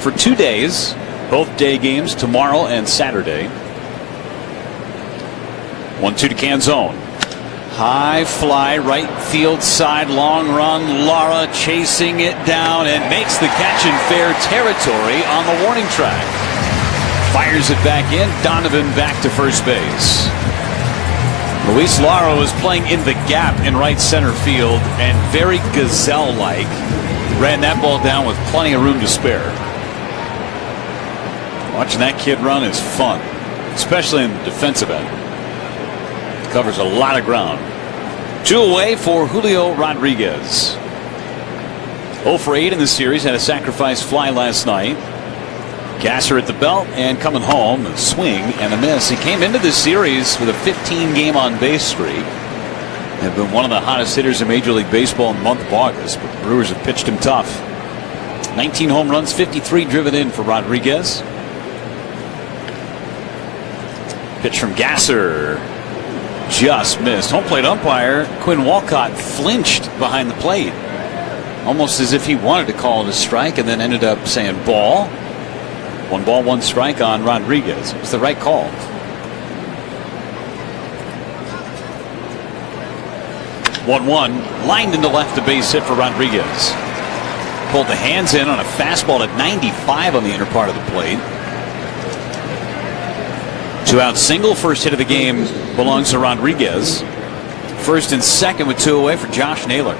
for 2 days, both day games tomorrow and Saturday. 1-2 to Canzone. High fly, right field side, long run. Lara chasing it down and makes the catch in fair territory on the warning track. Fires it back in. Donovan back to first base. Luis Lara was playing in the gap in right center field and very gazelle-like ran that ball down with plenty of room to spare. Watching that kid run is fun, especially in the defensive end. Covers a lot of ground. 2 away for Julio Rodriguez. 0 for 8 in the series. Had a sacrifice fly last night. Gasser at the belt and coming home. A swing and a miss. He came into this series with a 15-game on-base streak. Had been one of the hottest hitters in Major League Baseball in the month of August. But the Brewers have pitched him tough. 19 home runs, 53 driven in for Rodriguez. Pitch from Gasser. Just missed. Home plate umpire Quinn Walcott flinched behind the plate, almost as if he wanted to call it a strike, and then ended up saying ball. 1 ball, 1 strike on Rodriguez. It's the right call. 1-1, lined into left, the base hit for Rodriguez. Pulled the hands in on a fastball at 95 on the inner part of the plate. 2-out single. First hit of the game belongs to Rodriguez. First and second with 2 away for Josh Naylor.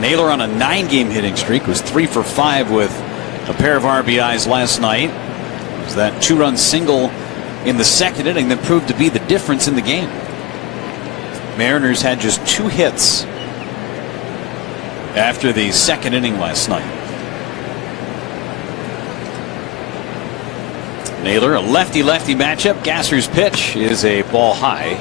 Naylor on a 9-game hitting streak was 3 for 5 with a pair of RBIs last night. It was that 2-run single in the second inning that proved to be the difference in the game. Mariners had just 2 hits after the second inning last night. Naylor, a lefty-lefty matchup. Gasser's pitch is a ball high.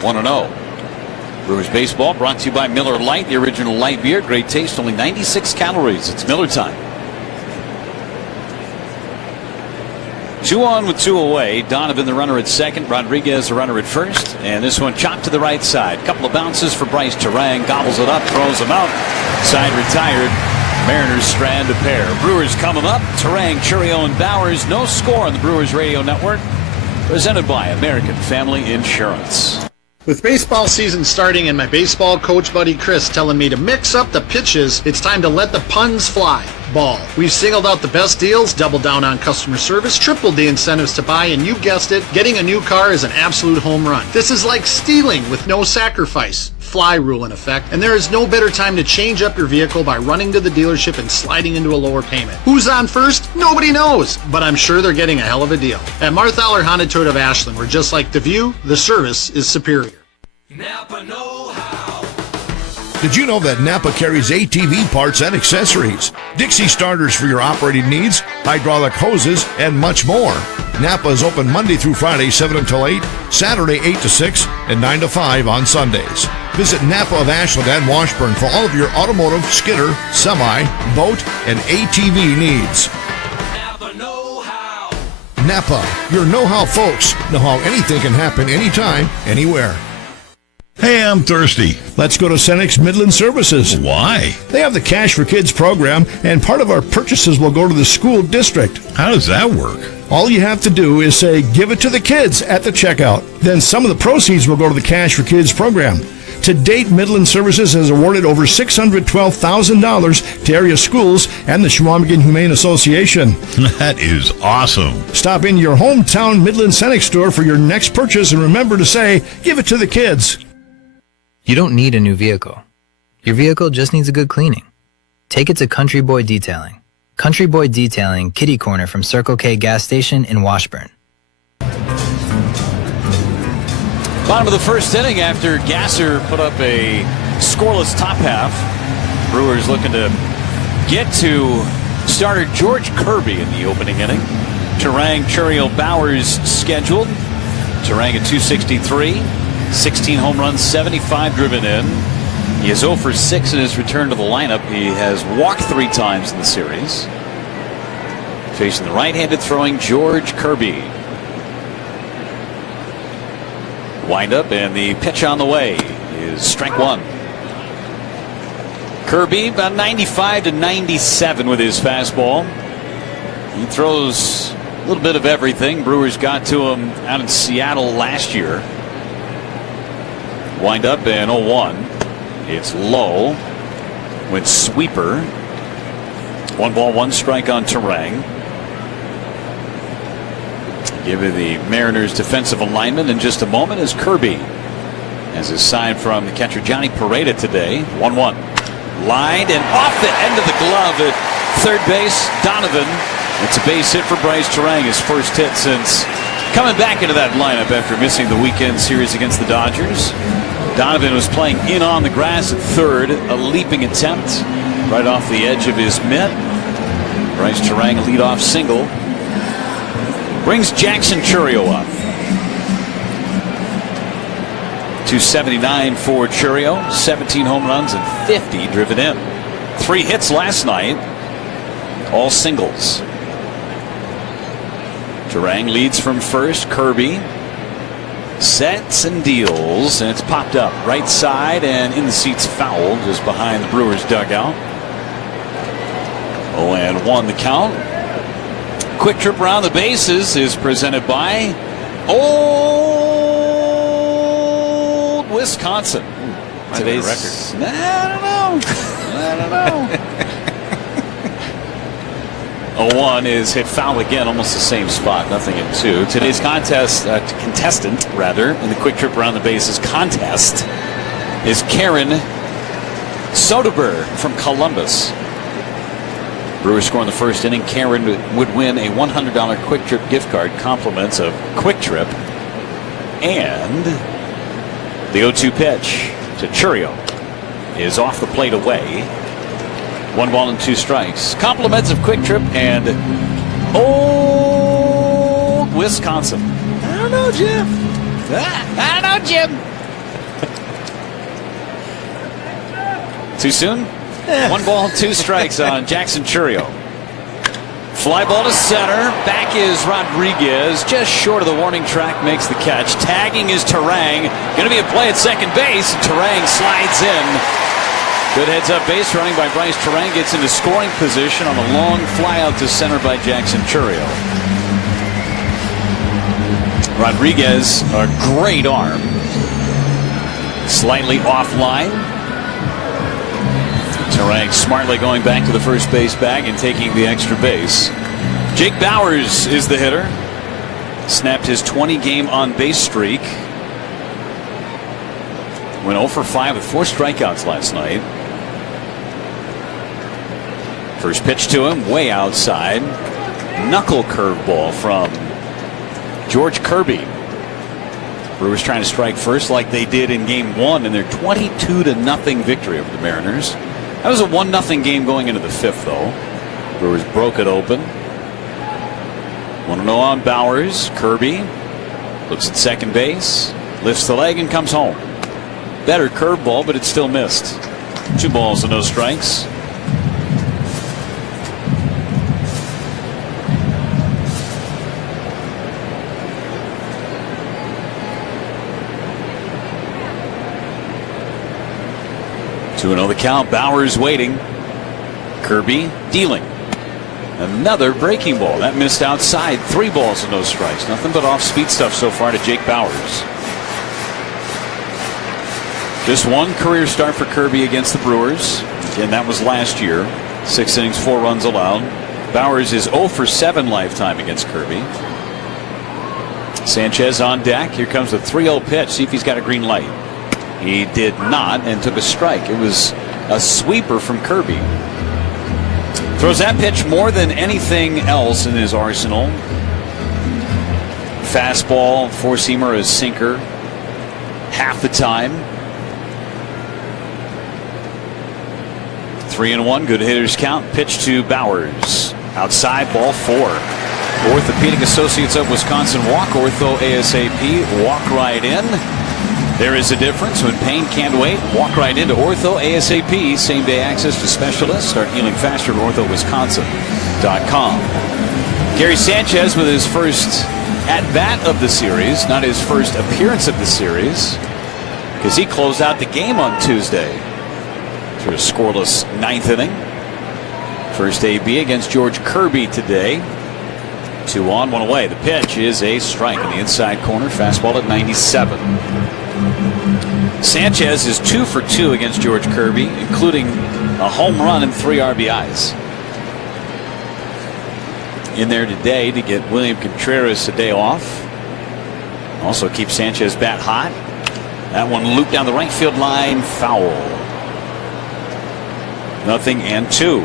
1-0. Brewers baseball brought to you by Miller Lite, the original light beer. Great taste, only 96 calories. It's Miller time. 2 on with 2 away. Donovan the runner at second. Rodriguez the runner at first. And this one chopped to the right side. Couple of bounces for Bryce Terang. Gobbles it up, throws him out. Side retired. Mariners strand a pair. Brewers coming up. Terang, Churio, and Bowers. No score on the Brewers Radio Network. Presented by American Family Insurance. With baseball season starting and my baseball coach buddy Chris telling me to mix up the pitches, it's time to let the puns fly. Ball. We've singled out the best deals, doubled down on customer service, tripled the incentives to buy, and you guessed it, getting a new car is an absolute home run. This is like stealing with no sacrifice. Fly rule in effect, and there is no better time to change up your vehicle by running to the dealership and sliding into a lower payment. Who's on first? Nobody knows, but I'm sure they're getting a hell of a deal. At Marthaler Honda Toyota of Ashland, we're just like the view, the service is superior. Napa know-how. Did you know that Napa carries ATV parts and accessories, Dixie starters for your operating needs, hydraulic hoses, and much more? Napa is open Monday through Friday, 7 until 8, Saturday 8 to 6, and 9 to 5 on Sundays. Visit Napa of Ashland and Washburn for all of your automotive, skidder, semi, boat, and ATV needs. Napa know-how. Napa, your know-how folks know how anything can happen anytime, anywhere. Hey, I'm thirsty. Let's go to Cenex Midland Services. Why? They have the Cash for Kids program, and part of our purchases will go to the school district. How does that work? All you have to do is say, give it to the kids at the checkout. Then some of the proceeds will go to the Cash for Kids program. To date, Midland Services has awarded over $612,000 to area schools and the Chequamegon Humane Association. That is awesome. Stop in your hometown Midland Cenex store for your next purchase and remember to say, give it to the kids. You don't need a new vehicle. Your vehicle just needs a good cleaning. Take it to Country Boy Detailing. Country Boy Detailing, kitty corner from Circle K gas station in Washburn. Bottom of the first inning after Gasser put up a scoreless top half. Brewers looking to get to starter George Kirby in the opening inning. Terang, Churio, Bowers scheduled. Terang at 263. 16 home runs, 75 driven in. He is 0 for 6 in his return to the lineup. He has walked 3 times in the series. Facing the right-handed throwing George Kirby. Wind up and the pitch on the way is strike 1. Kirby about 95 to 97 with his fastball. He throws a little bit of everything. Brewers got to him out in Seattle last year. Wind up in 0-1. It's low. Went sweeper. 1 ball, 1 strike on Turang. Give you the Mariners defensive alignment in just a moment as Kirby has a sign from the catcher Johnny Pareda today. 1-1. Lined and off the end of the glove at third base. Donovan. It's a base hit for Bryce Turang, his first hit since coming back into that lineup after missing the weekend series against the Dodgers. Donovan was playing in on the grass at third, a leaping attempt right off the edge of his mitt. Bryce Turang, a leadoff single, brings Jackson Chourio up. 279 for Chourio, 17 home runs and 50 driven in. 3 hits last night, all singles. Turang leads from first. Kirby sets and deals, and it's popped up right side and in the seats foul just behind the Brewers dugout. 0-1 the count. Quick trip around the bases is presented by Old Wisconsin. Today's record. I don't know. 0-1 is hit foul again, almost the same spot, nothing in 2. Today's contestant in the quick trip around the bases contest is Karen Soderberg from Columbus. Brewers score in the first inning. Karen would win a $100 Quick Trip gift card, compliments of Quick Trip, and the 0-2 pitch to Chourio is off the plate away. 1 ball and 2 strikes. Compliments of Quick Trip and Old Wisconsin. I don't know, Jim. I don't know, Jim. Too soon? 1 ball, 2 strikes on Jackson Chourio. Fly ball to center. Back is Rodriguez. Just short of the warning track, makes the catch. Tagging is Turang. Going to be a play at second base. Turang slides in. Good heads-up base running by Bryce Turang. Gets into scoring position on a long fly out to center by Jackson Chourio. Rodriguez, a great arm. Slightly offline. Turang smartly going back to the first base bag and taking the extra base. Jake Bauers is the hitter. Snapped his 20-game on-base streak. Went 0 for 5 with 4 strikeouts last night. First pitch to him, way outside. Knuckle curveball from George Kirby. Brewers trying to strike first like they did in Game 1 in their 22-0 victory over the Mariners. That was a 1-0 game going into the 5th, though. Brewers broke it open. 1-0 on Bauers. Kirby looks at second base, lifts the leg, and comes home. Better curveball, but it still missed. 2 balls and no strikes. Two 2-0 the count. Bauers waiting. Kirby dealing. Another breaking ball that missed outside. 3 balls and no strikes. Nothing but off-speed stuff so far to Jake Bauers. Just 1 career start for Kirby against the Brewers. Again, that was last year. 6 innings, 4 runs allowed. Bauers is 0 for 7 lifetime against Kirby. Sanchez on deck. Here comes the 3-0 pitch. See if he's got a green light. He did not and took a strike. It was a sweeper from Kirby. Throws that pitch more than anything else in his arsenal. Fastball, 4-seamer, a sinker. Half the time. 3-1, good hitters count. Pitch to Bauers. Outside, ball 4. Orthopedic Associates of Wisconsin walk. Ortho ASAP, walk right in. There is a difference. When pain can't wait, walk right into Ortho ASAP. Same day access to specialists. Start healing faster at orthowisconsin.com. Gary Sanchez with his first at-bat of the series. Not his first appearance of the series, because he closed out the game on Tuesday. after a scoreless ninth inning. First AB against George Kirby today. 2 on, 1 away. The pitch is a strike in the inside corner. Fastball at 97. Sanchez is 2 for 2 against George Kirby, including a home run and 3 RBIs. In there today to get William Contreras a day off. Also keep Sanchez bat hot. That one looped down the right field line, foul. 0-2.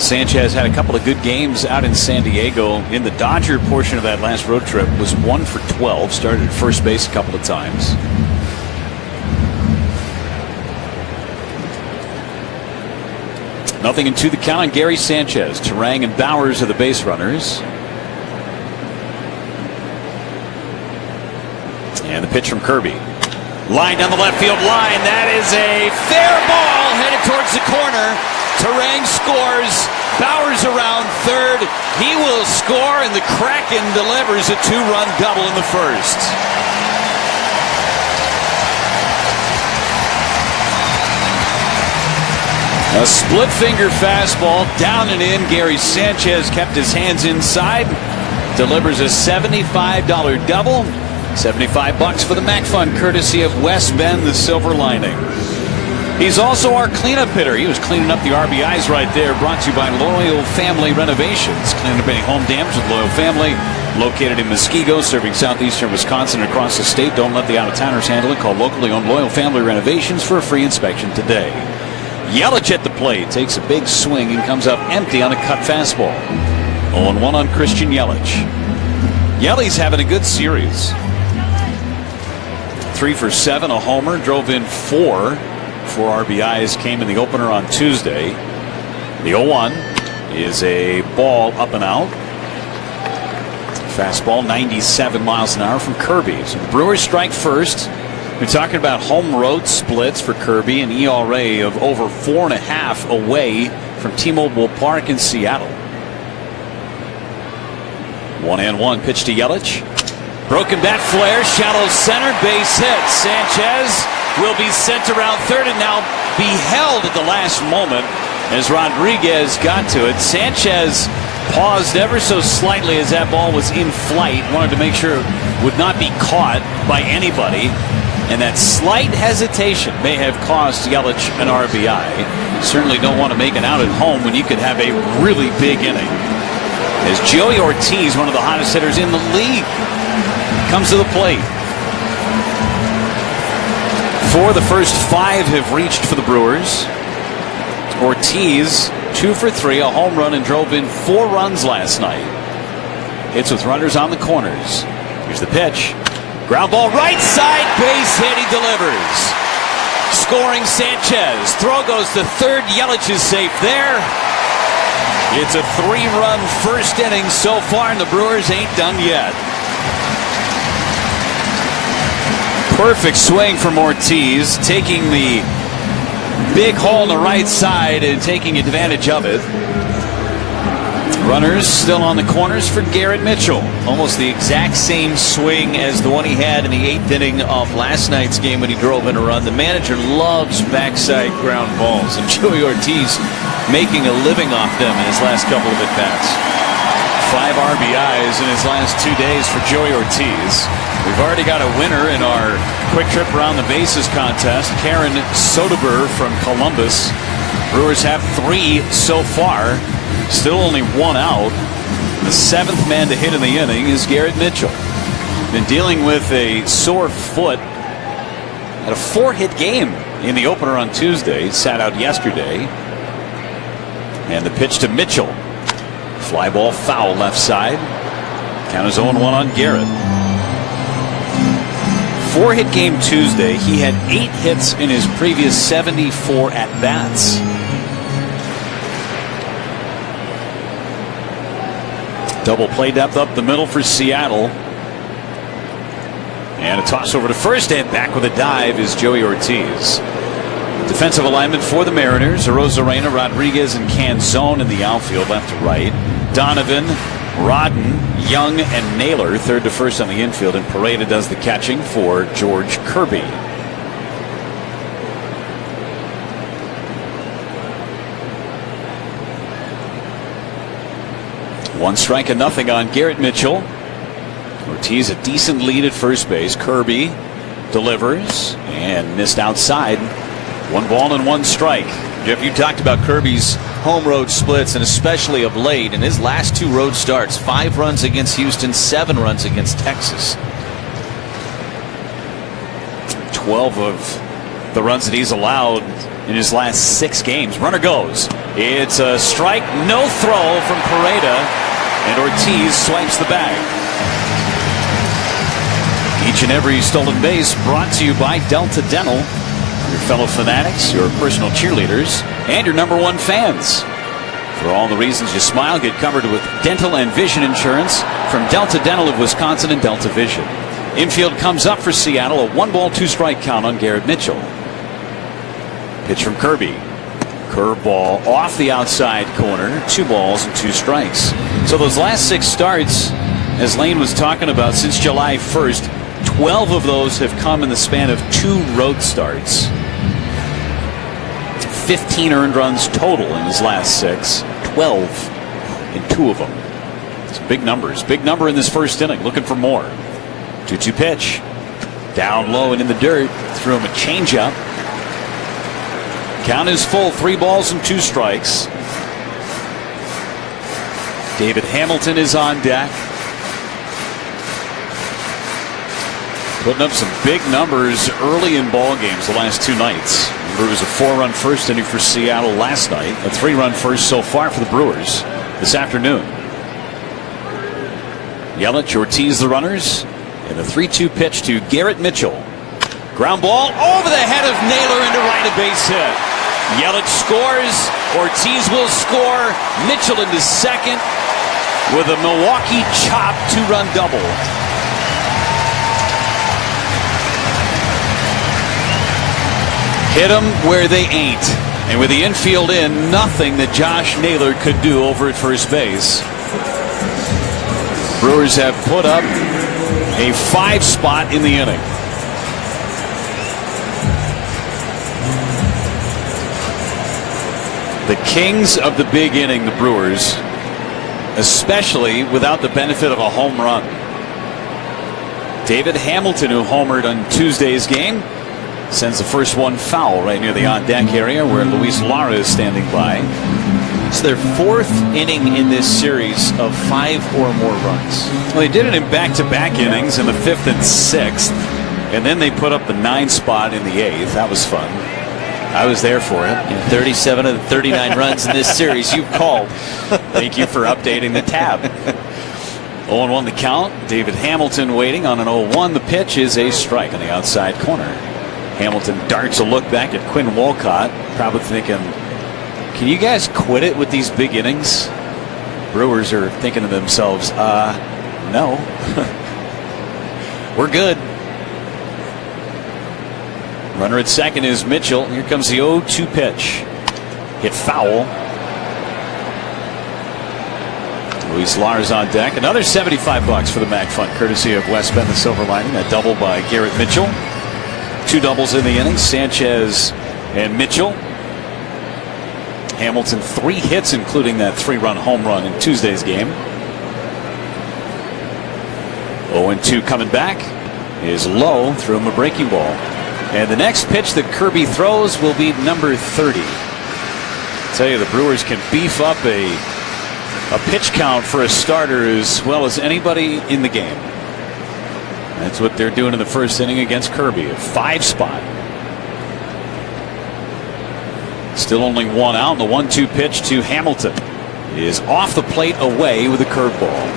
Sanchez had a couple of good games out in San Diego. In the Dodger portion of that last road trip was 1 for 12. Started at first base a couple of times. Nothing into the count on Gary Sanchez. Turang and Bowers are the base runners. And the pitch from Kirby. Line down the left field line. That is a fair ball headed towards the corner. Turang scores. Bowers around third. He will score, and the Kraken delivers a 2-run double in the first. A split finger fastball down and in. Gary Sanchez kept his hands inside. Delivers a $75 double. $75 for the Mac Fund, courtesy of West Bend, the Silver Lining. He's also our cleanup hitter. He was cleaning up the RBIs right there. Brought to you by Loyal Family Renovations. Cleaning up any home damage with Loyal Family. Located in Muskego, serving southeastern Wisconsin and across the state. Don't let the out-of-towners handle it. Call locally owned Loyal Family Renovations for a free inspection today. Yelich at the plate. Takes a big swing and comes up empty on a cut fastball. 0-1 on Christian Yelich. Yelich's having a good series. 3 for 7, a homer, drove in 4 RBIs, came in the opener on Tuesday. The 0-1 is a ball up and out. Fastball 97 miles an hour from Kirby. So the Brewers strike first. We're talking about home road splits for Kirby, an ERA of over 4.5 away from T-Mobile Park in Seattle. 1-1 pitch to Yelich. Broken bat flare, shallow center, base hit. Sanchez will be sent around third and now be held at the last moment as Rodriguez got to it. Sanchez paused ever so slightly as that ball was in flight. Wanted to make sure it would not be caught by anybody. And that slight hesitation may have cost Yelich an RBI. Certainly don't want to make it out at home when you could have a really big inning. As Joey Ortiz, one of the hottest hitters in the league, comes to the plate. 4 of the first 5 have reached for the Brewers. Ortiz 2 for 3, a home run, and drove in 4 runs last night. Hits with runners on the corners. Here's the pitch. Ground ball right side, base hit, he delivers. Scoring Sanchez. Throw goes to third. Yelich is safe there. It's a 3-run first inning so far, and the Brewers ain't done yet. Perfect swing from Ortiz, taking the big hole on the right side and taking advantage of it. Runners still on the corners for Garrett Mitchell. Almost the exact same swing as the one he had in the 8th inning of last night's game when he drove in a run. The manager loves backside ground balls, and Joey Ortiz making a living off them in his last couple of at-bats. 5 RBIs in his last 2 days for Joey Ortiz. We've already got a winner in our quick trip around the bases contest. Karen Soderberg from Columbus. Brewers have 3 so far. Still only 1 out. The 7th man to hit in the inning is Garrett Mitchell. Been dealing with a sore foot. Had a 4-hit game in the opener on Tuesday. Sat out yesterday. And the pitch to Mitchell. Fly ball foul left side. Count is 0-1 on Garrett. 4-hit game Tuesday. He had 8 hits in his previous 74 at-bats. Double play depth up the middle for Seattle. And a toss over to first, and back with a dive is Joey Ortiz. Defensive alignment for the Mariners. Arozarena, Rodriguez, and Canzone in the outfield, left to right. Donovan, Rodden, Young, and Naylor third to first on the infield, and Pareda does the catching for George Kirby. 1 strike and nothing on Garrett Mitchell. Ortiz a decent lead at first base. Kirby delivers and missed outside. 1 ball and 1 strike. Jeff, you talked about Kirby's home road splits, and especially of late in his last 2 road starts. 5 runs against Houston, 7 runs against Texas. 12 of the runs that he's allowed in his last 6 games. Runner goes. It's a strike, no throw from Pareda, and Ortiz swipes the bag. Each and every stolen base brought to you by Delta Dental, your fellow fanatics, your personal cheerleaders, and your #1 fans. For all the reasons you smile, get covered with dental and vision insurance from Delta Dental of Wisconsin and Delta Vision. Infield comes up for Seattle, a 1 ball 2 strike count on Garrett Mitchell. Pitch from Kirby. Curveball off the outside corner. 2 balls and 2 strikes. So those last 6 starts, as Lane was talking about, since July 1st, 12 of those have come in the span of 2 road starts. 15 earned runs total in his last 6. 12 in 2 of them. It's big numbers. Big number in this first inning. Looking for more. 2-2 pitch. Down low and in the dirt. Threw him a changeup. Count is full. 3 balls and 2 strikes. David Hamilton is on deck. Putting up some big numbers early in ball games the last 2 nights. Remember, it was a 4-run first inning for Seattle last night. A 3-run first so far for the Brewers this afternoon. Yelich, Ortiz the runners. And a 3-2 pitch to Garrett Mitchell. Ground ball over the head of Naylor into right, a base hit. Yelich scores. Ortiz will score. Mitchell into second with a Milwaukee chop 2-run double. Hit them where they ain't. And with the infield in, nothing that Josh Naylor could do over at first base. Brewers have put up a 5 spot in the inning. The kings of the big inning, the Brewers, especially without the benefit of a home run. David Hamilton, who homered on Tuesday's game, sends the first one foul right near the on-deck area where Luis Lara is standing by. It's their 4th inning in this series of 5 or more runs. Well, they did it in back-to-back innings in the 5th and 6th, and then they put up the 9 spot in the 8th. That was fun. I was there for it. 37 of the 39 runs in this series you've called. Thank you for updating the tab. 0-1 the count. David Hamilton waiting on an 0-1. The pitch is a strike on the outside corner. Hamilton darts a look back at Quinn Walcott, probably thinking, can you guys quit it with these big innings? Brewers are thinking to themselves, no. We're good. Runner at second is Mitchell. Here comes the 0-2 pitch. Hit foul. Luis Lars on deck. Another $75 for the Mag Fund, courtesy of West Bend, the Silver Lining. That double by Garrett Mitchell. 2 doubles in the inning, Sanchez and Mitchell. Hamilton 3 hits, including that 3-run home run in Tuesday's game. 0-2 coming back is low. Threw him a breaking ball. And the next pitch that Kirby throws will be number 30. I tell you, the Brewers can beef up a pitch count for a starter as well as anybody in the game. That's what they're doing in the first inning against Kirby. A 5 spot. Still only 1 out. And the 1-2 pitch to Hamilton is off the plate away with a curveball.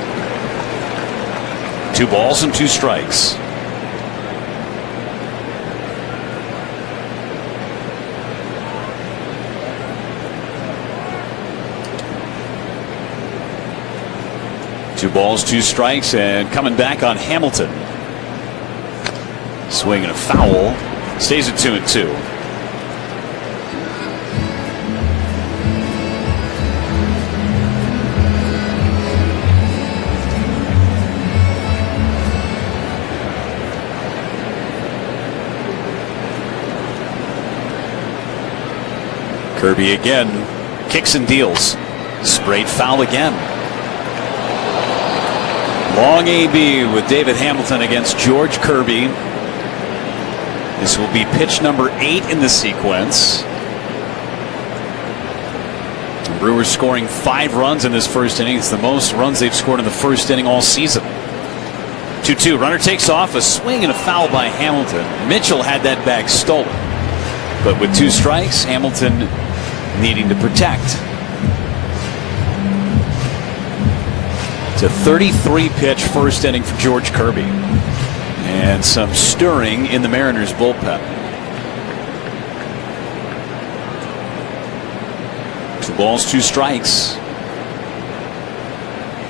2 balls and 2 strikes. Two balls, 2 strikes, and coming back on Hamilton. Swinging a foul. Stays at 2-2. Kirby again. Kicks and deals. Sprayed foul again. Long AB with David Hamilton against George Kirby. This will be pitch number 8 in the sequence. The Brewers scoring 5 runs in this first inning. It's the most runs they've scored in the first inning all season. 2-2. Runner takes off. A swing and a foul by Hamilton. Mitchell had that bag stolen. But with 2 strikes, Hamilton needing to protect. It's a 33 pitch first inning for George Kirby. And some stirring in the Mariners bullpen. 2 balls, 2 strikes.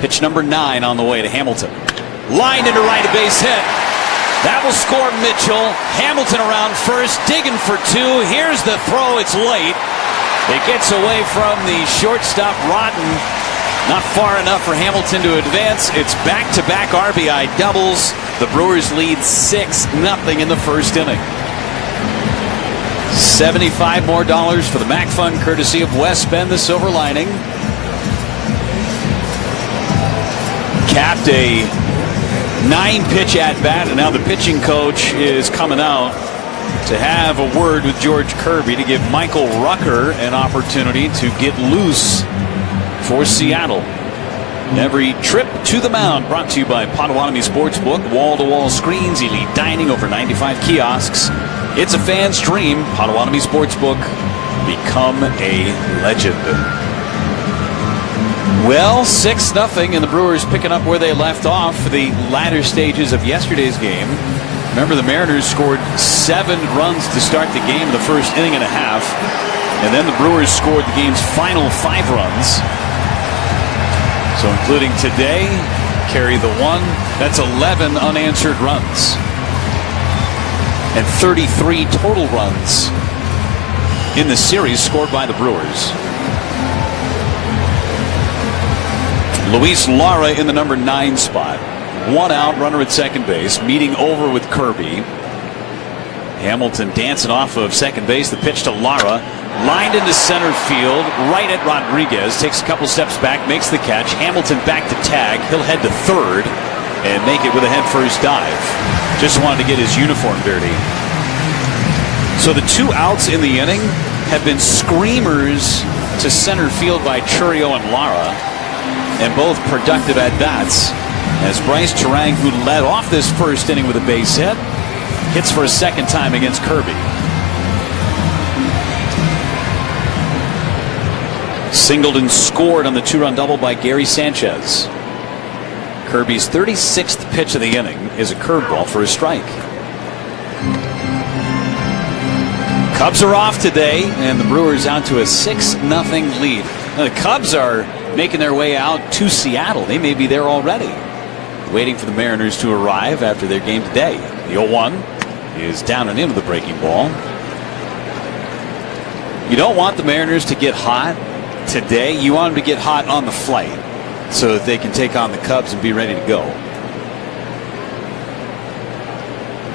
Pitch number 9 on the way to Hamilton. Lined into right, a base hit. That will score Mitchell. Hamilton around first, digging for 2. Here's the throw. It's late. It gets away from the shortstop, Rodden. Not far enough for Hamilton to advance. It's back-to-back RBI doubles. The Brewers lead 6-0 in the first inning. $75 more for the MAC Fund, courtesy of West Bend, the Silver Lining. Capped a 9-pitch at-bat, and now the pitching coach is coming out to have a word with George Kirby to give Michael Rucker an opportunity to get loose for Seattle. Every trip to the mound brought to you by Potawatomi Sportsbook. Wall-to-wall screens, elite dining, over 95 kiosks. It's a fan's dream. Potawatomi Sportsbook. Become a legend. Well, 6-0, and the Brewers picking up where they left off for the latter stages of yesterday's game. Remember, the Mariners scored 7 runs to start the game in the first inning and a half, and then the Brewers scored the game's final 5 runs. So including today, carry the 1. That's 11 unanswered runs. And 33 total runs in the series scored by the Brewers. Luis Lara in the number 9 spot. 1 out, runner at second base, meeting over with Kirby. Hamilton dancing off of second base. The pitch to Lara, lined into center field, right at Rodriguez. Takes a couple steps back, makes the catch. Hamilton back to tag. He'll head to third and make it with a head-first dive. Just wanted to get his uniform dirty. So the 2 outs in the inning have been screamers to center field by Churio and Lara, and both productive at-bats, as Bryce Terang, who led off this first inning with a base hit, hits for a second time against Kirby. Singleton scored on the 2-run double by Gary Sanchez. Kirby's 36th pitch of the inning is a curveball for a strike. Cubs are off today, and the Brewers out to a 6-0 lead. Now, the Cubs are making their way out to Seattle. They may be there already, waiting for the Mariners to arrive after their game today. The 0-1 is down and into the breaking ball. You don't want the Mariners to get hot today. You want them to get hot on the flight so that they can take on the Cubs and be ready to go.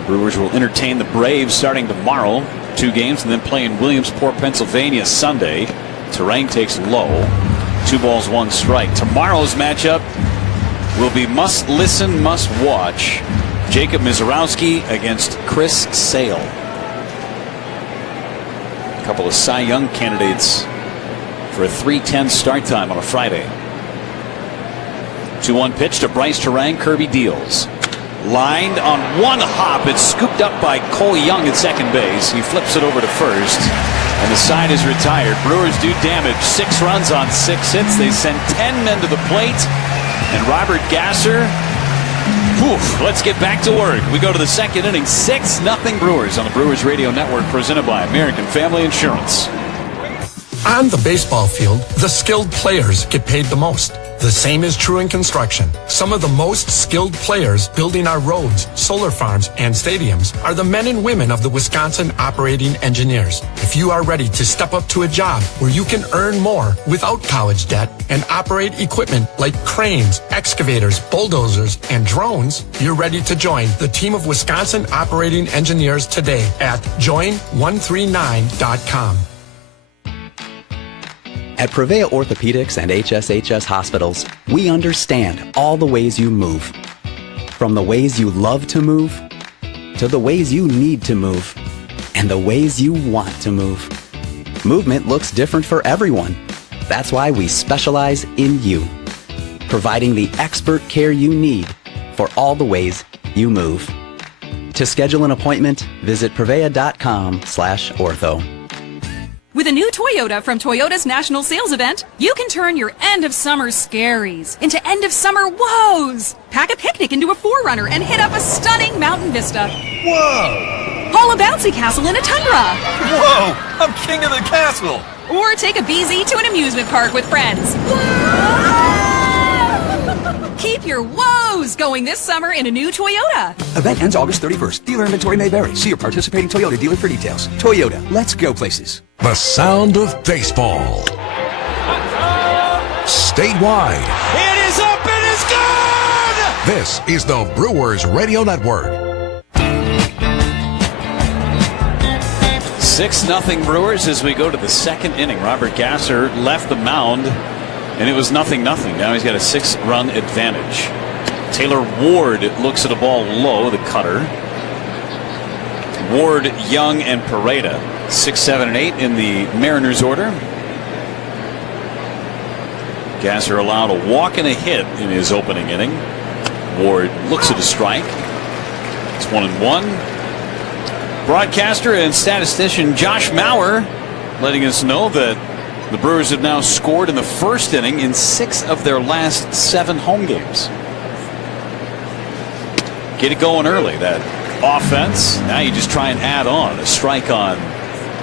The Brewers will entertain the Braves starting tomorrow. 2 games, and then play in Williamsport, Pennsylvania Sunday. Terang takes low. 2 balls, 1 strike. Tomorrow's matchup will be must listen, must watch. Jacob Mizorowski against Chris Sale. A couple of Cy Young candidates for a 3:10 start time on a Friday. 2-1 pitch to Bryce Terang. Kirby deals. Lined on 1 hop. It's scooped up by Cole Young at second base. He flips it over to first, and the side is retired. Brewers do damage. 6 runs on 6 hits. They send 10 men to the plate, and Robert Gasser. Let's get back to work. We go to the second inning. 6-0 Brewers on the Brewers Radio Network, presented by American Family Insurance. On the baseball field, the skilled players get paid the most. The same is true in construction. Some of the most skilled players building our roads, solar farms, and stadiums are the men and women of the Wisconsin Operating Engineers. If you are ready to step up to a job where you can earn more without college debt and operate equipment like cranes, excavators, bulldozers, and drones, you're ready to join the team of Wisconsin Operating Engineers today at join139.com. At Prevea Orthopedics and HSHS Hospitals, we understand all the ways you move. From the ways you love to move, to the ways you need to move, and the ways you want to move. Movement looks different for everyone. That's why we specialize in you, providing the expert care you need for all the ways you move. To schedule an appointment, visit prevea.com/ortho. With a new Toyota from Toyota's National Sales Event, you can turn your end-of-summer scaries into end-of-summer woes. Pack a picnic into a 4Runner and hit up a stunning mountain vista. Whoa! Haul a bouncy castle in a Tundra. Whoa! I'm king of the castle! Or take a BZ to an amusement park with friends. Keep your woes going this summer in a new Toyota. Event ends August 31st. Dealer inventory may vary. See your participating Toyota dealer for details. Toyota, let's go places. The sound of baseball. Statewide. It is up and it's gone! This is the Brewers Radio Network. 6-0 Brewers as we go to the second inning. Robert Gasser left the mound, and it was 0-0. Now he's got a 6-run advantage. Taylor Ward looks at a ball low, the cutter. Ward, Young, and Pareda, 6, 7, and 8 in the Mariners order. Gasser allowed a walk and a hit in his opening inning. Ward looks at a strike. It's 1-1. Broadcaster and statistician Josh Mauer letting us know that the Brewers have now scored in the first inning in 6 of their last 7 home games. Get it going early, that offense. Now you just try and add on a strike on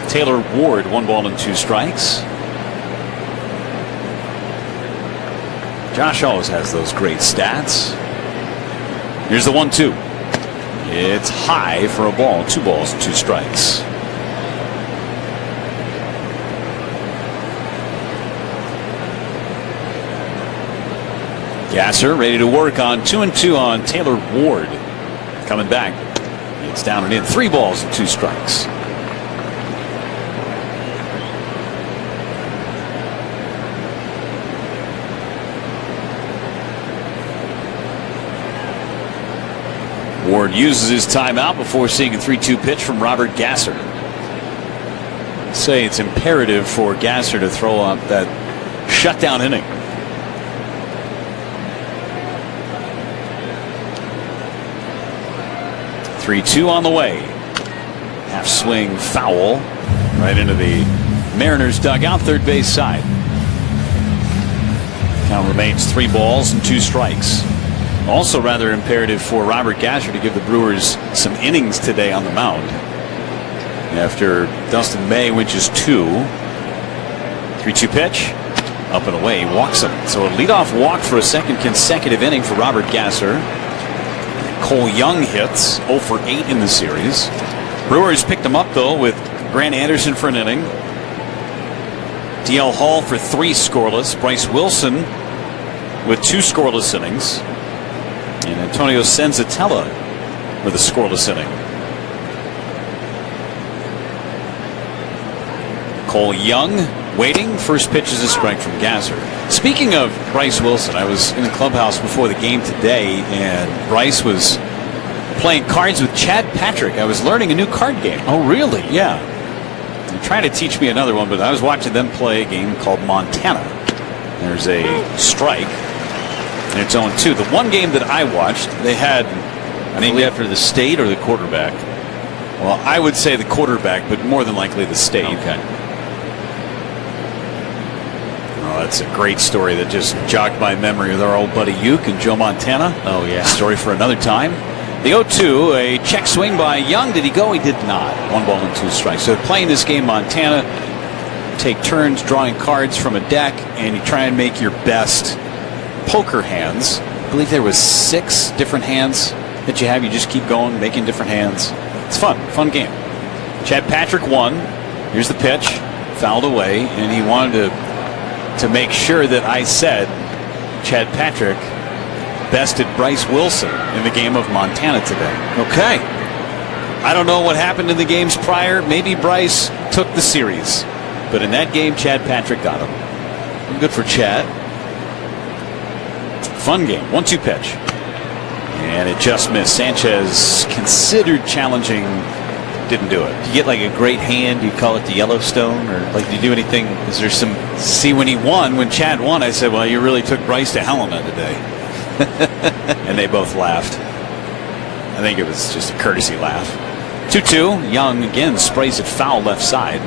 Taylor Ward. 1 ball and 2 strikes. Josh always has those great stats. Here's the 1-2. It's high for a ball. 2 balls and 2 strikes. Gasser ready to work on 2-2 on Taylor Ward. Coming back. It's down and in. 3 balls and 2 strikes. Ward uses his timeout before seeing a 3-2 pitch from Robert Gasser. Say it's imperative for Gasser to throw up that shutdown inning. Three-2 on the way. Half swing foul right into the Mariners dugout, third base side. Count remains 3 balls and 2 strikes. Also rather imperative for Robert Gasser to give the Brewers some innings today on the mound. After Dustin May, which is 2. 3-2 pitch. Up and away. Walks him. So a leadoff walk for a second consecutive inning for Robert Gasser. Cole Young hits 0 for 8 in the series. Brewers picked him up though with Grant Anderson for an inning. DL Hall for 3 scoreless. Bryce Wilson with 2 scoreless innings. And Antonio Senzatella with a scoreless inning. Cole Young waiting. First pitch is a strike from Gasser. Speaking of Bryce Wilson, I was in the clubhouse before the game today, and Bryce was playing cards with Chad Patrick. I was learning a new card game. Oh, really? Yeah. They're trying to teach me another one, but I was watching them play a game called Montana. There's a strike, and it's 0-2. The one game that I watched, they had named after the state or the quarterback? Well, I would say the quarterback, but more than likely the state. Okay. Oh, that's a great story that just jogged my memory with our old buddy Uke and Joe Montana. Oh, yeah. Story for another time. The 0-2, a check swing by Young. Did he go? He did not. 1 ball and 2 strikes. So playing this game, Montana take turns drawing cards from a deck, and you try and make your best poker hands. I believe there was 6 different hands that you have. You just keep going, making different hands. It's fun. Fun game. Chad Patrick won. Here's the pitch. Fouled away, and he wanted to make sure that I said Chad Patrick bested Bryce Wilson in the game of Montana today. Okay. I don't know what happened in the games prior. Maybe Bryce took the series. But in that game, Chad Patrick got him. Good for Chad. Fun game. 1-2 pitch. And it just missed. Sanchez considered challenging, didn't do it. You get like a great hand, you call it the Yellowstone, or like do you do anything? Is there some? See, when Chad won, I said, well, you really took Bryce to Helena today. And they both laughed. I think it was just a courtesy laugh. 2-2. Young again sprays it foul left side.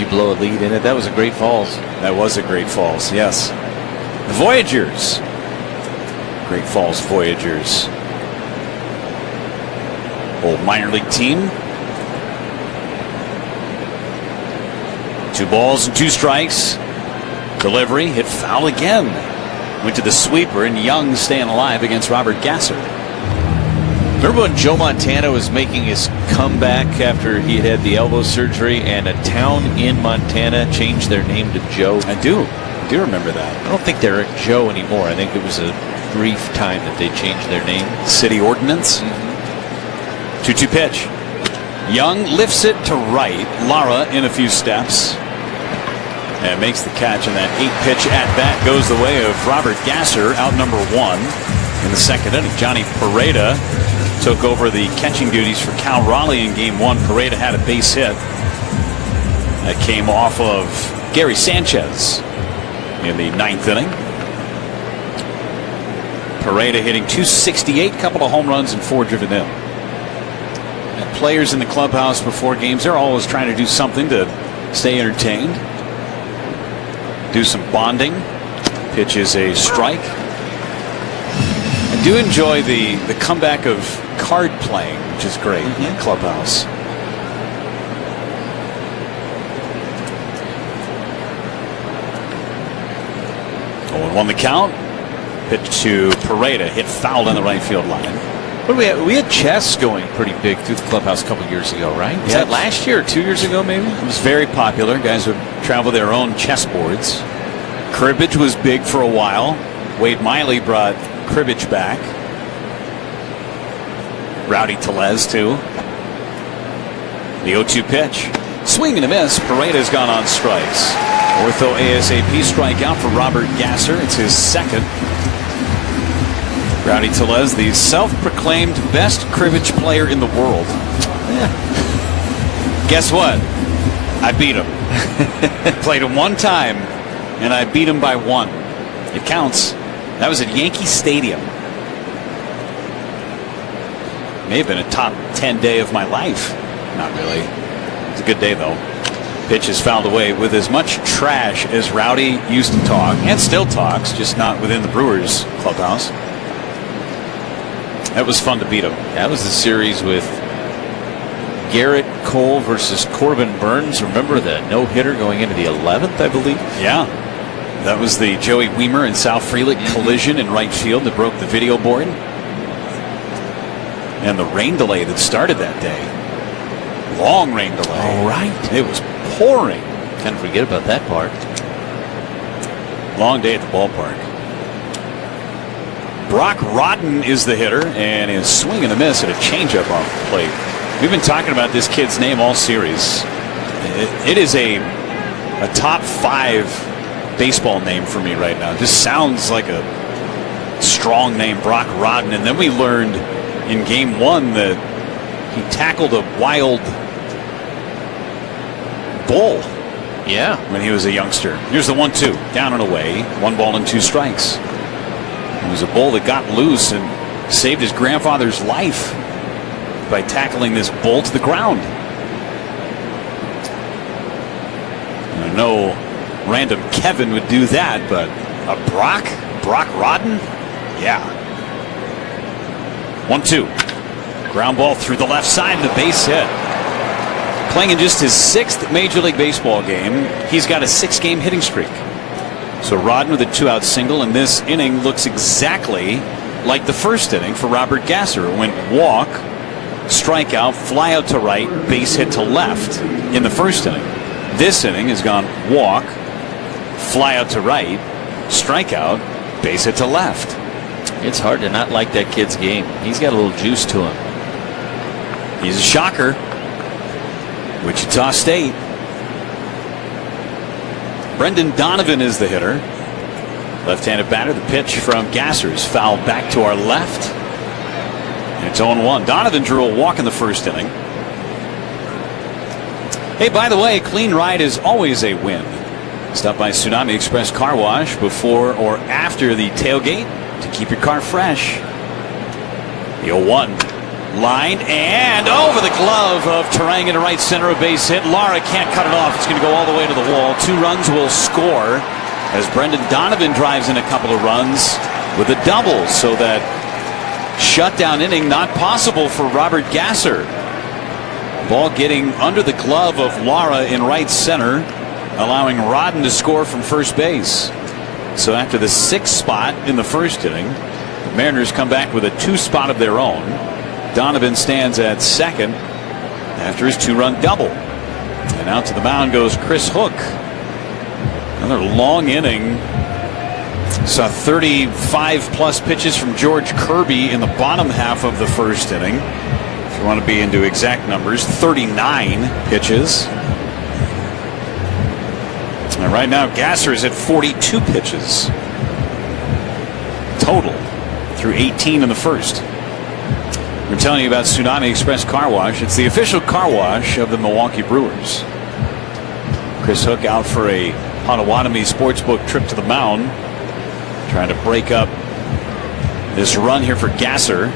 You blow a lead in it. That was a great falls. That was a great falls, yes. The Voyagers. Great Falls Voyagers. Old minor league team. 2 balls and 2 strikes. Delivery hit foul again. Went to the sweeper, and Young staying alive against Robert Gasser. Remember when Joe Montana was making his comeback after he had the elbow surgery, and a town in Montana changed their name to Joe? I do remember that. I don't think they're Joe anymore. I think it was a brief time that they changed their name. City ordinance. 2-2 pitch. Young lifts it to right. Lara in a few steps. And makes the catch, and that 8-pitch at-bat goes the way of Robert Gasser, out number 1 in the second inning. Johnny Pareda took over the catching duties for Cal Raleigh in game 1. Pareda had a base hit that came off of Gary Sanchez in the 9th inning. Pareda hitting .268, couple of home runs and 4 driven in. And players in the clubhouse before games, they're always trying to do something to stay entertained. Do some bonding. Pitch is a strike. I do enjoy the comeback of card playing, which is great in the clubhouse. Oh, 1 the count. Pitch to Pareda, hit foul on the right field line. What we had chess going pretty big through the clubhouse a couple years ago, right? Was that last year or 2 years ago, maybe? It was very popular. Guys would travel their own chessboards. Cribbage was big for a while. Wade Miley brought cribbage back. Rowdy Tellez, too. The 0-2 pitch. Swing and a miss. Pareda's gone on strikes. Ortho ASAP strikeout for Robert Gasser. It's his second. Rowdy Tellez, the self-proclaimed best cribbage player in the world. Guess what? I beat him. Played him 1 time, and I beat him by 1. It counts. That was at Yankee Stadium. May have been a top 10 day of my life. Not really. It's a good day, though. Pitch is fouled away with as much trash as Rowdy used to talk, and still talks, just not within the Brewers clubhouse. That was fun to beat him. That was the series with Garrett Cole versus Corbin Burns. Remember the no-hitter going into the 11th, I believe? Yeah. That was the Joey Weimer and Sal Frelick collision in right field that broke the video board. And the rain delay that started that day. Long rain delay. All right. It was pouring. Kind of forget about that part. Long day at the ballpark. Brock Rodden is the hitter, and his swing and a miss at a changeup off the plate. We've been talking about this kid's name all series. It is a top 5 baseball name for me right now. It just sounds like a strong name, Brock Rodden. And then we learned in game 1 that he tackled a wild bull. Yeah. When he was a youngster. Here's the 1-2. Down and away. 1 ball and 2 strikes. It was a bull that got loose and saved his grandfather's life by tackling this bull to the ground. I know random Kevin would do that, but a Brock Rodden? Yeah. 1-2. Ground ball through the left side, the base hit. Playing in just his 6th Major League Baseball game, he's got a 6-game hitting streak. So Rodden with a 2-out single, and this inning looks exactly like the first inning for Robert Gasser. It went walk, strikeout, fly out to right, base hit to left in the first inning. This inning has gone walk, fly out to right, strikeout, base hit to left. It's hard to not like that kid's game. He's got a little juice to him. He's a shocker. Wichita State. Brendan Donovan is the hitter. Left-handed batter. The pitch from Gasser is fouled back to our left. It's 0-1. Donovan drew a walk in the first inning. Hey, by the way, a clean ride is always a win. Stop by Tsunami Express Car Wash before or after the tailgate to keep your car fresh. The 0-1. Lined and over the glove of Terang into right center, a base hit. Lara can't cut it off. It's going to go all the way to the wall. 2 runs will score as Brendan Donovan drives in a couple of runs with a double, so that shutdown inning not possible for Robert Gasser. Ball getting under the glove of Lara in right center, allowing Rodden to score from first base. So after the 6th spot in the first inning, the Mariners come back with a 2 spot of their own. Donovan stands at second after his 2-run double. And out to the mound goes Chris Hook. Another long inning. Saw 35+ pitches from George Kirby in the bottom half of the first inning. If you want to be into exact numbers, 39 pitches. And right now Gasser is at 42 pitches total through 18 in the first. We're telling you about Tsunami Express Car Wash. It's the official car wash of the Milwaukee Brewers. Chris Hook out for a Potawatomi Sportsbook trip to the mound, trying to break up this run here for Gasser.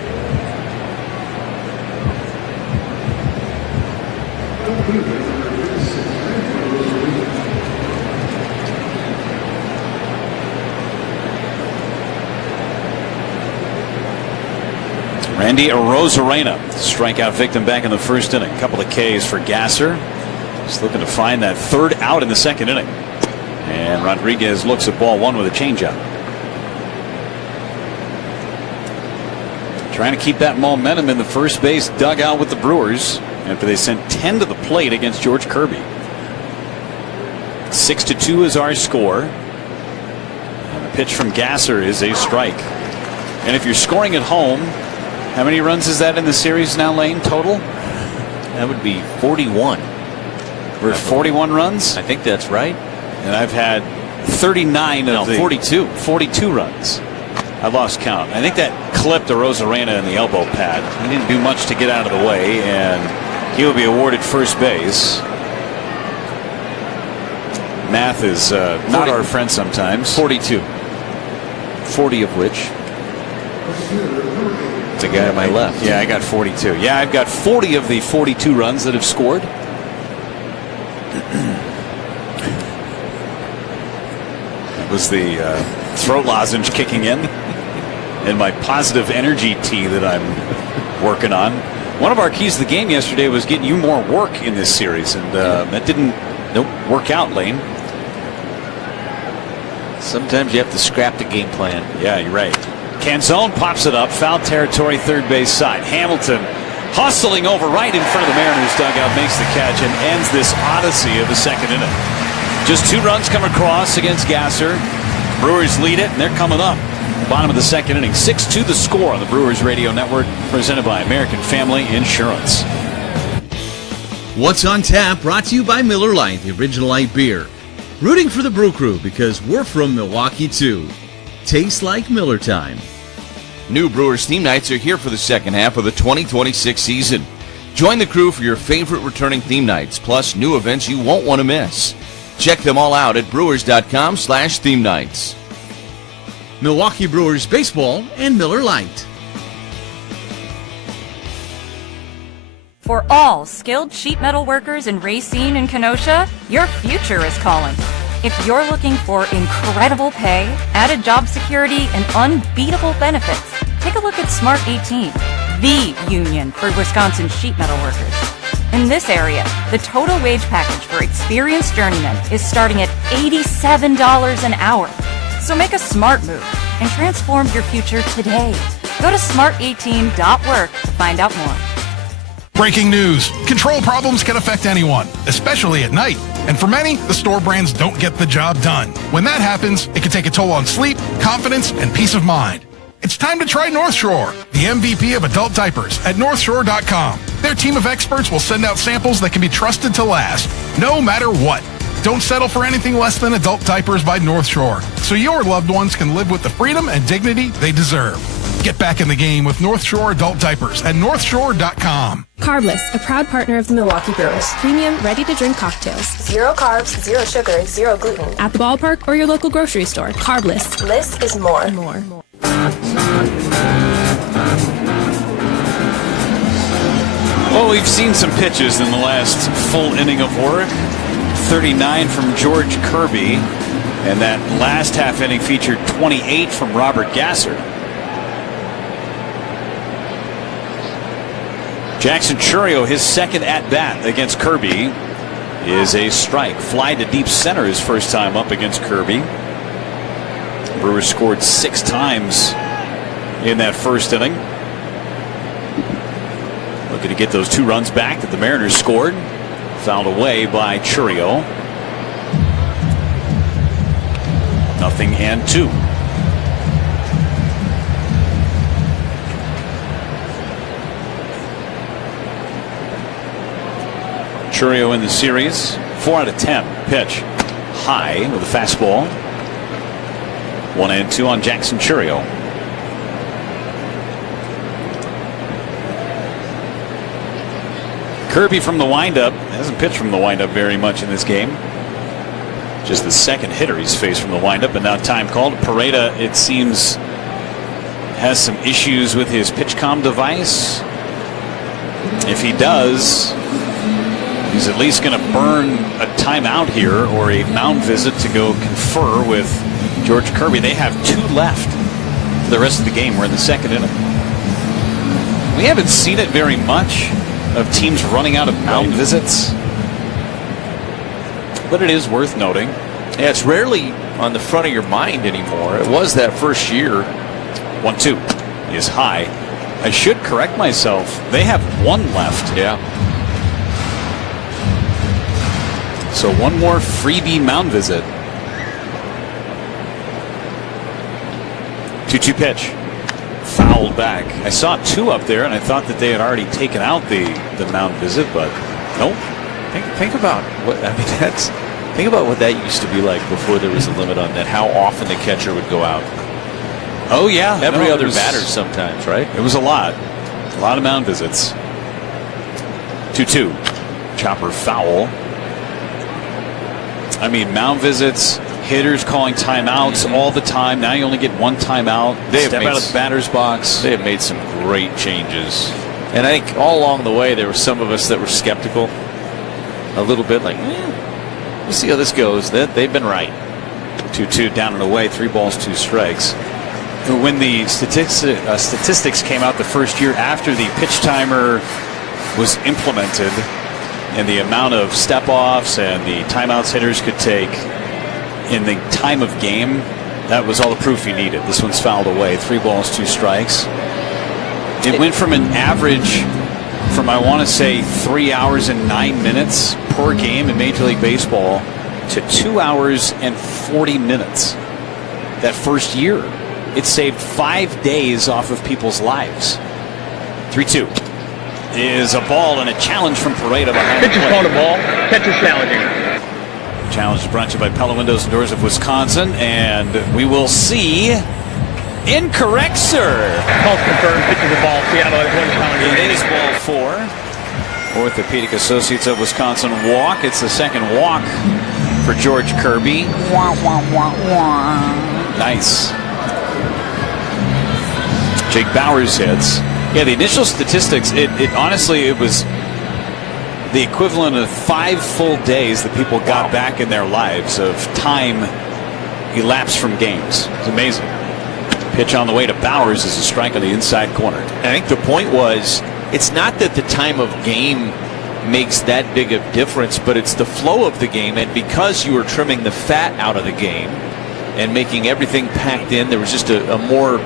Randy Arozarena, strikeout victim back in the first inning. A couple of Ks for Gasser. Just looking to find that 3rd out in the 2nd inning. And Rodriguez looks at ball 1 with a changeup. Trying to keep that momentum in the first base dugout with the Brewers after they sent 10 to the plate against George Kirby. 6-2 is our score. And the pitch from Gasser is a strike. And if you're scoring at home, how many runs is that in the series now, Lane, total? That would be 41. We're at 41 runs? I think that's right. And I've had 39 of the 42 runs. I lost count. I think that clipped Arozarena in the elbow pad. He didn't do much to get out of the way, and he will be awarded first base. Math is not our friend sometimes. 42. 40 of which the guy on my left. Yeah, I got 42. Yeah, I've got 40 of the 42 runs that have scored. That was the throat lozenge kicking in, and my positive energy tea that I'm working on. One of our keys to the game yesterday was getting you more work in this series, and that didn't work out, Lane. Sometimes you have to scrap the game plan. Yeah, you're right. Canzone pops it up, foul territory, third base side. Hamilton hustling over right in front of the Mariners dugout, makes the catch and ends this odyssey of the 2nd inning. Just 2 runs come across against Gasser. Brewers lead it, and they're coming up. Bottom of the 2nd inning. 6-2 the score on the Brewers Radio Network, presented by American Family Insurance. What's on Tap, brought to you by Miller Lite, the original light beer. Rooting for the Brew Crew because we're from Milwaukee too. Tastes like Miller time. New Brewers theme nights are here for the second half of the 2026 season. Join the crew for your favorite returning theme nights, plus new events you won't want to miss. Check them all out at brewers.com/theme nights. Milwaukee Brewers baseball and Miller Lite. For all skilled sheet metal workers in Racine and Kenosha, your future is calling. If you're looking for incredible pay, added job security, and unbeatable benefits, take a look at Smart 18, the union for Wisconsin sheet metal workers. In this area, the total wage package for experienced journeymen is starting at $87 an hour. So make a smart move and transform your future today. Go to smart18.work to find out more. Breaking news. Control problems can affect anyone, especially at night. And for many, the store brands don't get the job done. When that happens, it can take a toll on sleep, confidence, and peace of mind. It's time to try North Shore, the MVP of adult diapers at NorthShore.com. Their team of experts will send out samples that can be trusted to last, no matter what. Don't settle for anything less than adult diapers by North Shore, so your loved ones can live with the freedom and dignity they deserve. Get back in the game with North Shore Adult Diapers at northshore.com. Carbless, a proud partner of the Milwaukee Brewers. Premium, ready-to-drink cocktails. 0 carbs, 0 sugar, 0 gluten. At the ballpark or your local grocery store. Carbless. Less is more. Well, we've seen some pitches in the last full inning of work. 39 from George Kirby, and that last half inning featured 28 from Robert Gasser. Jackson Chourio, his second at-bat against Kirby, is a strike. Fly to deep center his first time up against Kirby. Brewers scored 6 times in that first inning. Looking to get those 2 runs back that the Mariners scored. Fouled away by Chourio. 0-2. Chourio in the series, 4 out of 10. Pitch high with a fastball. 1-2 on Jackson Chourio. Kirby from the windup hasn't pitched from the windup very much in this game. Just the second hitter he's faced from the windup, but now time called. Pareda, it seems, has some issues with his PitchCom device. If he does, he's at least going to burn a timeout here or a mound visit to go confer with George Kirby. They have 2 left for the rest of the game. We're in the second inning. We haven't seen it very much of teams running out of mound visits, but it is worth noting. Yeah, it's rarely on the front of your mind anymore. It was that first year. 1-2 is high. I should correct myself. They have 1 left. Yeah. So 1 more freebie mound visit. 2-2 pitch. Fouled back. I saw 2 up there, and I thought that they had already taken out the mound visit, but nope. Think about what think about what that used to be like before there was a limit on that. How often the catcher would go out. Oh yeah, every other batter sometimes, right? It was a lot of mound visits. 2-2. Chopper foul. I mean, mound visits, hitters calling timeouts all the time. Now you only get 1 timeout. Step out of the batter's box. They have made some great changes. And I think all along the way there were some of us that were skeptical. A little bit like, we'll see how this goes. They've been right. 2-2 down and away. 3 balls, 2 strikes. When the statistics came out the first year after the pitch timer was implemented and the amount of step-offs and the timeouts hitters could take in the time of game, that was all the proof you needed. This one's fouled away. 3 balls, 2 strikes. It went from an average from, I want to say, 3 hours and 9 minutes per game in Major League Baseball to 2 hours and 40 minutes that first year. It saved 5 days off of people's lives. 3-2 is a ball and a challenge from Pareda behind Pitch is called a ball. Pitch is challenging. Challenge is brought to you by Pella Windows and Doors of Wisconsin, and we will see. Incorrect, sir. Call confirmed. Pitch is a ball. Seattle has 1 It is ball 4. Orthopedic Associates of Wisconsin walk. It's the second walk for George Kirby. Nice. Jake Bauers hits. Yeah, the initial statistics, it honestly, it was the equivalent of 5 full days that people got back in their lives of time elapsed from games. It's amazing. Pitch on the way to Bauers is a strike on the inside corner. I think the point was, it's not that the time of game makes that big of difference, but it's the flow of the game, and because you were trimming the fat out of the game and making everything packed in, there was just a more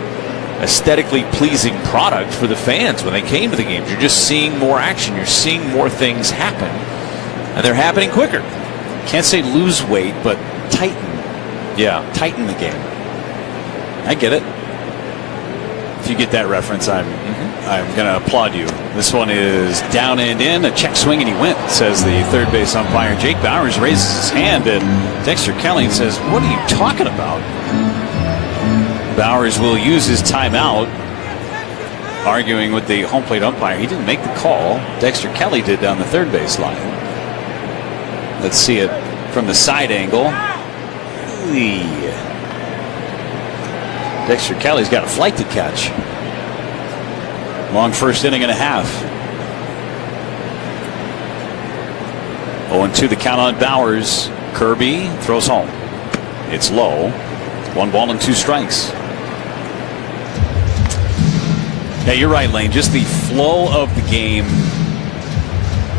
aesthetically pleasing product for the fans when they came to the games. You're just seeing more action. You're seeing more things happen, and they're happening quicker. Can't say lose weight, but tighten. Yeah, tighten the game. I get it. If you get that reference, I'm going to applaud you. This one is down and in, a check swing, and he went, says the third base umpire. Jake Bauers raises his hand at Dexter Kelly and says, "What are you talking about?" Bauers will use his timeout arguing with the home plate umpire. He didn't make the call. Dexter Kelly did down the third base line. Let's see it from the side angle. Dexter Kelly's got a flight to catch. Long first inning and a half. 0-2 the count on Bowers. Kirby throws home. It's low. 1 ball and 2 strikes. Yeah, you're right, Lane. Just the flow of the game,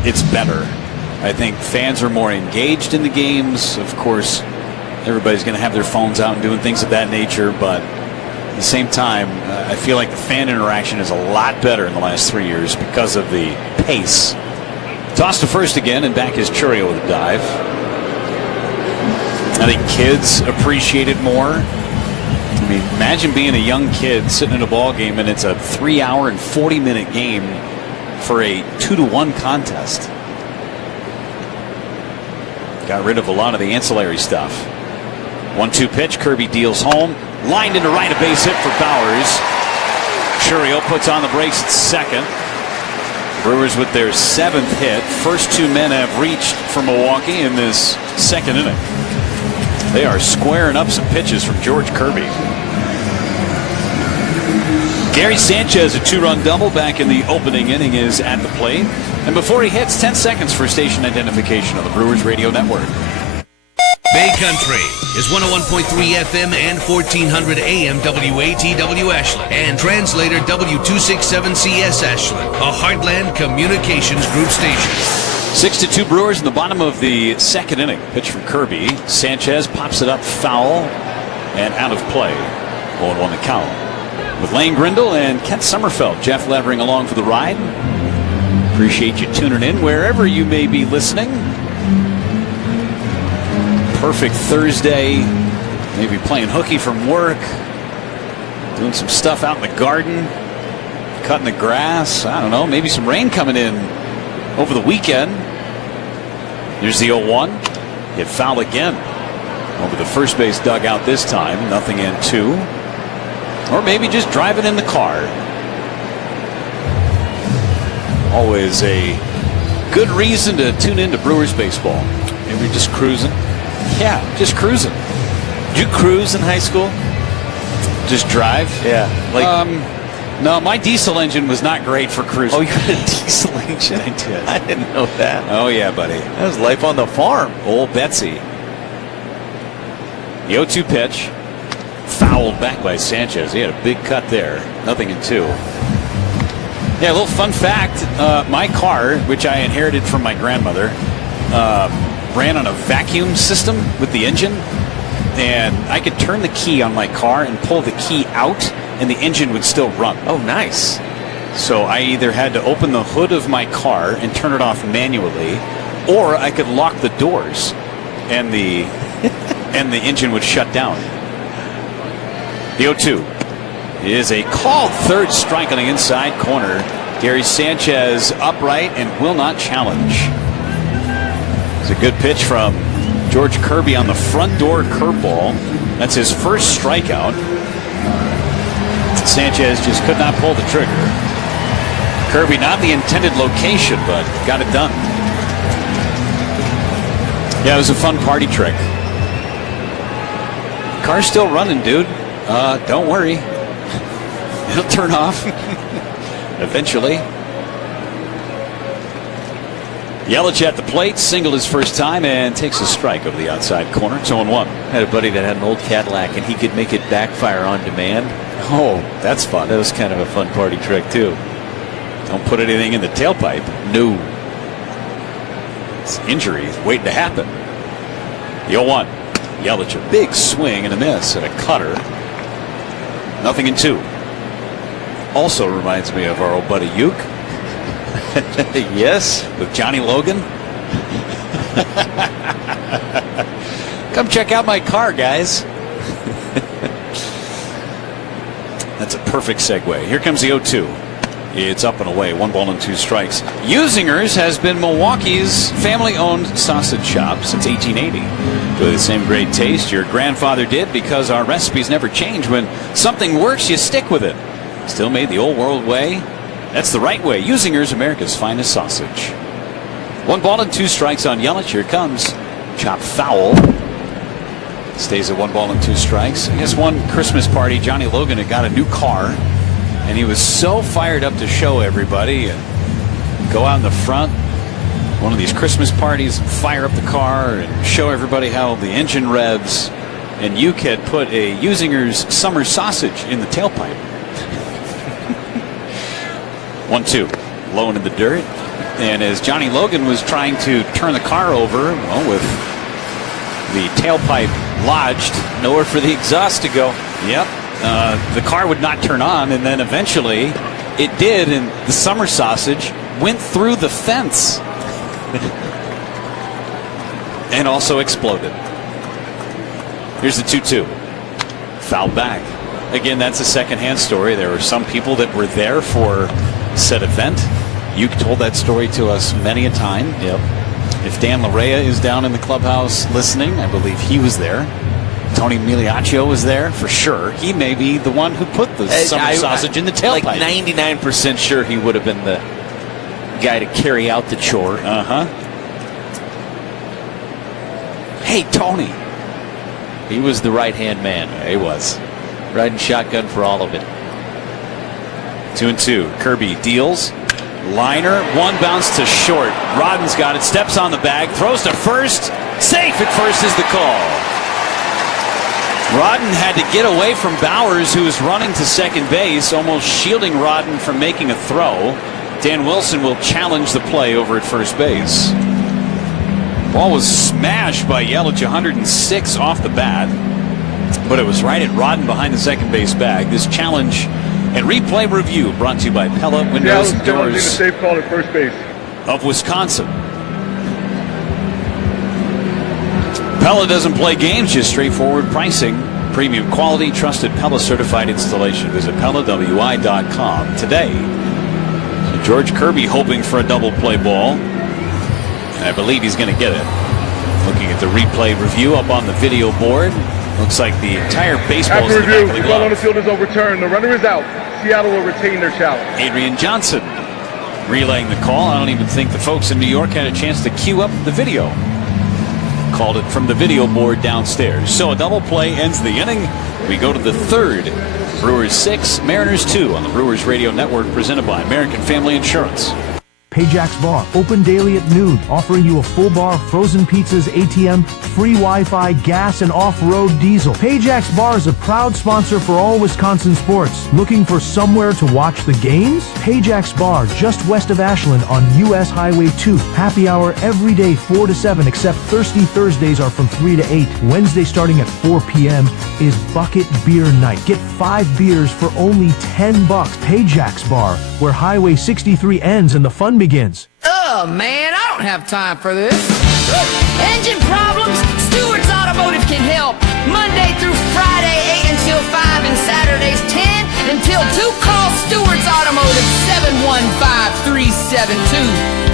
it's better. I think fans are more engaged in the games. Of course, everybody's going to have their phones out and doing things of that nature, but at the same time, I feel like the fan interaction is a lot better in the last 3 years because of the pace. Toss to first again, and back is Churio with a dive. I think kids appreciate it more. I mean, imagine being a young kid sitting in a ball game and it's a 3-hour and 40-minute game for a 2-1 contest. Got rid of a lot of the ancillary stuff. 1-2 pitch. Kirby deals home. Lined into right, a base hit for Bowers. Churio puts on the brakes at second. Brewers with their 7th hit. First 2 men have reached for Milwaukee in this second inning. They are squaring up some pitches from George Kirby. Gary Sanchez, a 2-run double back in the opening inning, is at the plate. And before he hits, 10 seconds for station identification on the Brewers Radio Network. Bay Country is 101.3 FM and 1400 AM WATW Ashland and translator W267CS Ashland, a Heartland Communications Group station. 6-2 Brewers in the bottom of the second inning. Pitch from Kirby. Sanchez pops it up foul and out of play. 0-1 the count. With Lane Grindle and Kent Sommerfeld, Jeff Levering along for the ride. Appreciate you tuning in wherever you may be listening. Perfect Thursday. Maybe playing hooky from work. Doing some stuff out in the garden. Cutting the grass. I don't know. Maybe some rain coming in over the weekend. Here's the 0-1. Hit foul again. Over the first base dugout this time. Nothing in 2. Or maybe just driving in the car. Always a good reason to tune into Brewers baseball. Maybe just cruising. Yeah, just cruising. Did you cruise in high school? Just drive? Yeah. No, my diesel engine was not great for cruising. Oh, you had a diesel engine? I did. I didn't know that. Oh, yeah, buddy. That was life on the farm. Old Betsy. The 0-2 pitch. Fouled back by Sanchez. He had a big cut there. Nothing in 2. Yeah, a little fun fact. My car, which I inherited from my grandmother, ran on a vacuum system with the engine. And I could turn the key on my car and pull the key out, and the engine would still run. Oh, nice. So I either had to open the hood of my car and turn it off manually, or I could lock the doors, and the engine would shut down. The 0-2 is a called third strike on the inside corner. Gary Sanchez upright and will not challenge. It's a good pitch from George Kirby on the front door curveball. That's his first strikeout. Sanchez just could not pull the trigger. Kirby not the intended location, but got it done. Yeah, it was a fun party trick. Car's still running, dude. Don't worry. It'll turn off eventually. Yelich at the plate, singled his first time and takes a strike over the outside corner. It's 0-1. Had a buddy that had an old Cadillac and he could make it backfire on demand. Oh, that's fun. That was kind of a fun party trick too. Don't put anything in the tailpipe. No. It's injury waiting to happen. The 0-1. Yelich, a big swing and a miss and a cutter. Nothing in 2. Also reminds me of our old buddy Uke. Yes, with Johnny Logan. Come check out my car, guys. That's a perfect segue. Here comes the 0-2. It's up and away. 1 ball and 2 strikes. Usingers has been Milwaukee's family-owned sausage shop since 1880. With the same great taste your grandfather did, because our recipes never change. When something works, you stick with it. Still made the old world way. That's the right way. Usinger's America's finest sausage. 1 ball and 2 strikes on Yelich. Here comes. Chop foul. Stays at 1 ball and 2 strikes. I guess one Christmas party, Johnny Logan had got a new car, and he was so fired up to show everybody and go out in the front. One of these Christmas parties, fire up the car and show everybody how the engine revs. And Uke had put a Usinger's summer sausage in the tailpipe. 1-2, low into the dirt. And as Johnny Logan was trying to turn the car over, well, with the tailpipe lodged, nowhere for the exhaust to go. Yep, the car would not turn on, and then eventually it did, and the summer sausage went through the fence and also exploded. Here's the 2-2. Foul back. Again, that's a secondhand story. There were some people that were there for said event. You told that story to us many a time. Yep. If Dan Larea is down in the clubhouse listening, I believe he was there. Tony Migliaccio was there for sure. He may be the one who put the summer sausage in the tailpipe. Like 99% sure he would have been the guy to carry out the chore. Hey, Tony. He was the right-hand man. Yeah, he was. Riding shotgun for all of it. 2-2. Kirby deals. Liner. One bounce to short. Rodden's got it. Steps on the bag. Throws to first. Safe at first is the call. Rodden had to get away from Bowers, who was running to second base, almost shielding Rodden from making a throw. Dan Wilson will challenge the play over at first base. Ball was smashed by Yelich, 106 off the bat, but it was right at Rodden behind the second base bag. This challenge and replay review brought to you by Pella Windows and Doors safe call at first base of Wisconsin. Pella doesn't play games, just straightforward pricing. Premium quality, trusted Pella certified installation. Visit PellaWI.com today. So George Kirby hoping for a double play ball. And I believe he's going to get it. Looking at the replay review up on the video board. Looks like the entire baseball is in the back of the the ball on the glove. field is overturned. The runner is out. Seattle will retain their challenge. Adrian Johnson relaying the call. I don't even think the folks in New York had a chance to queue up the video. Called it from the video board downstairs. So a double play ends the inning. We go to the third. Brewers 6, Mariners 2 on the Brewers Radio Network, presented by American Family Insurance. Payjack's Bar, open daily at noon, offering you a full bar, frozen pizzas, ATM, free Wi-Fi, gas, and off-road diesel. Payjack's Bar is a proud sponsor for all Wisconsin sports. Looking for somewhere to watch the games? Payjack's Bar, just west of Ashland on U.S. Highway 2. Happy hour every day 4 to 7, except Thirsty Thursdays are from 3 to 8. Wednesday starting at 4 p.m. is Bucket Beer Night. Get 5 beers for only $10. Payjack's Bar, where Highway 63 ends and the fun begins. Oh, man, I don't have time for this. Engine problems? Stewart's Automotive can help. Monday through Friday, 8 until 5, and Saturdays, 10 until 2. Call Stewart's Automotive,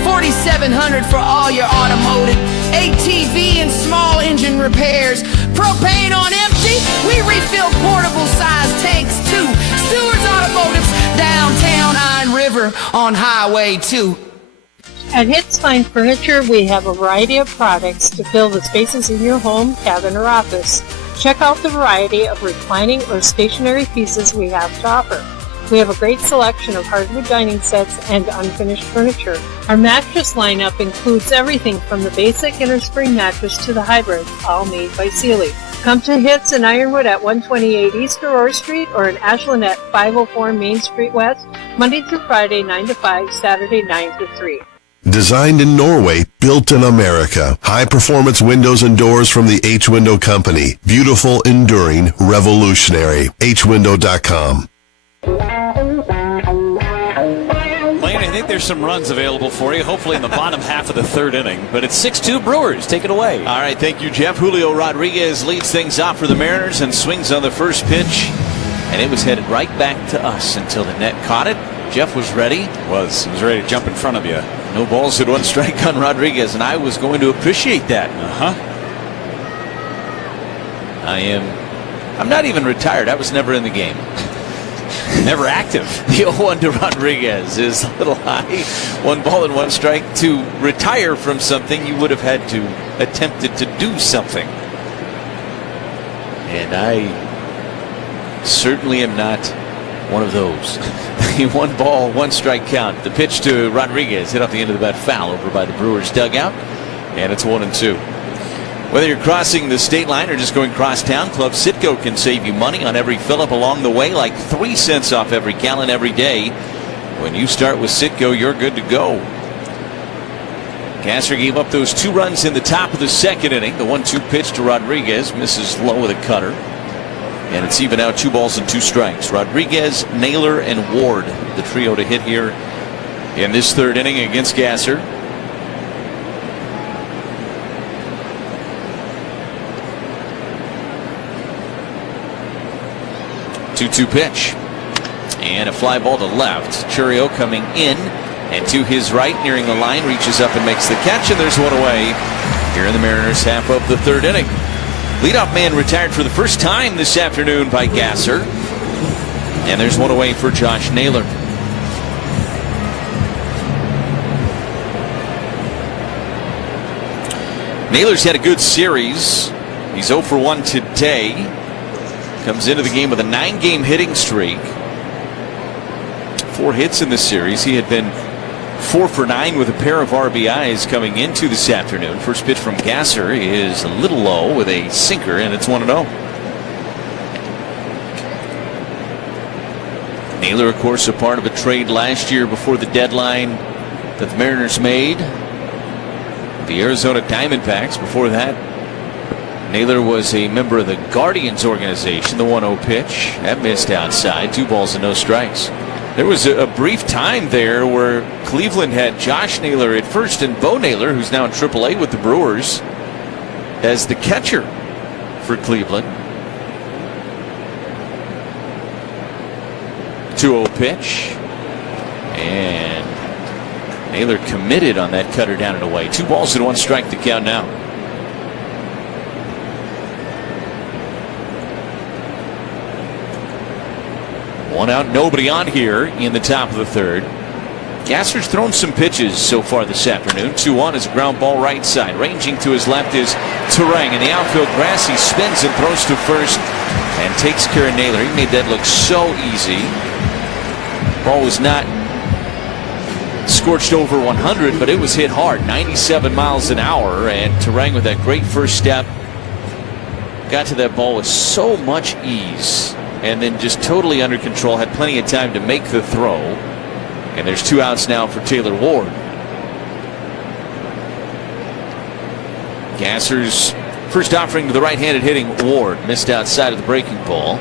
715-372-4700 for all your automotive, ATV, and small engine repairs. Propane on empty? We refill portable size tanks, too. Stewart's Automotive, downtown Iron River on Highway 2. At Hits Fine Furniture, we have a variety of products to fill the spaces in your home, cabin, or office. Check out the variety of reclining or stationary pieces we have to offer. We have a great selection of hardwood dining sets and unfinished furniture. Our mattress lineup includes everything from the basic innerspring mattress to the hybrids, all made by Sealy. Come to Hits in Ironwood at 128 East Aurora Street or in Ashland at 504 Main Street West, Monday through Friday 9 to 5, Saturday 9 to 3. Designed in Norway, built in America. High-performance windows and doors from the H-Window Company. Beautiful, enduring, revolutionary. hwindow.com. Lane, I think there's some runs available for you, hopefully in the bottom half of the third inning. But it's 6-2 Brewers. Take it away. All right, thank you, Jeff. Julio Rodriguez leads things off for the Mariners and swings on the first pitch. And it was headed right back to us until the net caught it. Jeff was ready. He was ready to jump in front of you. No balls at 1 strike on Rodriguez, and I was going to appreciate that. I'm not even retired. I was never in the game. never active. The 0-1 to Rodriguez is a little high. 1 ball and 1 strike. To retire from something, you would have had to attempted to do something. And I certainly am not one of those. The 1 ball, 1 strike count. The pitch to Rodriguez hit off the end of the bat, foul over by the Brewers dugout. And it's 1-2. Whether you're crossing the state line or just going cross town, Club Citgo can save you money on every fill-up along the way, like 3 cents off every gallon every day. When you start with Citgo, you're good to go. Gasser gave up those 2 runs in the top of the 2nd inning. The 1-2 pitch to Rodriguez misses low with a cutter. And it's even out 2 balls and 2 strikes. Rodriguez, Naylor, and Ward, the trio to hit here in this 3rd inning against Gasser. Two pitch and a fly ball to left. Churio coming in and to his right, nearing the line, reaches up and makes the catch, and there's 1 away here in the Mariners half of the 3rd inning. Leadoff man retired for the first time this afternoon by Gasser, and there's 1 away for Josh Naylor. Naylor's had a good series. He's 0 for 1 today. Comes into the game with a 9-game hitting streak. 4 hits in the series. He had been 4 for 9 with a pair of RBIs coming into this afternoon. First pitch from Gasser is a little low with a sinker, and it's 1-0. Naylor, of course, a part of a trade last year before the deadline that the Mariners made. The Arizona Diamondbacks. Before that, Naylor was a member of the Guardians organization. The 1-0 pitch that missed outside. 2 balls and no strikes. There was a brief time there where Cleveland had Josh Naylor at first and Bo Naylor, who's now in AAA with the Brewers, as the catcher for Cleveland. 2-0 pitch, and Naylor committed on that cutter down and away. 2 balls and 1 strike to count now. One out, nobody on here in the top of the 3rd. Gasser's thrown some pitches so far this afternoon. 2-1 is a ground ball right side. Ranging to his left is Turang. In the outfield grass, he spins and throws to first and takes care of Naylor. He made that look so easy. Ball was not scorched over 100, but it was hit hard. 97 miles an hour, and Turang with that great first step got to that ball with so much ease. And then just totally under control, had plenty of time to make the throw. And there's 2 outs now for Taylor Ward. Gasser's first offering to the right-handed hitting Ward. Missed outside of the breaking ball.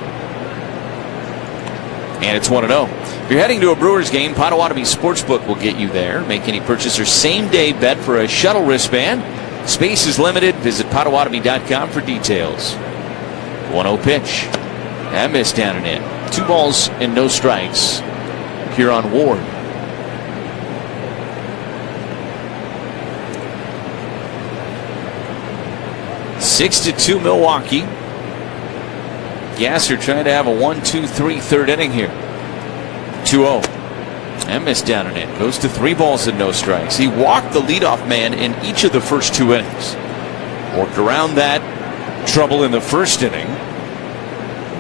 And it's 1-0. If you're heading to a Brewers game, Potawatomi Sportsbook will get you there. Make any purchase or same-day bet for a shuttle wristband. Space is limited. Visit Potawatomi.com for details. 1-0 pitch. That missed down and in. 2 balls and no strikes here on Ward. Six to 2 Milwaukee. Gasser trying to have a 1-2-3 3rd inning here. 2-0. That missed down and in. Goes to 3 balls and no strikes. He walked the leadoff man in each of the first 2 innings. Worked around that trouble in the 1st inning,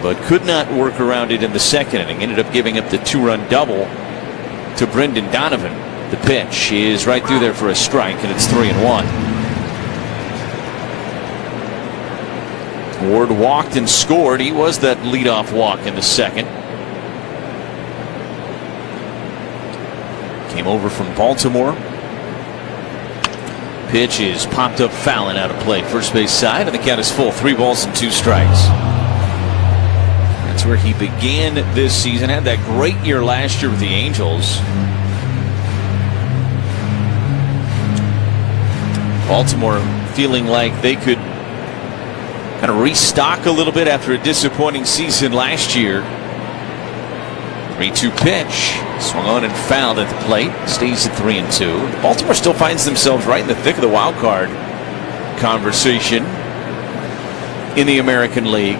but could not work around it in the 2nd inning. Ended up giving up the 2-run double to Brendan Donovan. The pitch is right through there for a strike, and it's 3-1. Ward walked and scored. He was that leadoff walk in the 2nd. Came over from Baltimore. Pitch is popped up foul and out of play. First base side, and the count is full. 3 balls and 2 strikes. That's where he began this season. Had that great year last year with the Angels. Baltimore feeling like they could kind of restock a little bit after a disappointing season last year. 3-2 pitch. Swung on and fouled at the plate. Stays at 3-2. Baltimore still finds themselves right in the thick of the wild card conversation in the American League.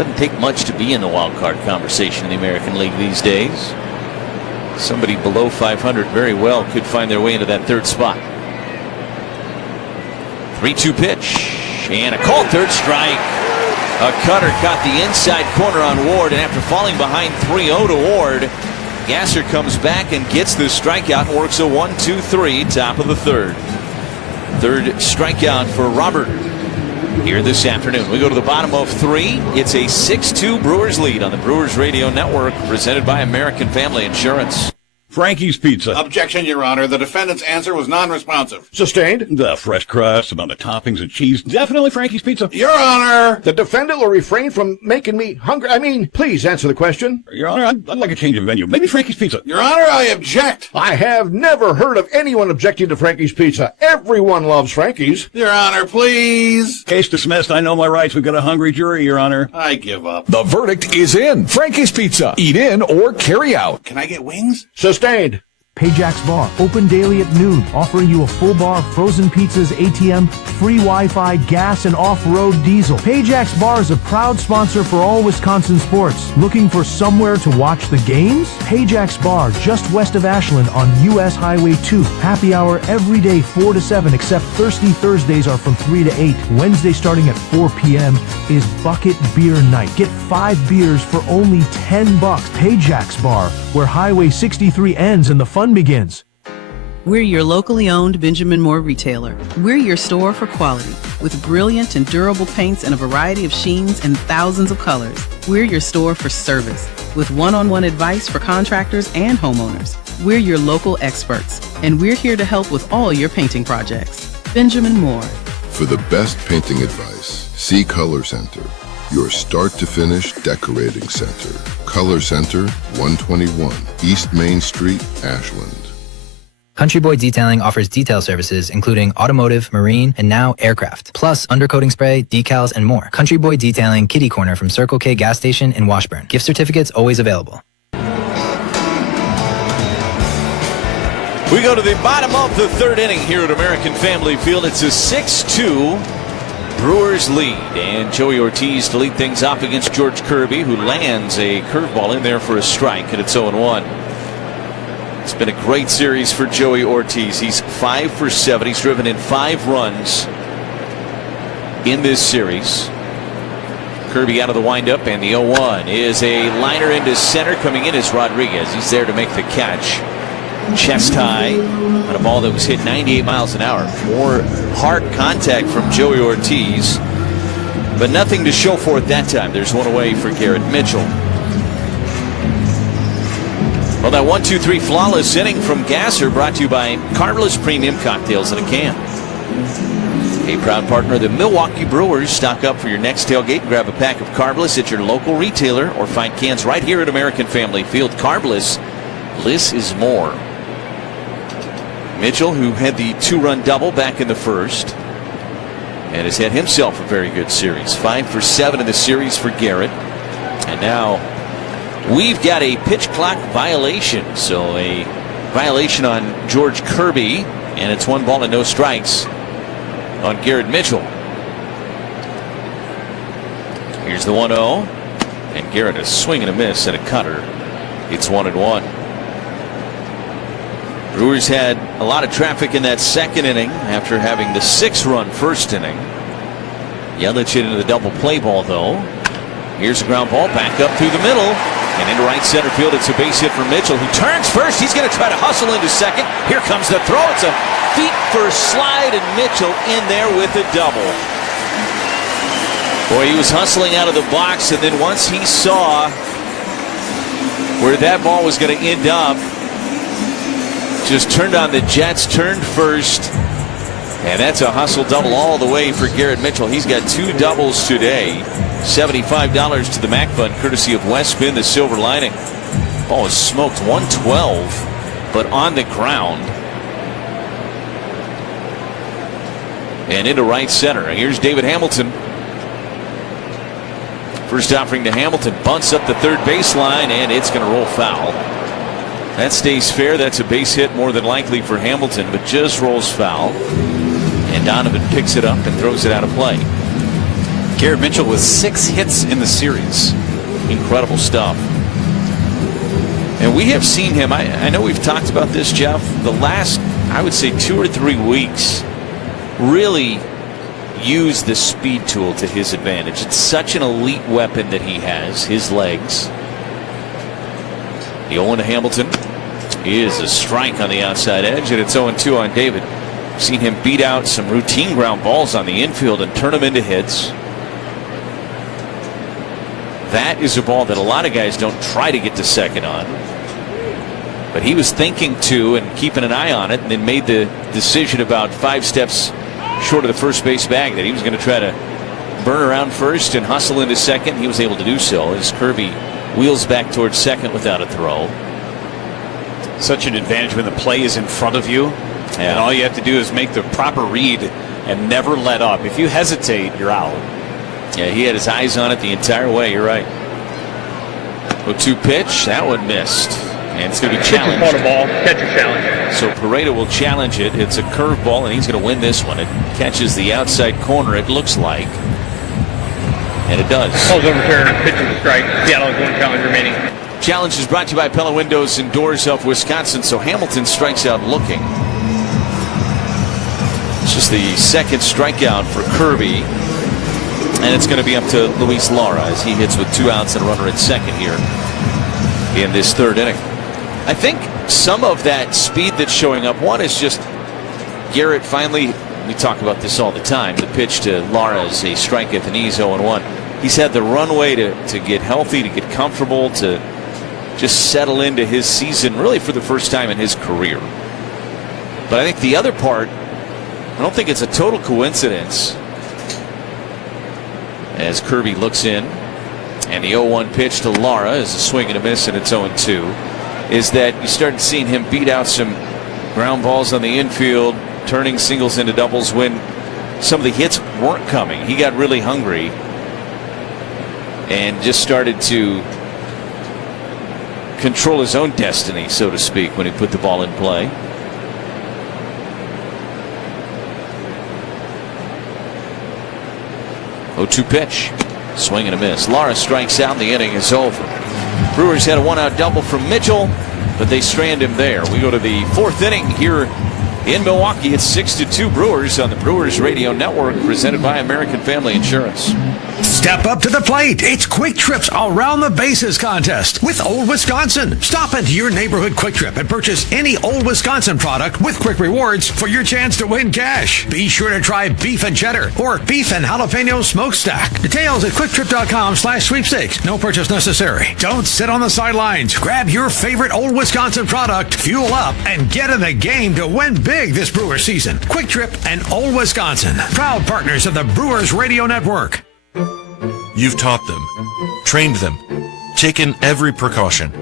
Doesn't take much to be in the wild card conversation in the American League these days. Somebody below 500 very well could find their way into that third spot. 3-2 pitch. And a called third strike. A cutter caught the inside corner on Ward, and after falling behind 3-0 to Ward, Gasser comes back and gets the strikeout and works a 1-2-3, top of the third. Third strikeout for Robert here this afternoon. We go to the bottom of 3. It's a 6-2 Brewers lead on the Brewers Radio Network, presented by American Family Insurance. Frankie's Pizza. Objection, Your Honor. The defendant's answer was non-responsive. Sustained. The fresh crust, amount of toppings and cheese. Definitely Frankie's Pizza. Your Honor. The defendant will refrain from making me hungry. I mean, please answer the question. Your Honor, I'd like a change of venue. Maybe Frankie's Pizza. Your Honor, I object. I have never heard of anyone objecting to Frankie's Pizza. Everyone loves Frankie's. Your Honor, please. Case dismissed. I know my rights. We've got a hungry jury, Your Honor. I give up. The verdict is in. Frankie's Pizza. Eat in or carry out. Can I get wings? Sustained. Payjack's Bar, open daily at noon, offering you a full bar of frozen pizzas, ATM, free Wi-Fi, gas, and off-road diesel. Payjack's Bar is a proud sponsor for all Wisconsin sports. Looking for somewhere to watch the games? Payjack's Bar, just west of Ashland on U.S. Highway 2. Happy hour every day 4 to 7, except Thirsty Thursdays are from 3 to 8. Wednesday starting at 4 p.m. is Bucket Beer Night. Get 5 beers for only $10. Payjack's Bar, where Highway 63 ends and the fun begins. We're your locally owned Benjamin Moore retailer. We're your store for quality, with brilliant and durable paints in a variety of sheens and thousands of colors. We're your store for service, with one-on-one advice for contractors and homeowners. We're your local experts, and we're here to help with all your painting projects. Benjamin Moore. For the best painting advice, see Color Center, your start-to-finish decorating center. Color Center, 121 East Main Street, Ashland. Country Boy Detailing offers detail services including automotive, marine, and now aircraft, plus undercoating spray, decals, and more. Country Boy Detailing Kitty Corner from Circle K gas station in Washburn. Gift certificates always available. We go to the bottom of the third inning here at American Family Field. It's a 6-2 Brewers lead, and Joey Ortiz to lead things off against George Kirby, who lands a curveball in there for a strike, and it's 0-1. It's been a great series for Joey Ortiz. He's 5 for 7. He's driven in 5 runs in this series. Kirby out of the windup, and the 0-1 is a liner into center. Coming in is Rodriguez. He's there to make the catch. Chest high on a ball that was hit 98 miles an hour. More hard contact from Joey Ortiz, but nothing to show for it that time. There's one away for Garrett Mitchell. Well, that 1-2-3 flawless inning from Gasser, brought to you by Carbless Premium Cocktails in a Can. A proud partner of the Milwaukee Brewers. Stock up for your next tailgate. Grab a pack of Carbless at your local retailer, or find cans right here at American Family Field. Carbless, less is more. Mitchell, who had the 2-run double back in the first, and has had himself a very good series. 5 for 7 in the series for Garrett. And now we've got a pitch clock violation. So a violation on George Kirby, and it's 1 ball and no strikes on Garrett Mitchell. Here's the 1-0, and Garrett a swing and a miss and a cutter. It's 1-1. Brewers had a lot of traffic in that second inning after having the 6-run first inning. Yelich hit into the double play ball, though. Here's a ground ball back up through the middle and into right center field. It's a base hit for Mitchell, who turns first. He's going to try to hustle into second. Here comes the throw. It's a feet first slide, and Mitchell in there with a double. Boy, he was hustling out of the box, and then once he saw where that ball was going to end up, just turned on the jets, turned first, and that's a hustle double all the way for Garrett Mitchell. He's got 2 doubles today. $75 to the Mac Fund, courtesy of Westpin, the silver lining. Ball is smoked 112, but on the ground. And into right center. Here's David Hamilton. First offering to Hamilton, bunts up the third baseline, and it's going to roll foul. That stays fair. That's a base hit more than likely for Hamilton, but just rolls foul. And Donovan picks it up and throws it out of play. Garrett Mitchell with 6 hits in the series. Incredible stuff. And we have seen him, I know we've talked about this, Jeff, the last, I would say, 2 or 3 weeks, really use the speed tool to his advantage. It's such an elite weapon that he has, his legs. The 0-1 to Hamilton is a strike on the outside edge, and it's 0-2 on David. Seen him beat out some routine ground balls on the infield and turn them into hits. That is a ball that a lot of guys don't try to get to second on. But he was thinking to and keeping an eye on it, and then made the decision about 5 steps short of the first base bag that he was going to try to burn around first and hustle into second. He was able to do so as Kirby wheels back towards second without a throw. Such an advantage when the play is in front of you. And all you have to do is make the proper read and never let up. If you hesitate, you're out. Yeah, he had his eyes on it the entire way. You're right. 0-2 pitch. That one missed. And it's going to be challenged. Pitch is ball. Catcher challenge. So Pareto will challenge it. It's a curveball, and he's going to win this one. It catches the outside corner, it looks like. And it does. Calls overturned. Pitch is a strike. Seattle has 1 challenge remaining. Challenge is brought to you by Pella Windows and Doors of Wisconsin. So Hamilton strikes out looking. It's just the second strikeout for Kirby. And it's going to be up to Luis Lara as he hits with 2 outs and a runner at second here in this 3rd inning. I think some of that speed that's showing up, one is just Garrett finally, we talk about this all the time, the pitch to Lara is a strike at the knees, 0-1. He's had the runway to get healthy, to get comfortable, to just settle into his season really for the first time in his career. But I think the other part, I don't think it's a total coincidence as Kirby looks in, and the 0-1 pitch to Lara is a swing and a miss, and it's 0-2, is that you started seeing him beat out some ground balls on the infield, turning singles into doubles when some of the hits weren't coming. He got really hungry and just started to control his own destiny, so to speak, when he put the ball in play. Oh, 2 pitch. Swing and a miss. Lara strikes out. The inning is over. Brewers had a 1-out double from Mitchell, but they strand him there. We go to the 4th inning here in Milwaukee. It's 6-2 Brewers on the Brewers Radio Network, presented by American Family Insurance. Step up to the plate. It's Quick Trip's Around the Bases contest with Old Wisconsin. Stop into your neighborhood Quick Trip and purchase any Old Wisconsin product with Quick Rewards for your chance to win cash. Be sure to try beef and cheddar or beef and jalapeno smokestack. Details at quicktrip.com/sweepstakes. No purchase necessary. Don't sit on the sidelines. Grab your favorite Old Wisconsin product, fuel up, and get in the game to win big this Brewers season. Quick Trip and Old Wisconsin, proud partners of the Brewers Radio Network. You've taught them, trained them, taken every precaution.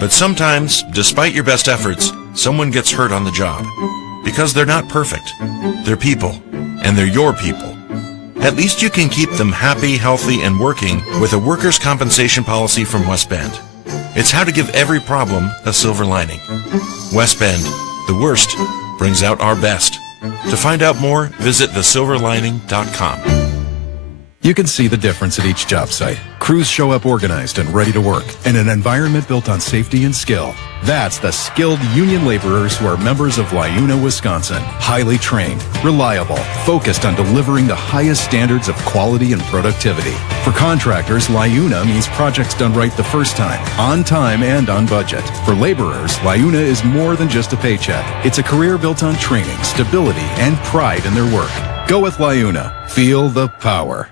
But sometimes, despite your best efforts, someone gets hurt on the job. Because they're not perfect. They're people, and they're your people. At least you can keep them happy, healthy, and working with a workers' compensation policy from West Bend. It's how to give every problem a silver lining. West Bend, the worst brings out our best. To find out more, visit thesilverlining.com. You can see the difference at each job site. Crews show up organized and ready to work in an environment built on safety and skill. That's the skilled union laborers who are members of LIUNA, Wisconsin. Highly trained, reliable, focused on delivering the highest standards of quality and productivity. For contractors, LIUNA means projects done right the first time, on time and on budget. For laborers, LIUNA is more than just a paycheck. It's a career built on training, stability, and pride in their work. Go with LIUNA. Feel the power.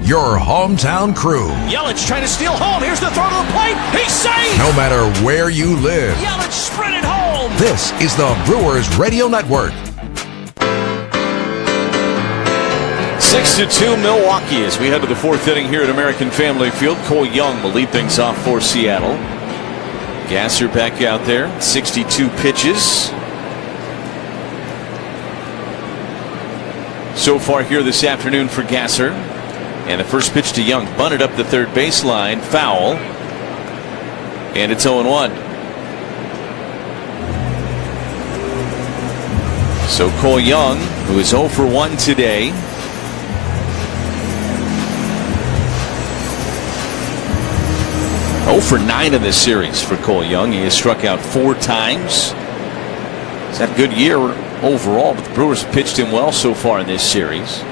Your hometown crew. Yelich trying to steal home. Here's the throw to the plate. He's safe. No matter where you live. Yelich sprinted home. This is the Brewers Radio Network. 6-2 Milwaukee as we head to the 4th inning here at American Family Field. Cole Young will lead things off for Seattle. Gasser back out there. 62 pitches so far here this afternoon for Gasser. And the first pitch to Young, bunted up the third baseline, foul, and it's 0-1. So Cole Young, who is 0 for 1 today, 0 for 9 in this series for Cole Young. He has struck out 4 times. He's had a good year overall, but the Brewers have pitched him well so far in this series.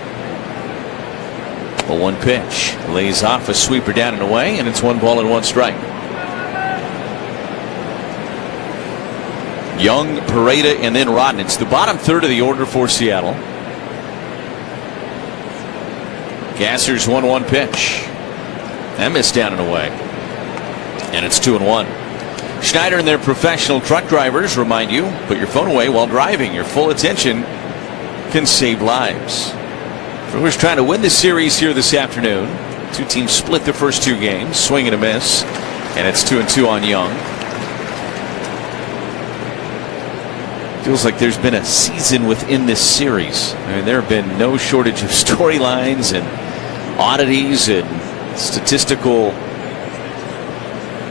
A 1 pitch lays off a sweeper down and away, and it's 1 ball and 1 strike. Young, Pareda, and then Rodden. It's the bottom third of the order for Seattle. Gasser's 1-1 pitch. That missed down and away. And it's 2-1. Schneider and their professional truck drivers remind you, put your phone away while driving. Your full attention can save lives. Brewers trying to win the series here this afternoon. 2 teams split the first 2 games. Swing and a miss. And it's 2-2 on Young. Feels like there's been a season within this series. I mean, there have been no shortage of storylines and oddities and statistical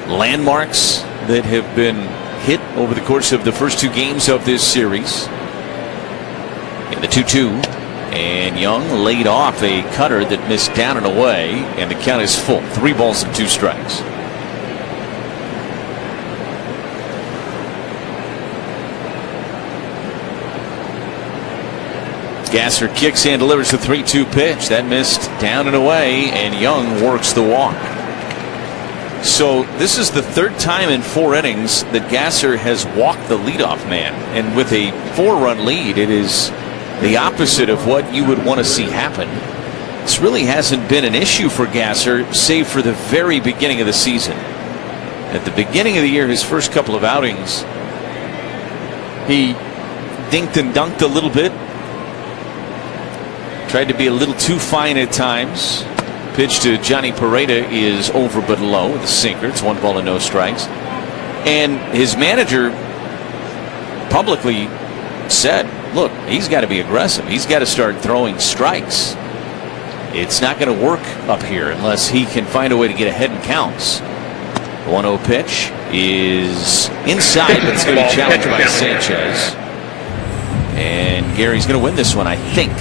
landmarks that have been hit over the course of the first 2 games of this series. In the 2-2, and Young laid off a cutter that missed down and away, and the count is full. 3 balls and 2 strikes. Gasser kicks and delivers the 3-2 pitch. That missed down and away, and Young works the walk. So this is the 3rd time in 4 innings that Gasser has walked the leadoff man. And with a 4-run lead, it is the opposite of what you would want to see happen. This really hasn't been an issue for Gasser, save for the very beginning of the season. At the beginning of the year, his first couple of outings, he dinked and dunked a little bit. Tried to be a little too fine at times. Pitch to Johnny Pareda is over but low with a sinker. It's 1 ball and no strikes. And his manager publicly said, look, he's got to be aggressive. He's got to start throwing strikes. It's not going to work up here unless he can find a way to get ahead in counts. The 1-0 pitch is inside, but it's going to be challenged by Sanchez. And Gary's going to win this one, I think.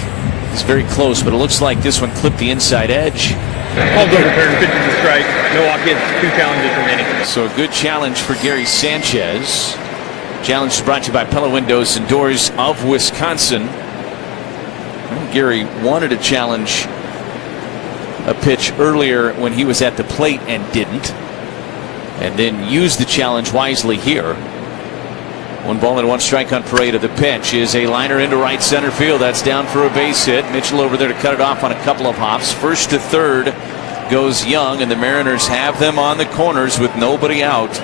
It's very close, but it looks like this one clipped the inside edge. Called overturned, pitches a strike. Milwaukee has 2 challenges remaining. So a good challenge for Gary Sanchez. Challenge is brought to you by Pella Windows and Doors of Wisconsin. Well, Gary wanted to challenge a pitch earlier when he was at the plate and didn't, and then used the challenge wisely here. 1 ball and 1 strike on Pareda. The pitch is a liner into right center field. That's down for a base hit. Mitchell over there to cut it off on a couple of hops. First to third goes Young, and the Mariners have them on the corners with nobody out.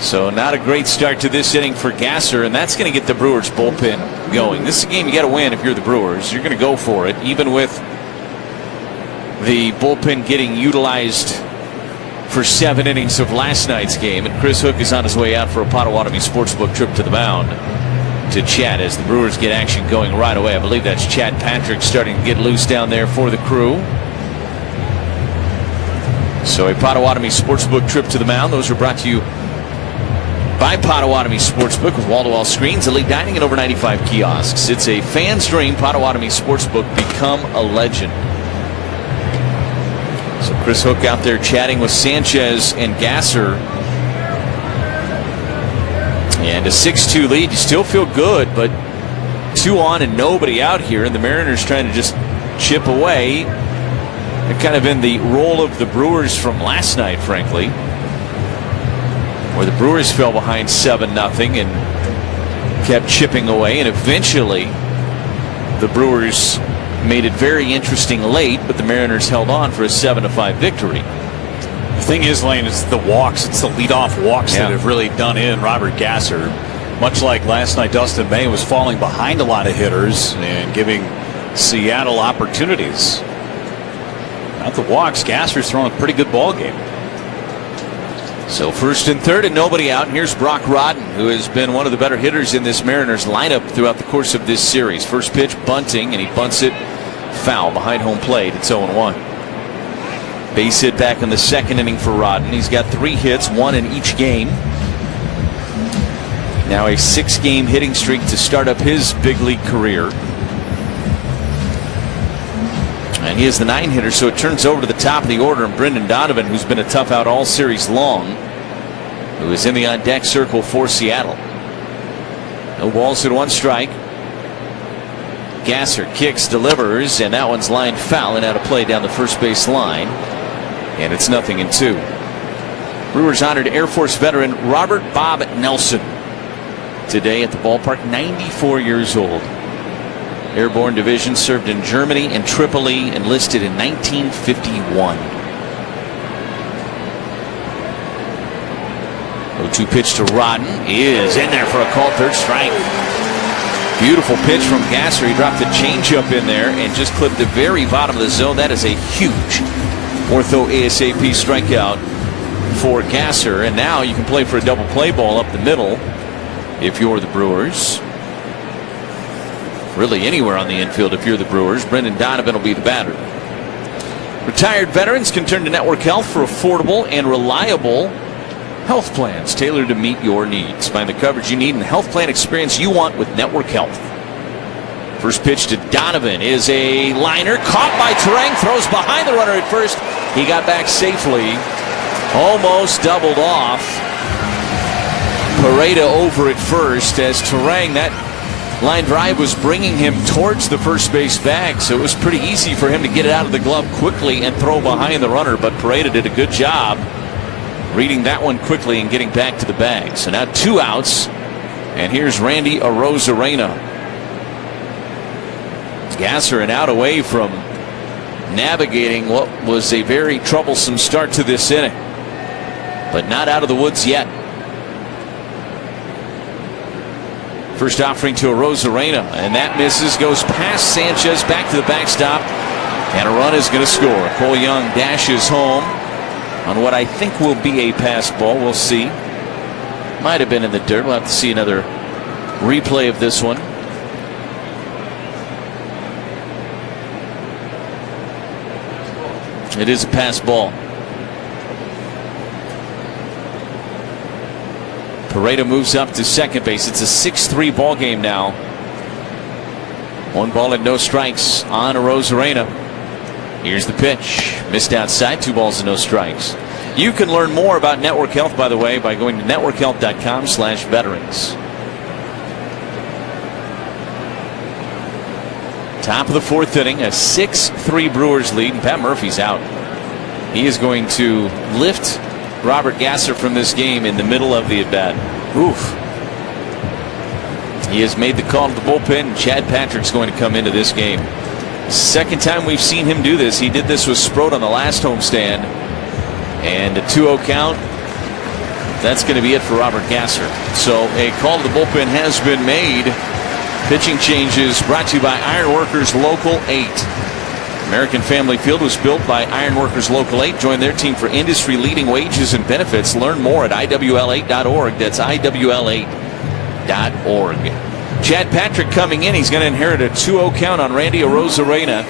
So not a great start to this inning for Gasser, and that's going to get the Brewers bullpen going. This is a game you got to win if you're the Brewers. You're going to go for it, even with the bullpen getting utilized for 7 innings of last night's game. And Chris Hook is on his way out for a Potawatomi Sportsbook trip to the mound to chat as the Brewers get action going right away. I believe that's Chad Patrick starting to get loose down there for the crew. So a Potawatomi Sportsbook trip to the mound. Those are brought to you by Potawatomi Sportsbook with wall-to-wall screens, elite dining, and over 95 kiosks. It's a fan's dream. Potawatomi Sportsbook, become a legend. So Chris Hook out there chatting with Sanchez and Gasser. And a 6-2 lead. You still feel good, but 2 on and nobody out here, and the Mariners trying to just chip away. They're kind of in the role of the Brewers from last night, frankly, where the Brewers fell behind 7-0 and kept chipping away, and eventually the Brewers made it very interesting late, but the Mariners held on for a 7-5 victory. The thing is, Lane, it's the walks. It's the leadoff walks that have really done in Robert Gasser. Much like last night, Dustin May was falling behind a lot of hitters and giving Seattle opportunities. Not the walks. Gasser's throwing a pretty good ball game. So first and third and nobody out. And here's Brock Rodden, who has been one of the better hitters in this Mariners lineup throughout the course of this series. First pitch bunting, and he bunts it foul behind home plate. It's 0-1. Base hit back in the 2nd inning for Rodden. He's got 3 hits, 1 in each game. Now a 6-game hitting streak to start up his big league career. And he is the 9-hitter, so it turns over to the top of the order, and Brendan Donovan, who's been a tough out all series long, who is in the on-deck circle for Seattle. No balls and 1 strike. Gasser kicks, delivers, and that one's lined foul and out of play down the first base line. And it's 0-2. Brewers honored Air Force veteran Robert Bob Nelson today at the ballpark, 94 years old. Airborne Division, served in Germany and Tripoli, enlisted in 1951. 0-2 pitch to Rodden is in there for a called third strike. Beautiful pitch from Gasser. He dropped the changeup in there and just clipped the very bottom of the zone. That is a huge ortho ASAP strikeout for Gasser. And now you can play for a double play ball up the middle if you're the Brewers. Really anywhere on the infield if you're the Brewers. Brendan Donovan will be the batter. Retired veterans can turn to Network Health for affordable and reliable health plans tailored to meet your needs. Find the coverage you need and the health plan experience you want with Network Health. First pitch to Donovan is a liner caught by Turang. Throws behind the runner at first. He got back safely. Almost doubled off. Pareda over at first as Turang, that line drive was bringing him towards the first base bag, so it was pretty easy for him to get it out of the glove quickly and throw behind the runner, but Pareda did a good job reading that one quickly and getting back to the bag. So now 2 outs, and here's Randy Arozarena. Gasser an out away from navigating what was a very troublesome start to this inning, but not out of the woods yet. First offering to Arozarena, and that misses, goes past Sanchez, back to the backstop, and a run is going to score. Cole Young dashes home on what I think will be a pass ball. We'll see. Might have been in the dirt. We'll have to see another replay of this one. It is a pass ball. Pareda moves up to second base. It's a 6-3 ball game now. 1 ball and no strikes on Arozarena. Here's the pitch. Missed outside. 2 balls and no strikes. You can learn more about Network Health, by the way, by going to networkhealth.com/veterans. Top of the 4th inning, a 6-3 Brewers lead, and Pat Murphy's out. He is going to lift Robert Gasser from this game in the middle of the at-bat. Oof. He has made the call to the bullpen, and Chad Patrick's going to come into this game. Second time we've seen him do this. He did this with Sproat on the last homestand. And a 2-0 count. That's going to be it for Robert Gasser. So a call to the bullpen has been made. Pitching changes brought to you by Ironworkers Local 8. American Family Field was built by Ironworkers Local 8. Join their team for industry-leading wages and benefits. Learn more at IWL8.org. That's IWL8.org. Chad Patrick coming in. He's going to inherit a 2-0 count on Randy Arozarena.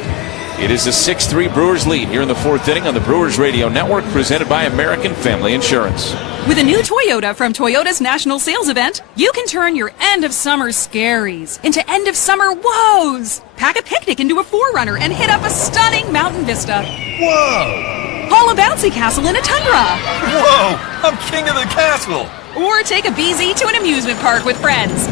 It is a 6-3 Brewers lead here in the 4th inning on the Brewers Radio Network, presented by American Family Insurance. With a new Toyota from Toyota's National Sales Event, you can turn your end-of-summer scaries into end-of-summer woes. Pack a picnic into a 4Runner and hit up a stunning mountain vista. Whoa! Haul a bouncy castle in a Tundra. Whoa! I'm king of the castle! Or take a BZ to an amusement park with friends.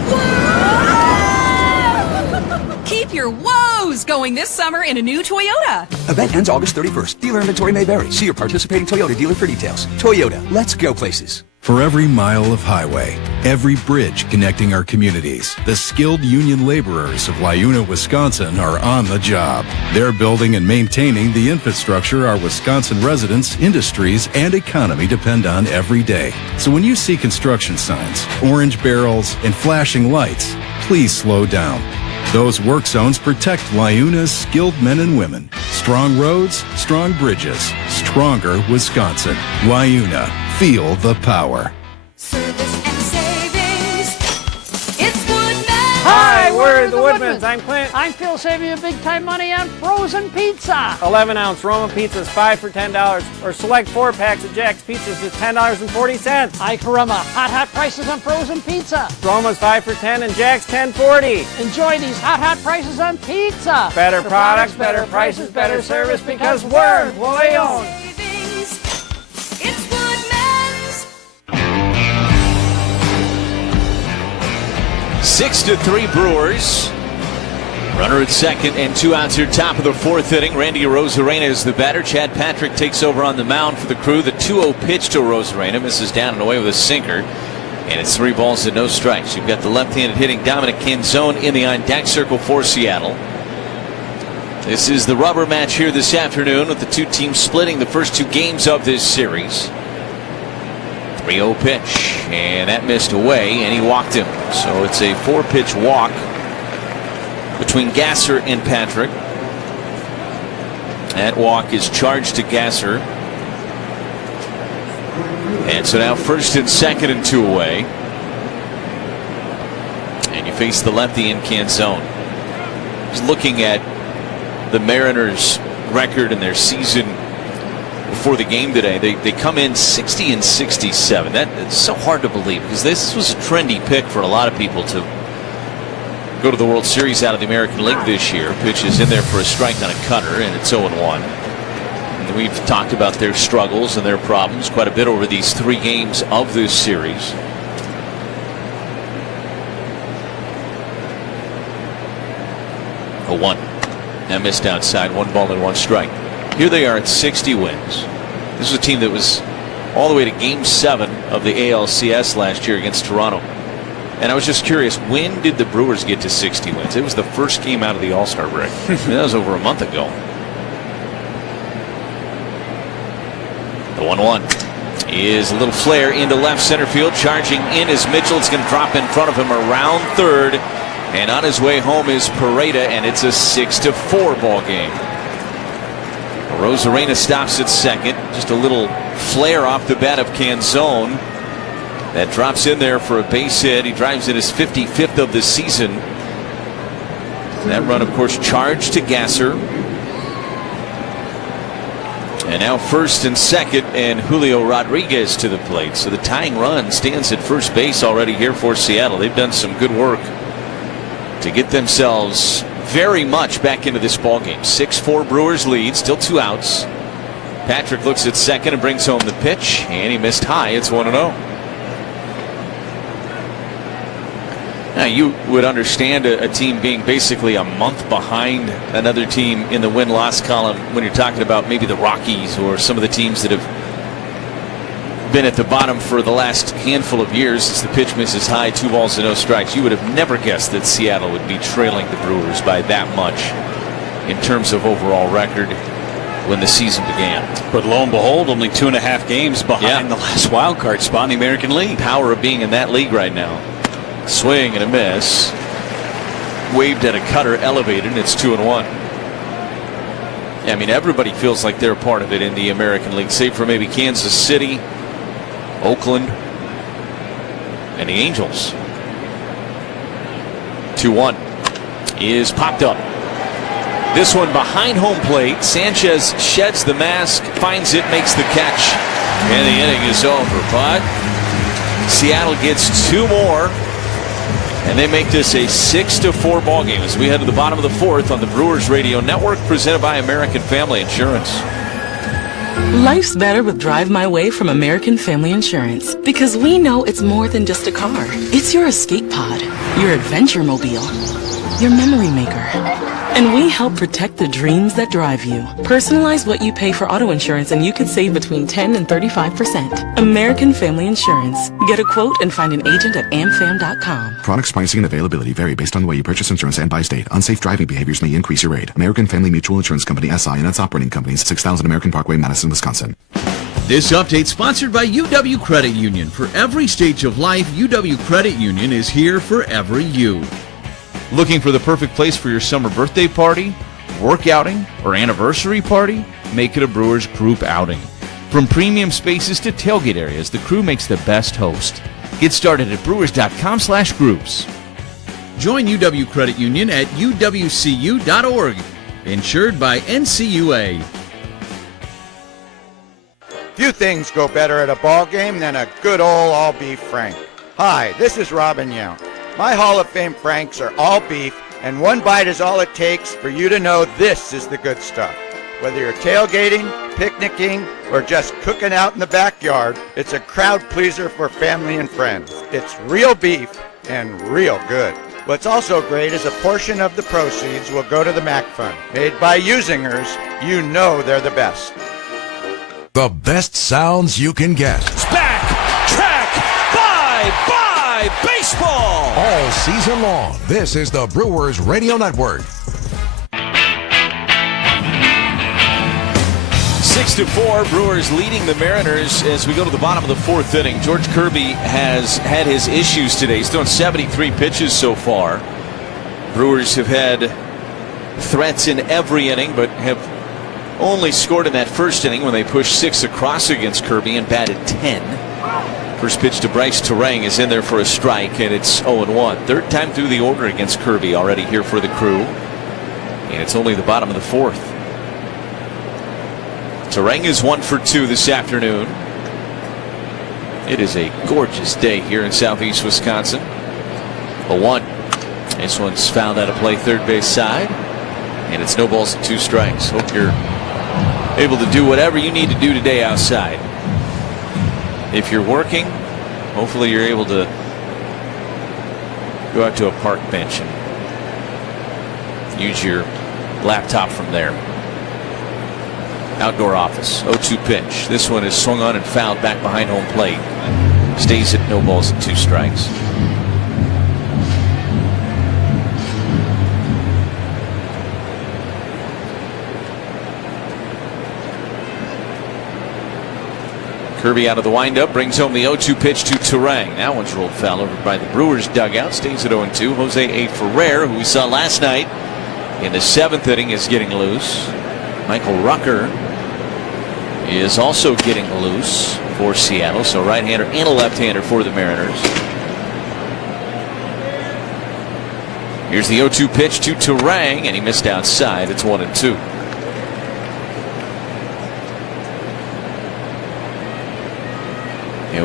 Keep your woes going this summer in a new Toyota. Event ends August 31st. Dealer inventory may vary. See your participating Toyota dealer for details. Toyota, let's go places. For every mile of highway, every bridge connecting our communities, the skilled union laborers of Liuna, Wisconsin are on the job. They're building and maintaining the infrastructure our Wisconsin residents, industries, and economy depend on every day. So when you see construction signs, orange barrels, and flashing lights, please slow down. Those work zones protect Liuna's skilled men and women. Strong roads, strong bridges, stronger Wisconsin. Liuna, feel the power. Hi, We're the Woodmans. I'm Clint. I'm Phil, saving you big time money on frozen pizza. 11-ounce Roma pizzas, 5 for $10, or select 4 packs of Jack's pizzas at $10.40. Hi, Karama. Hot prices on frozen pizza. Roma's 5 for $10 and Jack's $10.40. Enjoy these hot prices on pizza. Better products, better prices, better service, because we're employee owned. It's Woodman's. 6-3 Brewers. Runner at second and 2 outs here, top of the 4th inning. Randy Arozarena is the batter. Chad Patrick takes over on the mound for the Crew. The 2-0 pitch to Arozarena, misses down and away with a sinker. And it's 3 balls and no strikes. You've got the left-handed hitting Dominic Canzone in the on-deck circle for Seattle. This is the rubber match here this afternoon, with the 2 teams splitting the first 2 games of this series. 3-0 pitch, and that missed away, and he walked him. So it's a 4-pitch walk between Gasser and Patrick. That walk is charged to Gasser. And so now first and second and 2 away. And you face the lefty in Canzone. Just looking at the Mariners' record in their season before the game today, they come in 60 and 67. It's so hard to believe, because this was a trendy pick for a lot of people to go to the World Series out of the American League this year. Pitch is in there for a strike on a cutter, and it's 0-1. And we've talked about their struggles and their problems quite a bit over these 3 games of this series. A 1. That missed outside. 1 ball and 1 strike. Here they are at 60 wins. This is a team that was all the way to Game 7 of the ALCS last year against Toronto. And I was just curious, when did the Brewers get to 60 wins? It was the first game out of the All-Star break. That was over a month ago. The 1-1 is a little flare into left center field. Charging in is Mitchell. It's going to drop in front of him around third. And on his way home is Pareda, and it's a 6-4 ball game. Arozarena stops at second. Just a little flare off the bat of Canzone. That drops in there for a base hit. He drives in his 55th of the season. That run, of course, charged to Gasser. And now first and second, and Julio Rodriguez to the plate. So the tying run stands at first base already here for Seattle. They've done some good work to get themselves very much back into this ball game. 6-4 Brewers lead, still 2 outs. Patrick looks at second and brings home the pitch, and he missed high. It's 1-0. Now, you would understand a team being basically a month behind another team in the win-loss column when you're talking about maybe the Rockies or some of the teams that have been at the bottom for the last handful of years. As the pitch misses high, 2 balls and no strikes. You would have never guessed that Seattle would be trailing the Brewers by that much in terms of overall record when the season began. But lo and behold, only 2.5 games behind the last wild card spot in the American League. Power of being in that league right now. Swing and a miss. Waved at a cutter, elevated, and it's 2-1. I mean, everybody feels like they're a part of it in the American League, save for maybe Kansas City, Oakland, and the Angels. 2-1 is popped up. This one behind home plate. Sanchez sheds the mask, finds it, makes the catch, and the inning is over. But Seattle gets 2 more. And they make this a 6-4 ball game as we head to the bottom of the 4th on the Brewers Radio Network, presented by American Family Insurance. Life's better with Drive My Way from American Family Insurance, because we know it's more than just a car. It's your escape pod, your adventure mobile, your memory maker. And we help protect the dreams that drive you. Personalize what you pay for auto insurance and you could save between 10 and 35%. American Family Insurance. Get a quote and find an agent at amfam.com. Products, pricing, and availability vary based on the way you purchase insurance and by state. Unsafe driving behaviors may increase your rate. American Family Mutual Insurance Company, SI, and its operating companies, 6000 American Parkway, Madison, Wisconsin. This update sponsored by UW Credit Union. For every stage of life, UW Credit Union is here for every you. Looking for the perfect place for your summer birthday party, work outing, or anniversary party? Make it a Brewers group outing. From premium spaces to tailgate areas, the Crew makes the best host. Get started at brewers.com/groups. Join UW Credit Union at uwcu.org. Insured by NCUA. Few things go better at a ball game than a good old all-beef Frank. Hi, this is Robin Yount. My Hall of Fame Franks are all beef, and one bite is all it takes for you to know this is the good stuff. Whether you're tailgating, picnicking, or just cooking out in the backyard, it's a crowd pleaser for family and friends. It's real beef and real good. What's also great is a portion of the proceeds will go to the MAC Fund. Made by Usingers, you know they're the best. The best sounds you can get. It's back, track, bye, baseball. All season long, this is the Brewers Radio Network. 6-4, Brewers leading the Mariners as we go to the bottom of the fourth inning. George Kirby has had his issues today. He's thrown 73 pitches so far. Brewers have had threats in every inning, but have only scored in that first inning when they pushed 6 across against Kirby and batted 10. First pitch to Bryce Terang is in there for a strike, and it's 0-1. Third time through the order against Kirby already here for the Crew, and it's only the bottom of the fourth. Terang is 1 for 2 this afternoon. It is a gorgeous day here in southeast Wisconsin. 0-1. This one's fouled out of play third base side, and it's no balls and 2 strikes. Hope you're able to do whatever you need to do today outside. If you're working, hopefully you're able to go out to a park bench and use your laptop from there. Outdoor office. 0-2 pitch. This one is swung on and fouled back behind home plate. Stays at no balls and 2 strikes. Kirby out of the windup, brings home the 0-2 pitch to Terang. That one's rolled foul over by the Brewers dugout. Stays at 0-2. Jose A. Ferrer, who we saw last night in the 7th inning, is getting loose. Michael Rucker is also getting loose for Seattle. So right-hander and a left-hander for the Mariners. Here's the 0-2 pitch to Terang, and he missed outside. It's 1-2.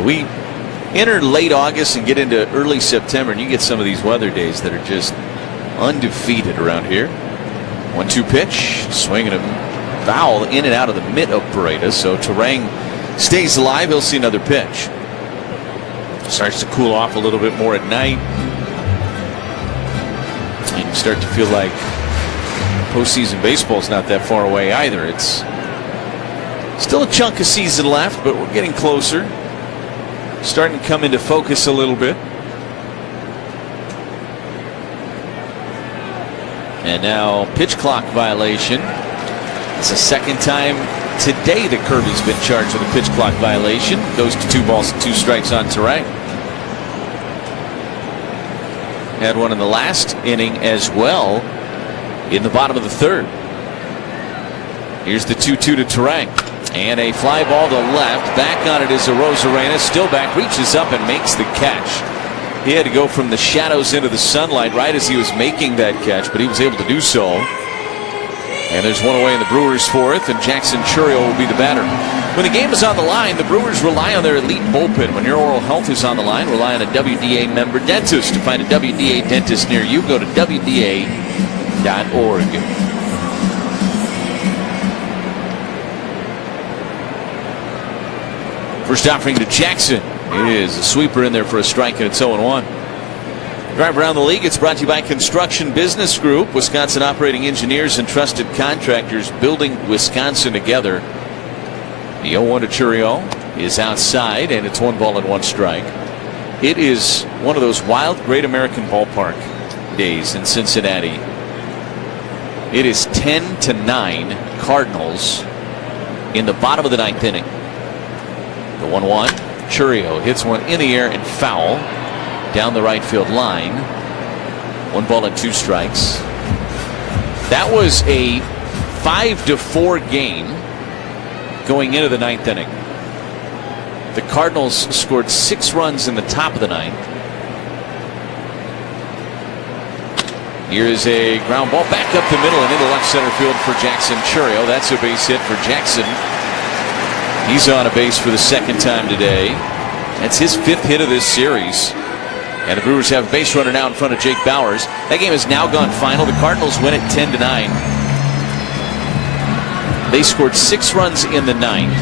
We enter late August and get into early September, and you get some of these weather days that are just undefeated around here. 1-2 pitch, swinging a foul in and out of the mitt of Beretta, so Terang stays alive. He'll see another pitch. Starts to cool off a little bit more at night. And you start to feel like postseason baseball's not that far away either. It's still a chunk of season left, but we're getting closer. Starting to come into focus a little bit. And now pitch clock violation. It's the second time today that Kirby's been charged with a pitch clock violation. Goes to 2 balls and 2 strikes on Terang. Had one in the last inning as well in the bottom of the 3rd. Here's the 2-2 to Terang. And a fly ball to left. Back on it is Arozarena. Still back. Reaches up and makes the catch. He had to go from the shadows into the sunlight right as he was making that catch, but he was able to do so. And there's one away in the Brewers' 4th, and Jackson Churiel will be the batter. When the game is on the line, the Brewers rely on their elite bullpen. When your oral health is on the line, rely on a WDA member dentist. To find a WDA dentist near you, go to WDA.org. First offering to Jackson is a sweeper in there for a strike, and it's 0-1. Drive around the league. It's brought to you by Construction Business Group, Wisconsin operating engineers and trusted contractors, building Wisconsin together. The 0-1 to Churiel is outside, and it's 1 ball and 1 strike. It is one of those wild, great American ballpark days in Cincinnati. It is 10-9 Cardinals in the bottom of the 9th inning. The 1-1. Churiel hits one in the air and foul down the right field line. 1 ball and 2 strikes. That was a 5-4 game going into the 9th inning. The Cardinals scored 6 runs in the top of the 9th. Here is a ground ball back up the middle and into left center field for Jackson Chourio. That's a base hit for Jackson. He's on a base for the second time today. That's his 5th hit of this series. And the Brewers have a base runner now in front of Jake Bauers. That game has now gone final. The Cardinals win it 10-9. They scored 6 runs in the 9th.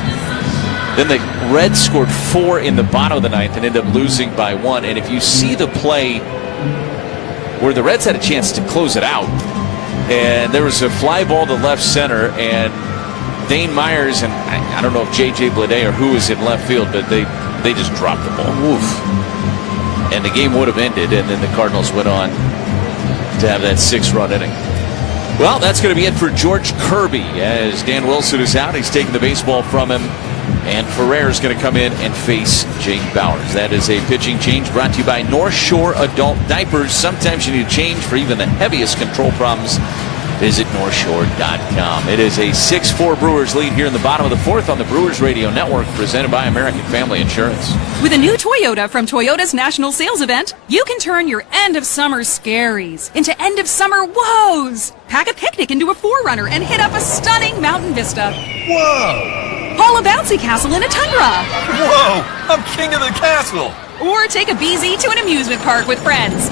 Then the Reds scored 4 in the bottom of the 9th and ended up losing by 1. And if you see the play where the Reds had a chance to close it out, and there was a fly ball to left center, and Dane Myers and I don't know if J.J. Bleday or who was in left field, but they just dropped the ball. Oof. And the game would have ended, and then the Cardinals went on to have that 6-run inning. Well, that's going to be it for George Kirby as Dan Wilson is out. He's taking the baseball from him, and Ferrer is going to come in and face Jake Bauers. That is a pitching change brought to you by North Shore Adult Diapers. Sometimes you need a change for even the heaviest control problems. Visit NorthShore.com. It is a 6-4 Brewers lead here in the bottom of the 4th on the Brewers Radio Network, presented by American Family Insurance. With a new Toyota from Toyota's National Sales Event, you can turn your end-of-summer scaries into end-of-summer woes. Pack a picnic into a 4Runner and hit up a stunning mountain vista. Whoa! Haul a bouncy castle in a Tundra. Whoa! I'm king of the castle! Or take a BZ to an amusement park with friends.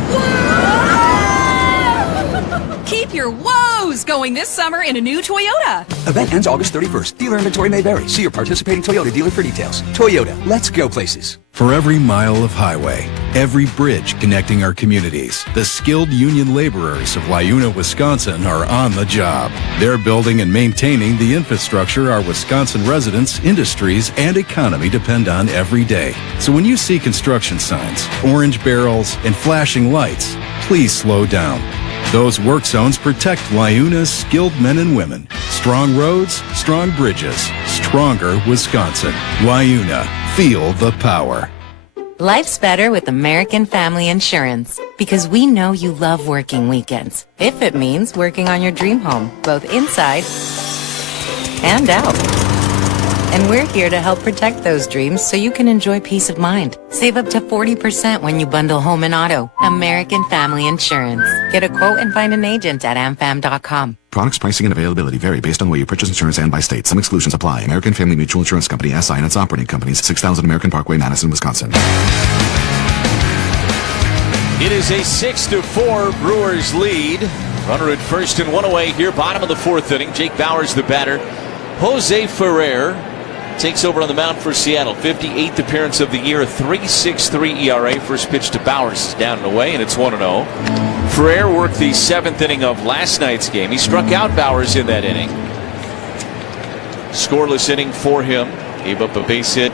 Keep your woes going this summer in a new Toyota. Event ends August 31st. Dealer inventory may vary. See your participating Toyota dealer for details. Toyota, let's go places. For every mile of highway, every bridge connecting our communities, the skilled union laborers of Liuna, Wisconsin are on the job. They're building and maintaining the infrastructure our Wisconsin residents, industries, and economy depend on every day. So when you see construction signs, orange barrels, and flashing lights, please slow down. Those work zones protect Liuna's skilled men and women. Strong roads, strong bridges, stronger Wisconsin. Liuna, feel the power. Life's better with American Family Insurance because we know you love working weekends. If it means working on your dream home, both inside and out. And we're here to help protect those dreams so you can enjoy peace of mind. Save up to 40% when you bundle home and auto. American Family Insurance. Get a quote and find an agent at amfam.com. Products, pricing, and availability vary based on where you purchase insurance and by state. Some exclusions apply. American Family Mutual Insurance Company, SI, and its operating companies, 6000 American Parkway, Madison, Wisconsin. It is a 6-4 Brewers lead. Runner at first and one away here, bottom of the 4th inning. Jake Bauers, the batter. Jose Ferrer takes over on the mound for Seattle. 58th appearance of the year, 3.63 ERA. First pitch to Bauers is down and away, and it's 1-0. Ferrer worked the 7th inning of last night's game. He struck out Bauers in that inning. Scoreless inning for him. Gave up a base hit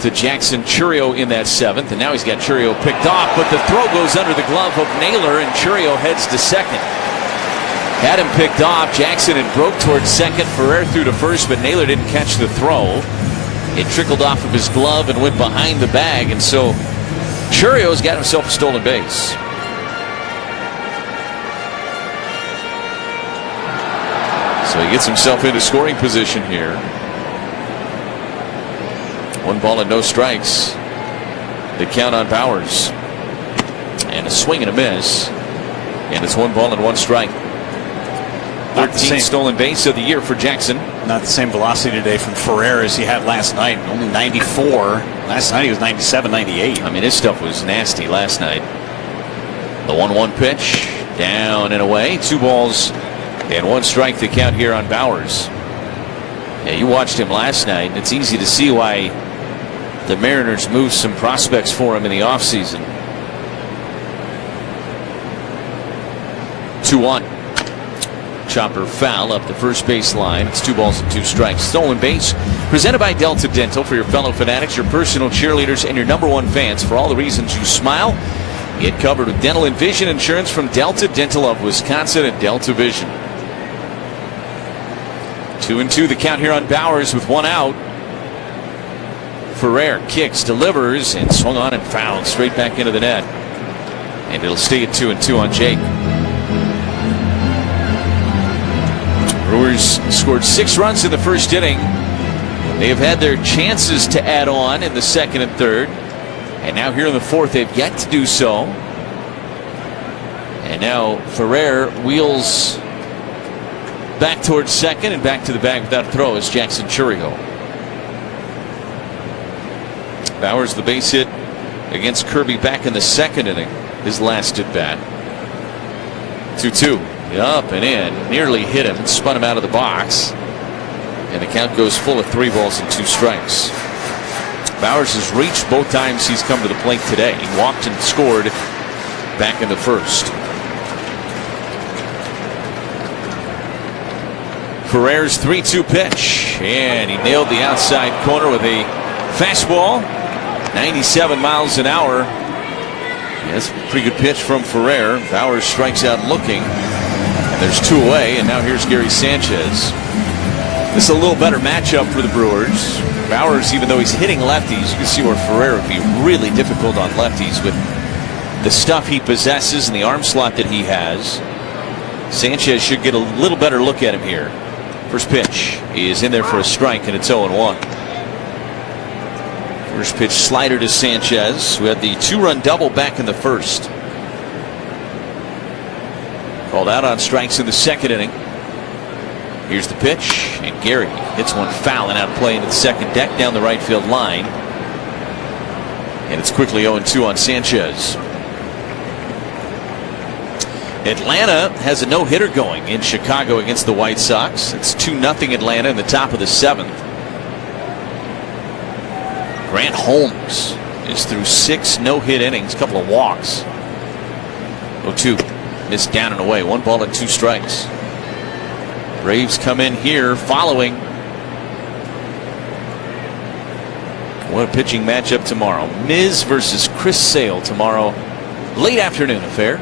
to Jackson Chourio in that 7th, and now he's got Chourio picked off, but the throw goes under the glove of Naylor, and Chourio heads to second. Had him picked off. Jackson had broke towards second. Ferrer threw to first, but Naylor didn't catch the throw. It trickled off of his glove and went behind the bag, and so Chourio's got himself a stolen base. So he gets himself into scoring position here. 1 ball and no strikes. The count on Bauers. And a swing and a miss. And it's 1 ball and 1 strike. 13th stolen base of the year for Jackson. Not the same velocity today from Ferrer as he had last night. Only 94. Last night he was 97, 98. I mean, his stuff was nasty last night. The 1-1 pitch. Down and away. 2 balls and 1 strike to count here on Bauers. Yeah, you watched him last night, and it's easy to see why the Mariners moved some prospects for him in the offseason. 2-1. Chopper foul up the first base line. It's 2 balls and 2 strikes. Stolen base presented by Delta Dental for your fellow fanatics, your personal cheerleaders, and your #1 fans. For all the reasons you smile, get covered with dental and vision insurance from Delta Dental of Wisconsin and Delta Vision. 2-2 the count here on Bauers with 1 out. Ferrer kicks, delivers, and swung on and fouled straight back into the net. And it'll stay at 2-2 on Jake. Brewers scored 6 runs in the first inning. They have had their chances to add on in the 2nd and 3rd. And now here in the 4th, they've yet to do so. And now Ferrer wheels back towards second and back to the bag without a throw is Jackson Chourio. Bowers the base hit against Kirby back in the second inning, his last at bat. 2-2. Up and in, nearly hit him, spun him out of the box, and the count goes full of 3 balls and 2 strikes. Bowers has reached both times he's come to the plate today. He walked and scored back in the first. Ferrer's 3-2 pitch, and he nailed the outside corner with a fastball, 97 miles an hour. Yes, pretty good pitch from Ferrer. Bowers strikes out looking. There's 2 away, and now here's Gary Sanchez. This is a little better matchup for the Brewers. Bowers, even though he's hitting lefties, you can see where Ferrer would be really difficult on lefties with the stuff he possesses and the arm slot that he has. Sanchez should get a little better look at him here. First pitch is in there for a strike, and it's 0-1. First pitch slider to Sanchez, who had the 2-run double back in the first. Called out on strikes in the second inning. Here's the pitch, and Gary hits one foul and out of play into the second deck down the right field line. And it's quickly 0-2 on Sanchez. Atlanta has a no-hitter going in Chicago against the White Sox. It's 2-0 Atlanta in the top of the 7th. Grant Holmes is through 6 no-hit innings, a couple of walks. 0-2. Missed down and away. 1 ball and 2 strikes. Braves come in here following. What a pitching matchup tomorrow. Miz versus Chris Sale tomorrow. Late afternoon affair.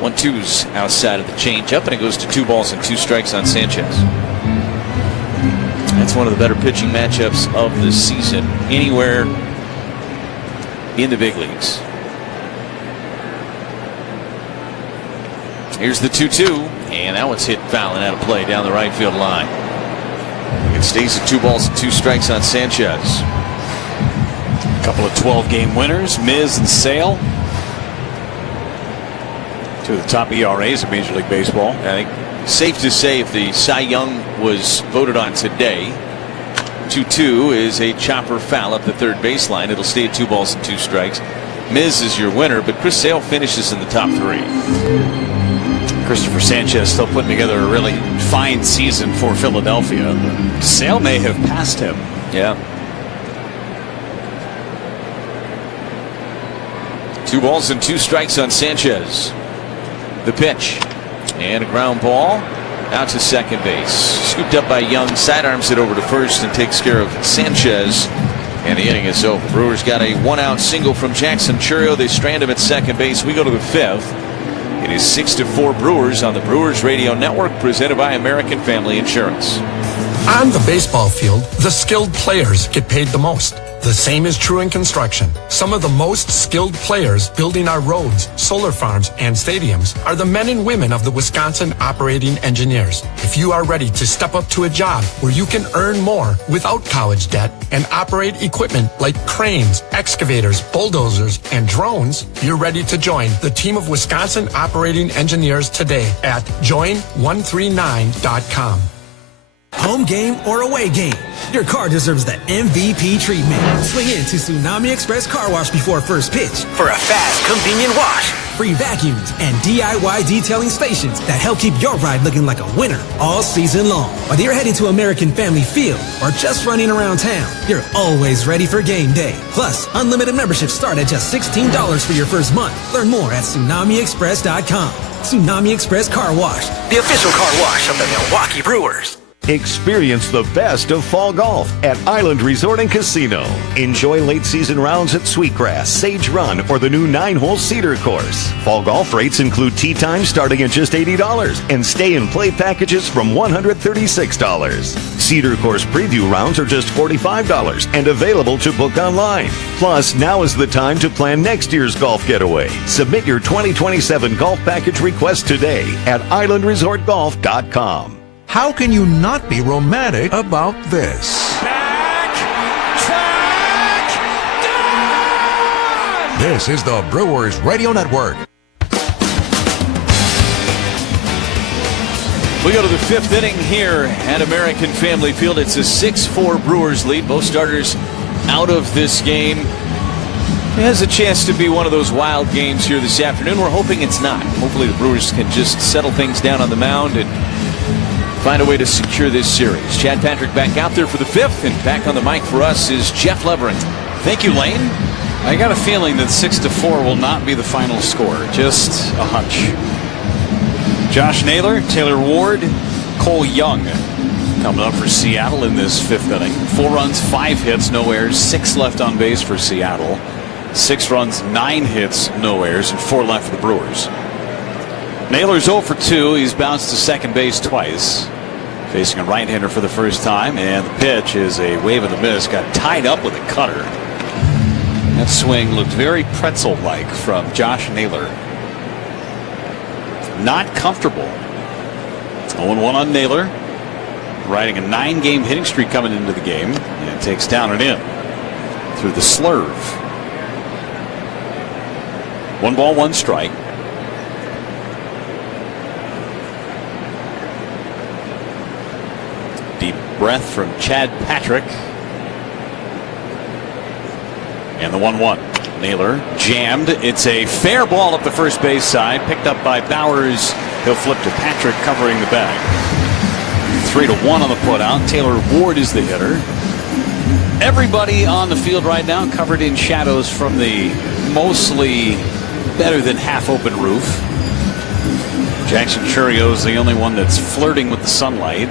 1-2's outside of the changeup, and it goes to 2 balls and 2 strikes on Sanchez. That's one of the better pitching matchups of the season anywhere in the big leagues. Here's the 2-2, and that one's hit foul and out of play down the right field line. It stays at 2 balls and 2 strikes on Sanchez. A couple of 12-game winners, Miz and Sale. 2 of the top ERAs in Major League Baseball. I think safe to say if the Cy Young was voted on today, 2-2 is a chopper foul up the third baseline. It'll stay at 2 balls and 2 strikes. Miz is your winner, but Chris Sale finishes in the top 3. Christopher Sanchez still putting together a really fine season for Philadelphia. Sale may have passed him. Yeah. 2 balls and 2 strikes on Sanchez. The pitch, and a ground ball out to second base. Scooped up by Young, sidearms it over to first and takes care of Sanchez, and the inning is over. Brewers got a 1-out single from Jackson Chourio. They strand him at second base. We go to the 5th. It is 6-4 Brewers on the Brewers Radio Network, presented by American Family Insurance. On the baseball field, the skilled players get paid the most. The same is true in construction. Some of the most skilled players building our roads, solar farms, and stadiums are the men and women of the Wisconsin Operating Engineers. If you are ready to step up to a job where you can earn more without college debt and operate equipment like cranes, excavators, bulldozers, and drones, you're ready to join the team of Wisconsin Operating Engineers today at join139.com. Home game or away game, your car deserves the MVP treatment. Swing in to Tsunami Express Car Wash before first pitch for a fast, convenient wash. Free vacuums and DIY detailing stations that help keep your ride looking like a winner all season long. Whether you're heading to American Family Field or just running around town, you're always ready for game day. Plus, unlimited memberships start at just $16 for your first month. Learn more at TsunamiExpress.com. Tsunami Express Car Wash, the official car wash of the Milwaukee Brewers. Experience the best of fall golf at Island Resort and Casino. Enjoy late season rounds at Sweetgrass, Sage Run, or the new 9-hole Cedar course. Fall golf rates include tee time starting at just $80 and stay and play packages from $136. Cedar course preview rounds are just $45 and available to book online. Plus, now is the time to plan next year's golf getaway. Submit your 2027 golf package request today at islandresortgolf.com. How can you not be romantic about this? This is the Brewers Radio Network. We go to the fifth inning here at American Family Field. It's a 6-4 Brewers lead. Both starters out of this game. It has a chance to be one of those wild games here this afternoon. We're hoping it's not. Hopefully the Brewers can just settle things down on the mound and find a way to secure this series. Chad Patrick back out there for the fifth, and back on the mic for us is Jeff Levering. Thank you, Lane. I got a feeling that 6-4 will not be the final score. Just a hunch. Josh Naylor, Taylor Ward, Cole Young coming up for Seattle in this fifth inning. 4 runs, 5 hits, no errors, 6 left on base for Seattle. 6 runs, 9 hits, no errors, and 4 left for the Brewers. Naylor's 0 for 2. He's bounced to second base twice. Facing a right-hander for the first time, and the pitch is a wave and a miss. Got tied up with a cutter. That swing looked very pretzel-like from Josh Naylor. Not comfortable. 0-1 on Naylor. Riding a 9-game hitting streak coming into the game, and takes down and in through the slurve. 1 ball, 1 strike. Deep breath from Chad Patrick. And the 1-1. Naylor jammed. It's a fair ball up the first base side. Picked up by Bowers. He'll flip to Patrick covering the bag. 3-1 on the putout. Taylor Ward is the hitter. Everybody on the field right now covered in shadows from the mostly better than half open roof. Jackson Churio is the only one that's flirting with the sunlight.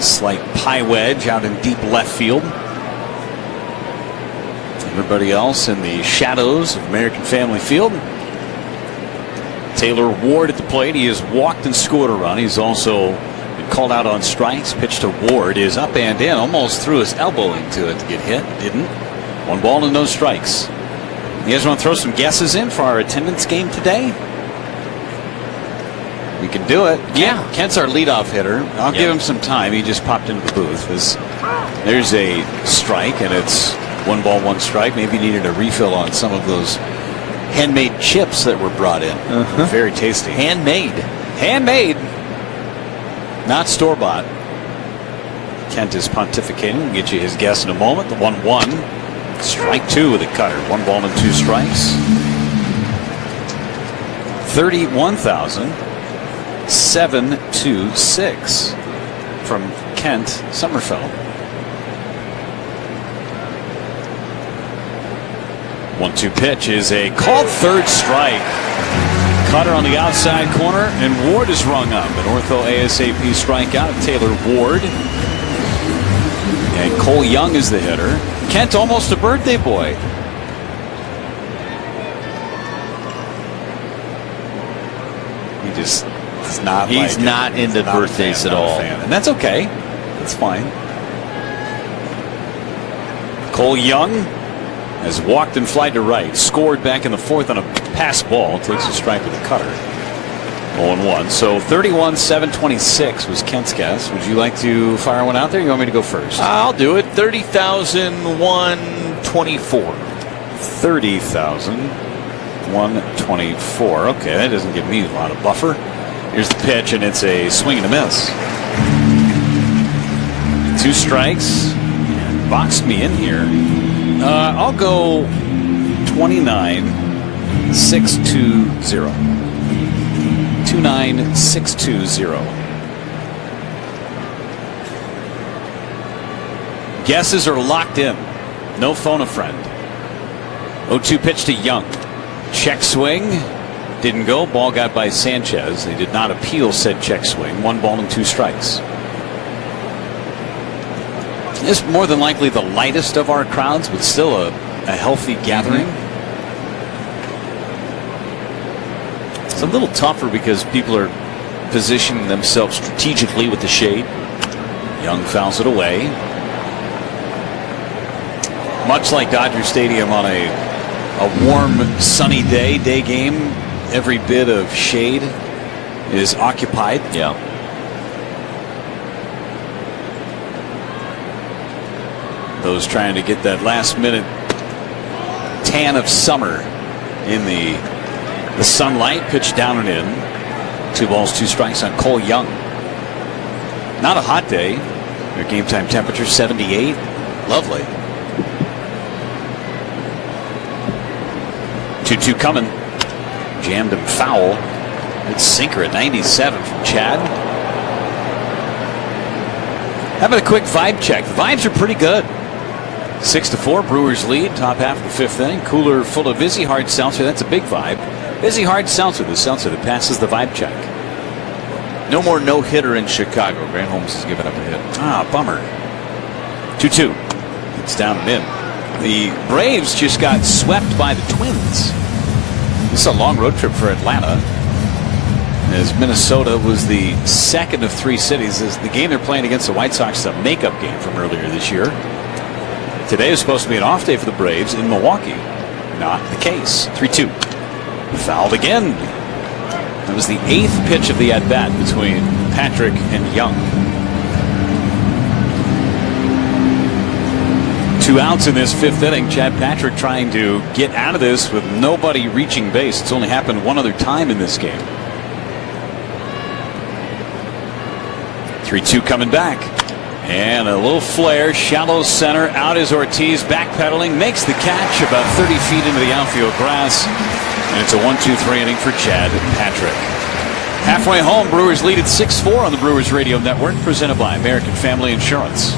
Slight pie wedge out in deep left field. Everybody else in the shadows of American Family Field. Taylor Ward at the plate. He has walked and scored a run. He's also been called out on strikes. Pitch to Ward is up and in. Almost threw his elbow into it to get hit. Didn't. 1 ball and no strikes. You guys want to throw some guesses in for our attendance game today? We can do it. Yeah. Kent's our leadoff hitter. I'll give him some time. He just popped into the booth. There's a strike, and it's 1 ball, 1 strike. Maybe needed a refill on some of those handmade chips that were brought in. Very tasty. Handmade. Handmade. Not store-bought. Kent is pontificating. We'll get you his guess in a moment. The 1-1. Strike 2 with a cutter. 1 ball and 2 strikes. 31,726 from Kent Sommerfeld. 1-2 pitch is a called third strike. Cutter on the outside corner, and Ward is rung up. An ortho ASAP strikeout of Taylor Ward. And Cole Young is the hitter. Kent almost a birthday boy. He just is not. He's not into birthdays at all, and that's okay. That's fine. Cole Young has walked and flied to right. Scored back in the 4th on a pass ball. Takes a strike with a cutter. 0-1. So 31,726 was Kent's guess. Would you like to fire one out there? You want me to go first? I'll do it. 30,124. 30,124. Okay, that doesn't give me a lot of buffer. Here's the pitch, and it's a swing and a miss. 2 strikes. And boxed me in here. I'll go 29,620. 29,620. Guesses are locked in. No phone a friend. 0-2 pitch to Young. Check swing. Didn't go. Ball got by Sanchez. They did not appeal said check swing. 1 ball and 2 strikes. This is more than likely the lightest of our crowds, but still a healthy gathering. It's a little tougher because people are positioning themselves strategically with the shade. Young fouls it away. Much like Dodger Stadium on a warm, sunny day game, every bit of shade is occupied. Yeah. Those trying to get that last minute tan of summer in the sunlight. Pitch down and in. 2 balls, 2 strikes on Cole Young. Not a hot day. Their game time temperature 78. Lovely. 2-2 coming. Jammed him foul. Good sinker at 97 from Chad. Having a quick vibe check. The vibes are pretty good. 6-4, Brewers lead. Top half of the fifth inning. Cooler full of Vizzy Hard Seltzer. That's a big vibe. Vizzy Hard Seltzer, the seltzer that passes the vibe check. No more no-hitter in Chicago. Grant Holmes has given up a hit. Ah, bummer. 2-2. It's down and in. The Braves just got swept by the Twins. This is a long road trip for Atlanta, as Minnesota was the second of three cities. As the game they're playing against the White Sox is a makeup game from earlier this year. Today is supposed to be an off day for the Braves in Milwaukee. Not the case. 3-2. Fouled again. That was the 8th pitch of the at-bat between Patrick and Young. 2 outs in this fifth inning. Chad Patrick trying to get out of this with nobody reaching base. It's only happened one other time in this game. 3-2 coming back. And a little flare, shallow center. Out is Ortiz, backpedaling, makes the catch about 30 feet into the outfield grass. And it's a 1-2-3 inning for Chad Patrick. Halfway home, Brewers lead at 6-4 on the Brewers Radio Network, presented by American Family Insurance.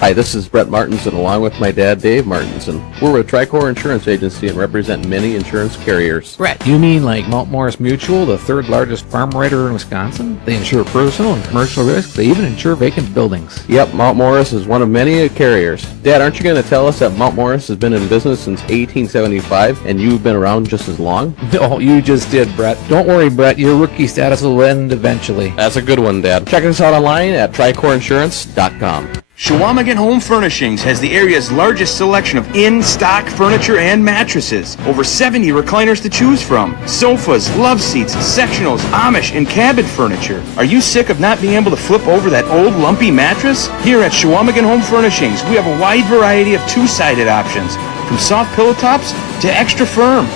Hi, this is Brett Martinson along with my dad, Dave Martinson. We're with Tricor Insurance Agency and represent many insurance carriers. Brett, you mean like Mount Morris Mutual, the third largest farm writer in Wisconsin? They insure personal and commercial risks. They even insure vacant buildings. Yep, Mount Morris is one of many carriers. Dad, aren't you going to tell us that Mount Morris has been in business since 1875 and you've been around just as long? No, you just did, Brett. Don't worry, Brett. Your rookie status will end eventually. That's a good one, Dad. Check us out online at tricordinsurance.com. Chequamegon Home Furnishings has the area's largest selection of in-stock furniture and mattresses. Over 70 recliners to choose from. Sofas, love seats, sectionals, Amish, and cabin furniture. Are you sick of not being able to flip over that old lumpy mattress? Here at Chequamegon Home Furnishings, we have a wide variety of two-sided options, from soft pillow tops to extra firm.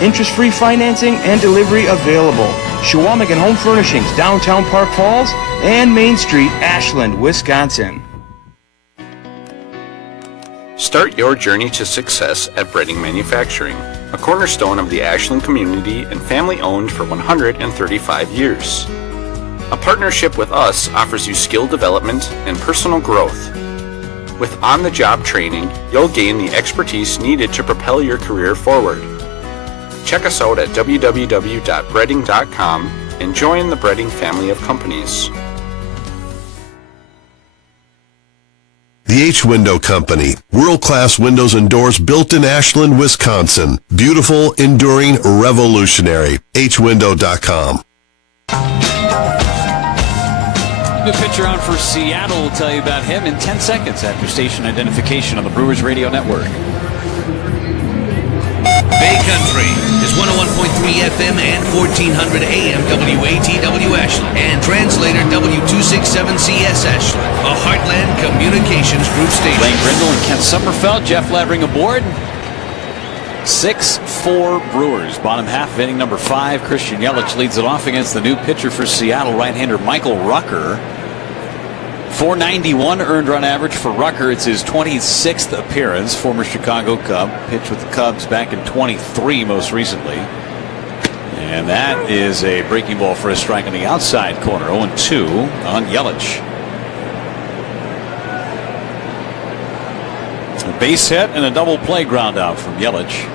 Interest-free financing and delivery available. Chequamegon Home Furnishings, downtown Park Falls and Main Street, Ashland, Wisconsin. Start your journey to success at Breading Manufacturing, a cornerstone of the Ashland community and family-owned for 135 years. A partnership with us offers you skill development and personal growth. With on-the-job training, you'll gain the expertise needed to propel your career forward. Check us out at www.breading.com and join the Breading family of companies. The H-Window Company, world-class windows and doors built in Ashland, Wisconsin. Beautiful, enduring, revolutionary. Hwindow.com. New pitcher on for Seattle. We'll tell you about him in 10 seconds after station identification on the Brewers Radio Network. Bay Country is 101.3 FM and 1400 AM WATW Ashland and translator W267CS Ashland, a Heartland Communications Group station. Lane Grindle and Kent Sommerfeld, Jeff Lavering aboard. 6-4 Brewers, bottom half of inning number 5. Christian Yelich leads it off against the new pitcher for Seattle, right-hander Michael Rucker. 491 earned run average for Rucker. It's his 26th appearance. Former Chicago Cub. Pitched with the Cubs back in 23 most recently. And that is a breaking ball for a strike on the outside corner. 0-2 on Yelich. A base hit and a double play ground out from Yelich.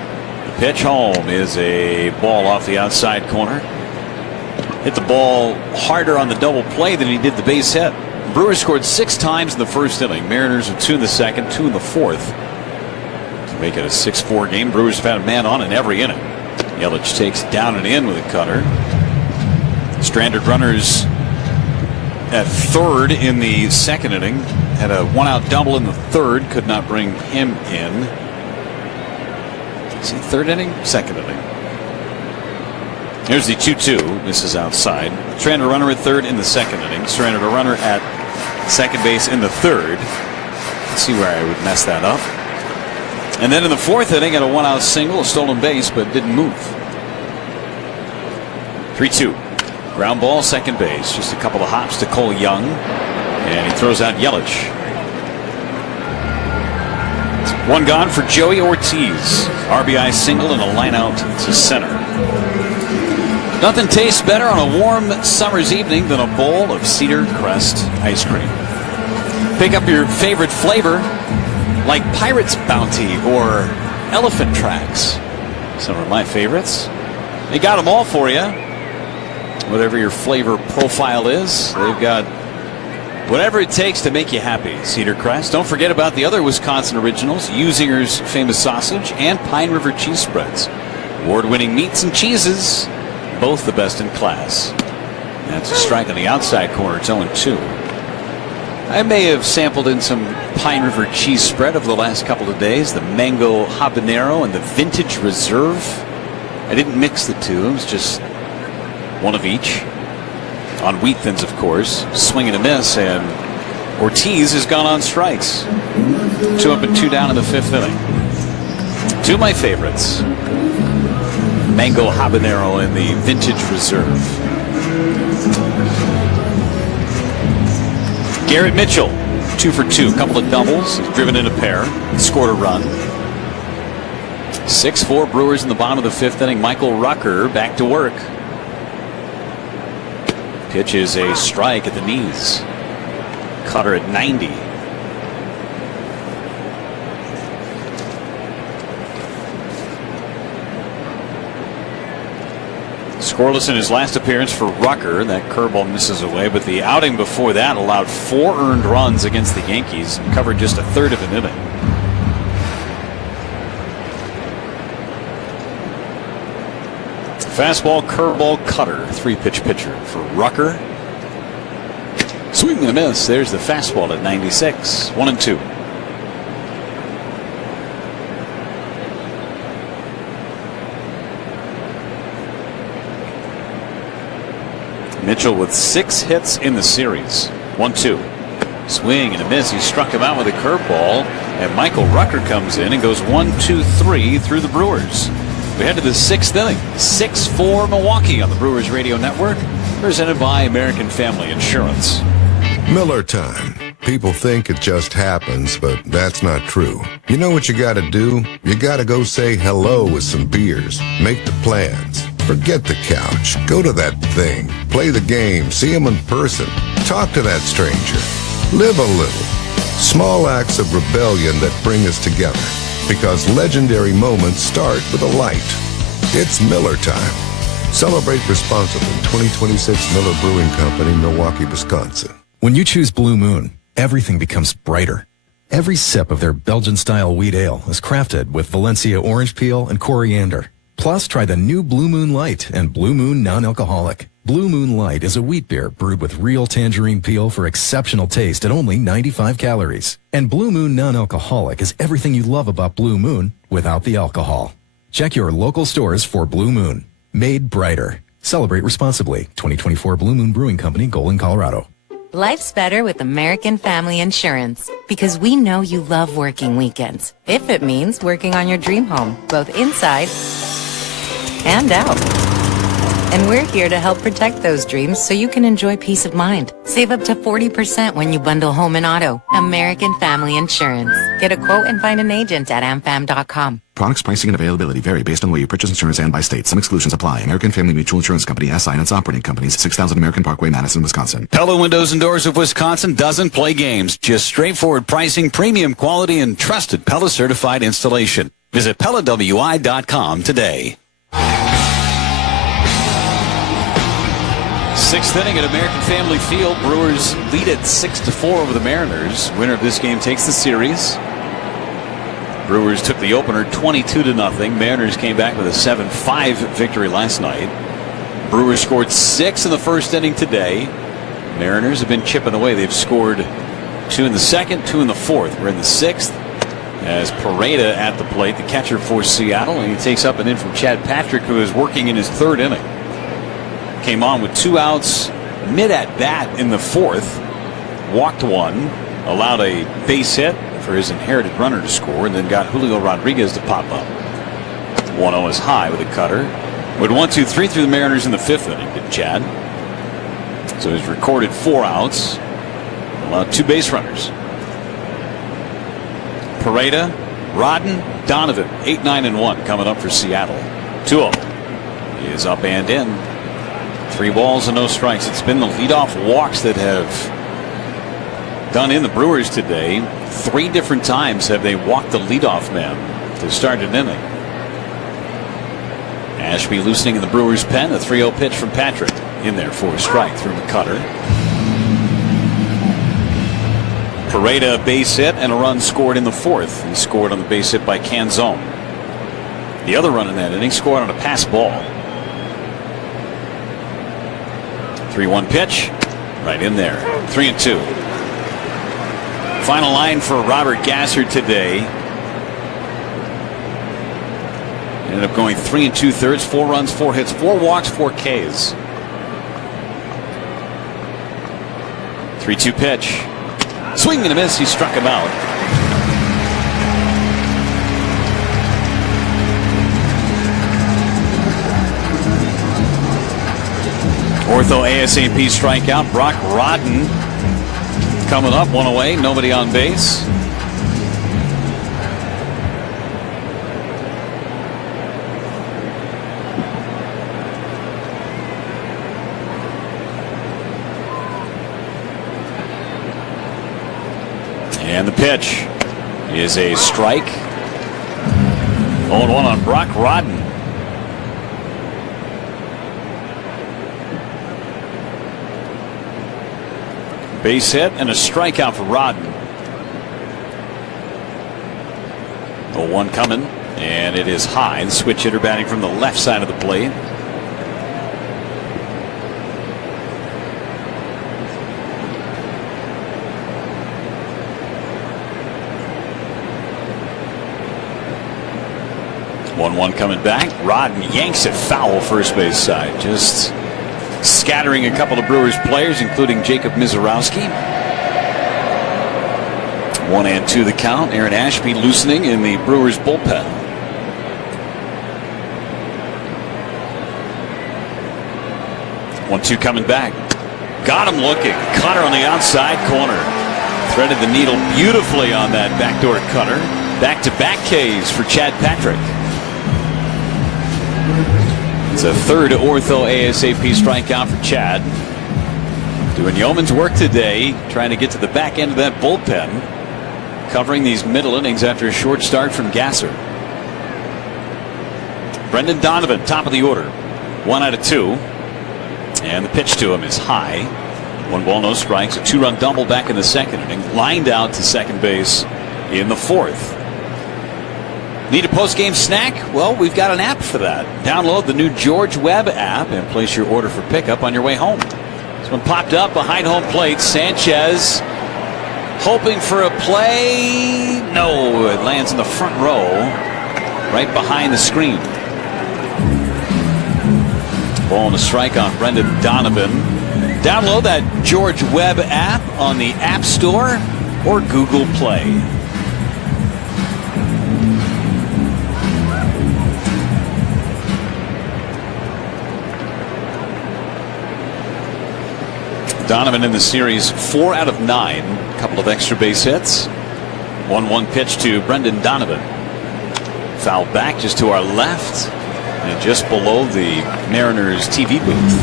The pitch home is a ball off the outside corner. Hit the ball harder on the double play than he did the base hit. Brewers scored 6 times in the first inning. Mariners with 2 in the second, 2 in the fourth. To make it a 6-4 game, Brewers have had a man on in every inning. Yelich takes down and in with a cutter. Stranded runners at third in the second inning. Had a 1-out double in the third. Could not bring him in. Is it third inning? Second inning. Here's the 2-2. This is outside. Stranded a runner at third in the second inning. Stranded a runner at second base in the third. Let's see where I would mess that up. And then in the fourth inning, had a 1-out single, a stolen base, but didn't move. 3-2. Ground ball, second base. Just a couple of hops to Cole Young. And he throws out Yelich. One gone for Joey Ortiz. RBI single and a line out to center. Nothing tastes better on a warm summer's evening than a bowl of Cedar Crest ice cream. Pick up your favorite flavor like Pirate's Bounty or Elephant Tracks. Some of my favorites. They got them all for you. Whatever your flavor profile is, they've got whatever it takes to make you happy. Cedar Crest. Don't forget about the other Wisconsin originals, Usinger's Famous Sausage and Pine River Cheese Spreads. Award-winning meats and cheeses, both the best in class. That's a strike on the outside corner. It's 0-2. I may have sampled in some Pine River cheese spread over the last couple of days. The mango habanero and the vintage reserve. I didn't mix the two. It was just one of each. On wheat thins, of course. Swing and a miss, and Ortiz has gone on strikes. 2 up and 2 down in the 5th inning. Two of my favorites. Mango habanero and the vintage reserve. Garrett Mitchell, 2 for 2, couple of doubles. He's driven in a pair, scored a run. 6-4 Brewers in the bottom of the 5th inning. Michael Rucker back to work. Pitch is a strike at the knees. Cutter at 90. Scoreless in his last appearance for Rucker. That curveball misses away, but the outing before that allowed 4 earned runs against the Yankees, covered just a third of an inning. Fastball, curveball, cutter. 3-pitch pitcher for Rucker. Swing and a miss. There's the fastball at 96. 1-2. Mitchell with 6 hits in the series. 1-2. Swing and a miss. He struck him out with a curveball, and Michael Rucker comes in and goes 1-2-3 through the Brewers. We head to the 6th inning. 6-4 Milwaukee on the Brewers Radio Network, presented by American Family Insurance. Miller time. People think it just happens, but that's not true. You know what you gotta do? You gotta go say hello with some beers. Make the plans. Forget the couch. Go to that thing. Play the game. See him in person. Talk to that stranger. Live a little. Small acts of rebellion that bring us together. Because legendary moments start with a light. It's Miller time. Celebrate responsibly. 2026 Miller Brewing Company, Milwaukee, Wisconsin. When you choose Blue Moon, everything becomes brighter. Every sip of their Belgian-style wheat ale is crafted with Valencia orange peel and coriander. Plus, try the new Blue Moon Light and Blue Moon Non-Alcoholic. Blue Moon Light is a wheat beer brewed with real tangerine peel for exceptional taste at only 95 calories. And Blue Moon Non-Alcoholic is everything you love about Blue Moon without the alcohol. Check your local stores for Blue Moon. Made brighter. Celebrate responsibly. 2024 Blue Moon Brewing Company, Golden, Colorado. Life's better with American Family Insurance because we know you love working weekends. If it means working on your dream home, both inside and out. And we're here to help protect those dreams so you can enjoy peace of mind. Save up to 40% when you bundle home and auto. American Family Insurance. Get a quote and find an agent at amfam.com. Products, pricing, and availability vary based on the way you purchase insurance and by state. Some exclusions apply. American Family Mutual Insurance Company, SI, and its operating companies, 6000 American Parkway, Madison, Wisconsin. Pella Windows and Doors of Wisconsin doesn't play games. Just straightforward pricing, premium quality, and trusted Pella certified installation. Visit PellaWI.com today. 6th inning at American Family Field. Brewers lead at 6-4 over the Mariners. Winner of this game takes the series. Brewers took the opener 22-0. Mariners came back with a 7-5 victory last night. Brewers scored 6 in the 1st inning today. Mariners have been chipping away. They've scored 2 in the 2nd, 2 in the 4th. We're in the 6th as Pareda at the plate, the catcher for Seattle, and he takes up an in from Chad Patrick, who is working in his 3rd inning. Came on with 2 outs mid at bat in the 4th. Walked 1, allowed a base hit for his inherited runner to score, and then got Julio Rodriguez to pop up. 1-0 is high with a cutter. Went 1-2-3 through the Mariners in the 5th inning, did Chad. So he's recorded 4 outs, allowed 2 base runners. Pareda, Rodden, Donovan, 8, 9, and 1 coming up for Seattle. 2-0. He is up and in. 3 balls and no strikes. It's been the leadoff walks that have done in the Brewers today. 3 different times have they walked the leadoff man to start an inning. Ashby loosening in the Brewers' pen. A 3-0 pitch from Patrick. In there for a strike through McCutter. Pareda, base hit, and a run scored in the 4th. He scored on the base hit by Canzone. The other run in that inning scored on a pass ball. 3-1 pitch. Right in there. 3-2. Final line for Robert Gasser today. Ended up going 3 2/3, 4 runs, 4 hits, 4 walks, 4 Ks. 3-2 pitch. Swing and a miss. He struck him out. Ortho ASAP strikeout. Brock Rodden coming up, 1 away, nobody on base. And the pitch is a strike. 0-1 on Brock Rodden. Base hit and a strikeout for Rodden. 0-1 coming, and it is high. The switch hitter batting from the left side of the plate. One coming back. Rodden yanks it foul first base side. Just scattering a couple of Brewers players, including Jacob Mizorowski. 1-2 the count. Aaron Ashby loosening in the Brewers bullpen. One two coming back. Got him looking. Cutter on the outside corner. Threaded the needle beautifully on that backdoor cutter. Back-to-back Ks for Chad Patrick. It's a 3rd Ortho ASAP strikeout for Chad. Doing yeoman's work today, trying to get to the back end of that bullpen. Covering these middle innings after a short start from Gasser. Brendan Donovan, top of the order. 1 out of 2. And the pitch to him is high. 1 ball, no strikes. A 2-run double back in the 2nd inning. Lined out to second base in the 4th. Need a post-game snack? Well, we've got an app for that. Download the new George Webb app and place your order for pickup on your way home. This one popped up behind home plate. Sanchez hoping for a play. No, it lands in the front row, right behind the screen. Ball and a strike on Brendan Donovan. Download that George Webb app on the App Store or Google Play. Donovan in the series 4 out of 9. A couple of extra base hits. 1-1 pitch to Brendan Donovan. Foul back just to our left and just below the Mariners TV booth.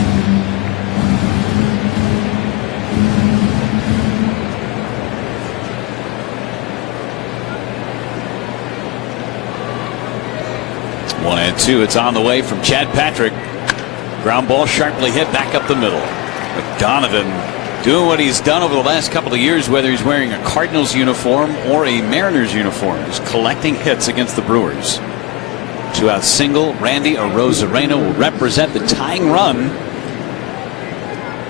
One and two. It's on the way from Chad Patrick. Ground ball sharply hit back up the middle. But Donovan doing what he's done over the last couple of years, whether he's wearing a Cardinals uniform or a Mariners uniform, is collecting hits against the Brewers. 2-out single. Randy Arozarena will represent the tying run.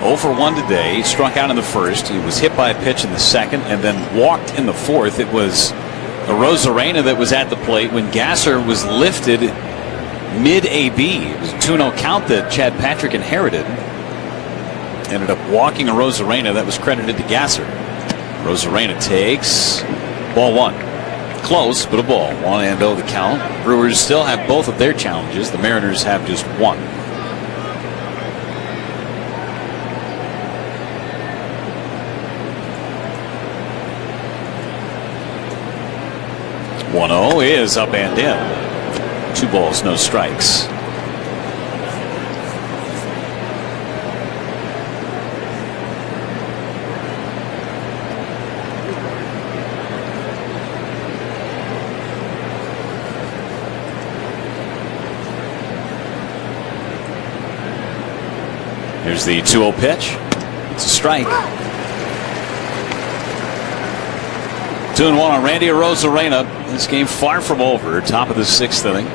0 for 1 today. He struck out in the 1st. He was hit by a pitch in the 2nd and then walked in the 4th. It was Arozarena that was at the plate when Gasser was lifted mid-AB. It was a 2-0 count that Chad Patrick inherited. Ended up walking Arozarena. That was credited to Gasser. Arozarena takes ball 1. Close, but a ball. 1-0 the count. Brewers still have both of their challenges. The Mariners have just one. 1-0 is up and in. 2 balls, no strikes. Here's the 2-0 pitch. It's a strike. 2-1 on Randy Arozarena. This game far from over. Top of the 6th inning.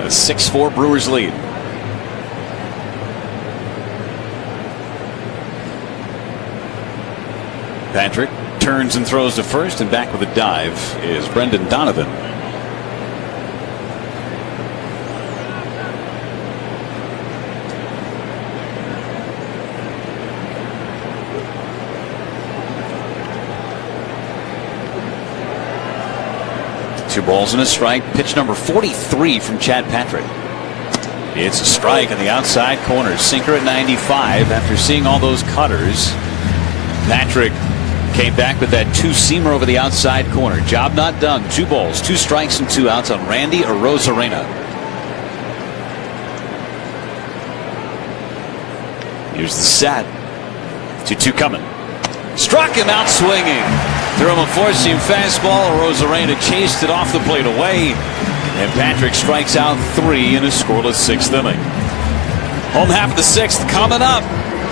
A 6-4 Brewers lead. Patrick turns and throws to first, and back with a dive is Brendan Donovan. Two balls and a strike. Pitch number 43 from Chad Patrick. It's a strike in the outside corner. Sinker at 95 after seeing all those cutters. Patrick came back with that 2-seamer over the outside corner. Job not done. 2 balls, 2 strikes, and 2 outs on Randy Arozarena. Here's the set. 2-2 coming. Struck him out swinging. Threw him a 4-seam fastball. Arozarena chased it off the plate away. And Patrick strikes out 3 in a scoreless 6th inning. Home half of the 6th coming up.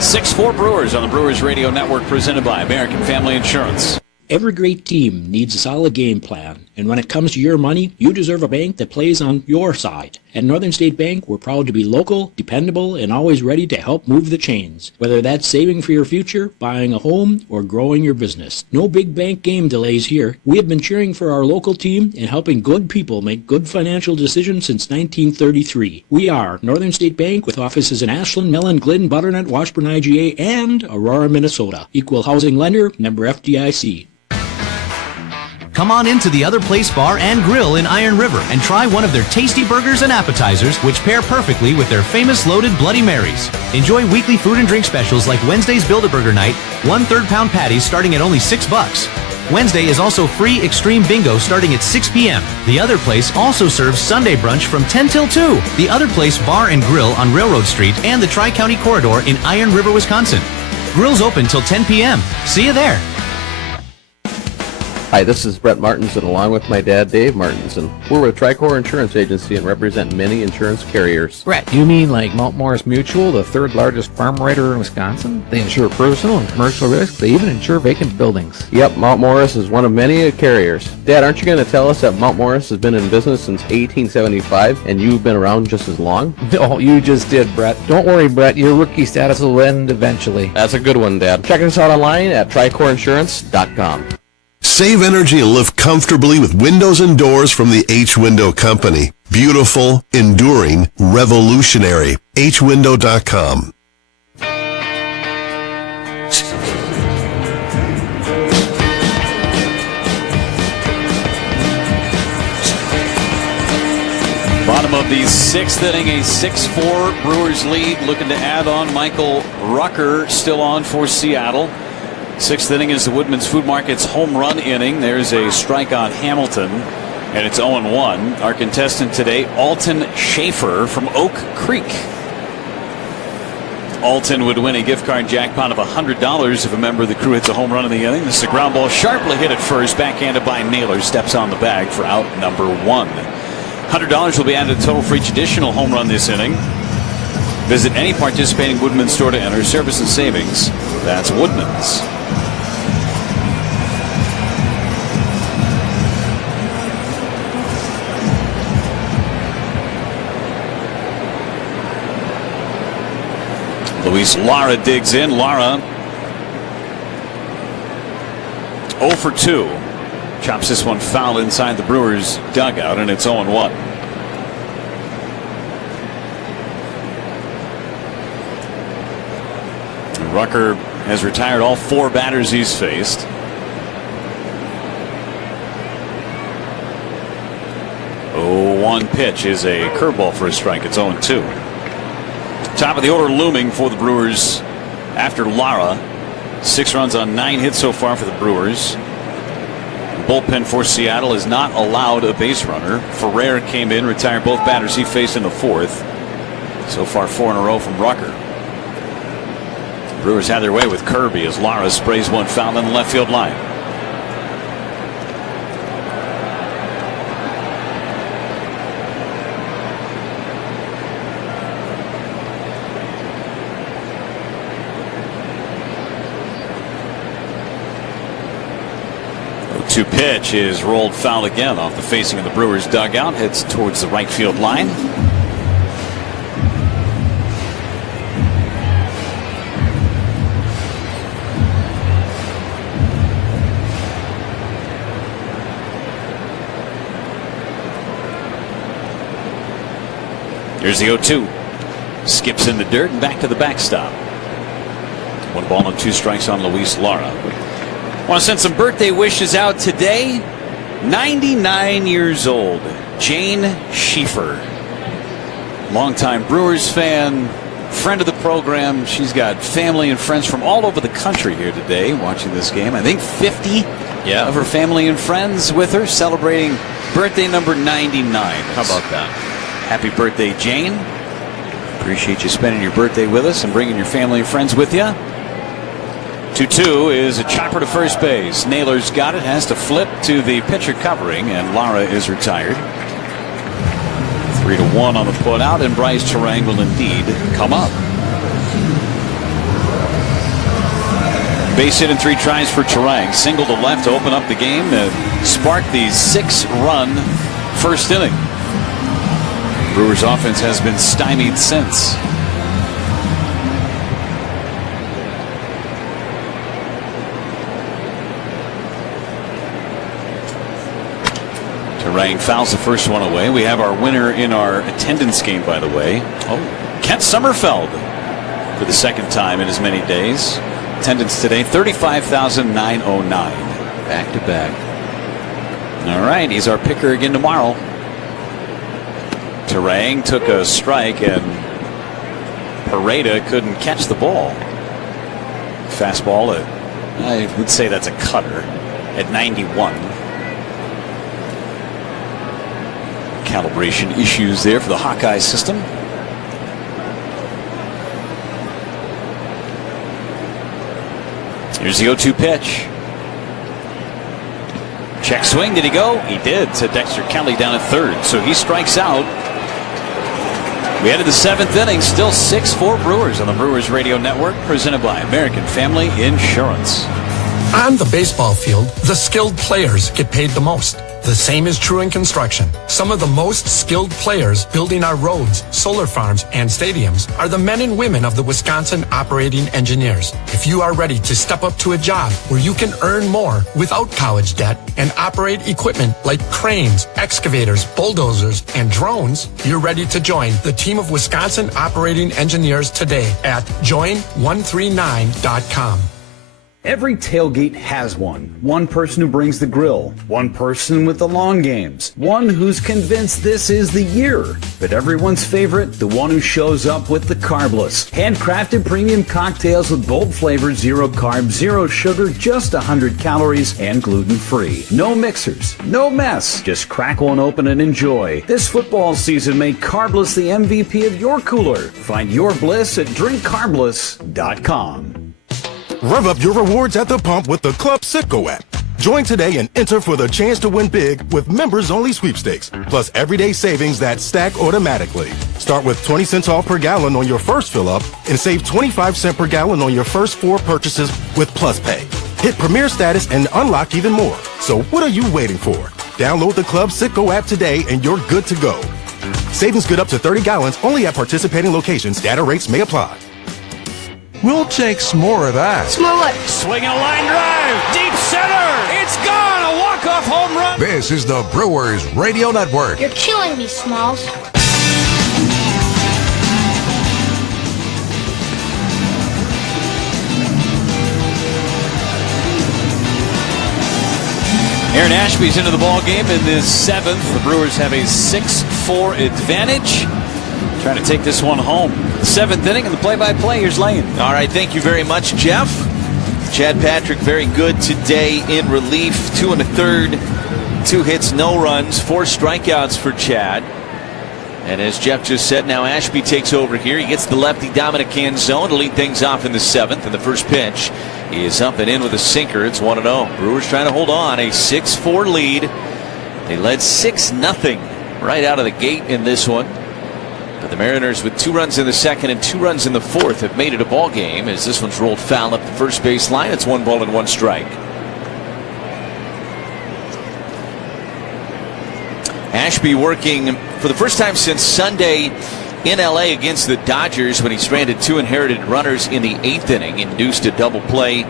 6-4 Brewers on the Brewers Radio Network, presented by American Family Insurance. Every great team needs a solid game plan, and when it comes to your money, you deserve a bank that plays on your side. At Northern State Bank, we're proud to be local, dependable, and always ready to help move the chains. Whether that's saving for your future, buying a home, or growing your business. No big bank game delays here. We have been cheering for our local team and helping good people make good financial decisions since 1933. We are Northern State Bank with offices in Ashland, Mellon, Glidden, Butternut, Washburn, IGA, and Aurora, Minnesota. Equal housing lender, member FDIC. Come on into the Other Place Bar and Grill in Iron River and try one of their tasty burgers and appetizers, which pair perfectly with their famous loaded Bloody Marys. Enjoy weekly food and drink specials like Wednesday's Build-A-Burger Night, 1/3 pound patties starting at only $6. Wednesday is also free Extreme Bingo starting at 6 p.m. The Other Place also serves Sunday brunch from 10 till 2. The Other Place Bar and Grill on Railroad Street and the Tri-County Corridor in Iron River, Wisconsin. Grill's open till 10 p.m. See you there. Hi, this is Brett Martinson along with my dad, Dave Martinson. We're with Tricor Insurance Agency and represent many insurance carriers. Brett, you mean like Mount Morris Mutual, the 3rd largest farm writer in Wisconsin? They insure personal and commercial risks. They even insure vacant buildings. Yep, Mount Morris is one of many carriers. Dad, aren't you going to tell us that Mount Morris has been in business since 1875 and you've been around just as long? No, you just did, Brett. Don't worry, Brett. Your rookie status will end eventually. That's a good one, Dad. Check us out online at tricordinsurance.com. Save energy and live comfortably with windows and doors from the H-Window Company. Beautiful, enduring, revolutionary. hwindow.com. Bottom of the 6th inning, a 6-4 Brewers lead. Looking to add on. Michael Rucker still on for Seattle. 6th inning is the Woodman's Food Market's home run inning. There's a strike on Hamilton, and it's 0-1. Our contestant today, Alton Schaefer from Oak Creek. Alton would win a gift card jackpot of $100 if a member of the crew hits a home run in the inning. This is a ground ball sharply hit at first, backhanded by Naylor. Steps on the bag for out number 1. $100 will be added to total for each additional home run this inning. Visit any participating Woodman's store to enter. Service and savings. That's Woodman's. Luis Lara digs in. Lara 0 for 2. Chops this one foul inside the Brewers dugout, and it's 0-1. Rucker has retired all 4 batters he's faced. One pitch is a curveball for a strike. It's 0-2. Top of the order looming for the Brewers after Lara. 6 runs on 9 hits so far for the Brewers. bullpen for Seattle has not allowed a base runner. Ferrer came in, retired both batters he faced in the fourth. So far 4 in a row from Rucker. Brewers had their way with Kirby as Lara sprays one foul in the left field line. The 2 pitch is rolled foul again off the facing of the Brewers dugout. Heads towards the right field line. Here's the 0-2. Skips in the dirt and back to the backstop. 1 ball and 2 strikes on Luis Lara. Want to send some birthday wishes out today. 99 years old, Jane Schieffer. Longtime Brewers fan, friend of the program. She's got family and friends from all over the country here today watching this game. I think 50 of her family and friends with her celebrating birthday number 99. How about that? Happy birthday, Jane. Appreciate you spending your birthday with us and bringing your family and friends with you. 2-2 is a chopper to first base. Naylor's got it, has to flip to the pitcher covering, and Lara is retired. 3-1 on the putout, and Bryce Terang will indeed come up. Base hit in 3 tries for Terang. Single to left to open up the game and spark the 6-run first inning. Brewers offense has been stymied since. Terang fouls the first one away. We have our winner in our attendance game, by the way. Kent Sommerfeld for the second time in as many days. Attendance today 35,909. Back to back. All right, he's our picker again tomorrow. Terang took a strike and Pareda couldn't catch the ball. Fastball at, I would say that's a cutter, at 91. Calibration issues there for the Hawkeye system. Here's the 0-2 pitch. Check swing. Did he go? He did, to Dexter Kelly down at third. So he strikes out. We head to the 7th inning. Still 6-4 Brewers on the Brewers Radio Network, presented by American Family Insurance. On the baseball field, the skilled players get paid the most. The same is true in construction. Some of the most skilled players building our roads, solar farms, and stadiums are the men and women of the Wisconsin operating engineers. If you are ready to step up to a job where you can earn more without college debt and operate equipment like cranes, excavators, bulldozers, and drones, you're ready to join the team of Wisconsin operating engineers today at join139.com. Every tailgate has one. One person who brings the grill. One person with the long games. One who's convinced this is the year. But everyone's favorite, the one who shows up with the carbless. Handcrafted premium cocktails with bold flavors, 0 carb, 0 sugar, just 100 calories, and gluten-free. No mixers, no mess. Just crack one open and enjoy. This football season, make Carbless the MVP of your cooler. Find your bliss at drinkcarbless.com. Rev up your rewards at the pump with the Club Citgo app. Join today and enter for the chance to win big with members-only sweepstakes, plus everyday savings that stack automatically. Start with 20 cents off per gallon on your first fill-up and save 25 cents per gallon on your first 4 purchases with Plus Pay. Hit Premier status and unlock even more. So what are you waiting for? Download the Club Citgo app today and you're good to go. Savings good up to 30 gallons only at participating locations. Data rates may apply. We'll take some more of that. Swing a line drive. Deep center. It's gone. A walk-off home run. This is the Brewers Radio Network. You're killing me, Smalls. Aaron Ashby's into the ball game in this 7th. The Brewers have a 6-4 advantage. Trying to take this one home. 7th inning and the play-by-play. Here's Lane. All right, thank you very much, Jeff. Chad Patrick very good today in relief. 2 1/3, 2 hits, no runs, 4 strikeouts for Chad. And as Jeff just said, now Ashby takes over here. He gets the lefty Dominic Canzone to lead things off in the 7th. And the first pitch is up and in with a sinker. It's 1-0. Brewers trying to hold on. A 6-4 lead. They led 6-0 right out of the gate in this one. But the Mariners, with 2 runs in the 2nd and 2 runs in the 4th, have made it a ball game as this one's rolled foul up the first base line. It's 1 ball and 1 strike. Ashby working for the first time since Sunday in LA against the Dodgers when he stranded 2 inherited runners in the 8th inning, induced a double play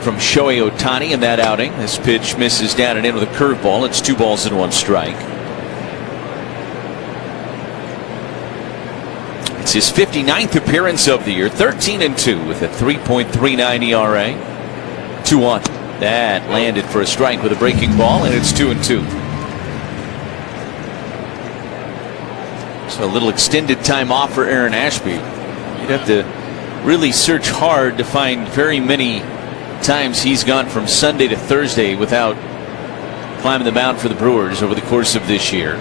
from Shohei Ohtani in that outing. This pitch misses down and in with a curveball. It's 2 balls and 1 strike. It's his 59th appearance of the year, 13-2 with a 3.39 ERA. 2-1. That landed for a strike with a breaking ball, and it's 2-2. So a little extended time off for Aaron Ashby. You'd have to really search hard to find very many times he's gone from Sunday to Thursday without climbing the mound for the Brewers over the course of this year.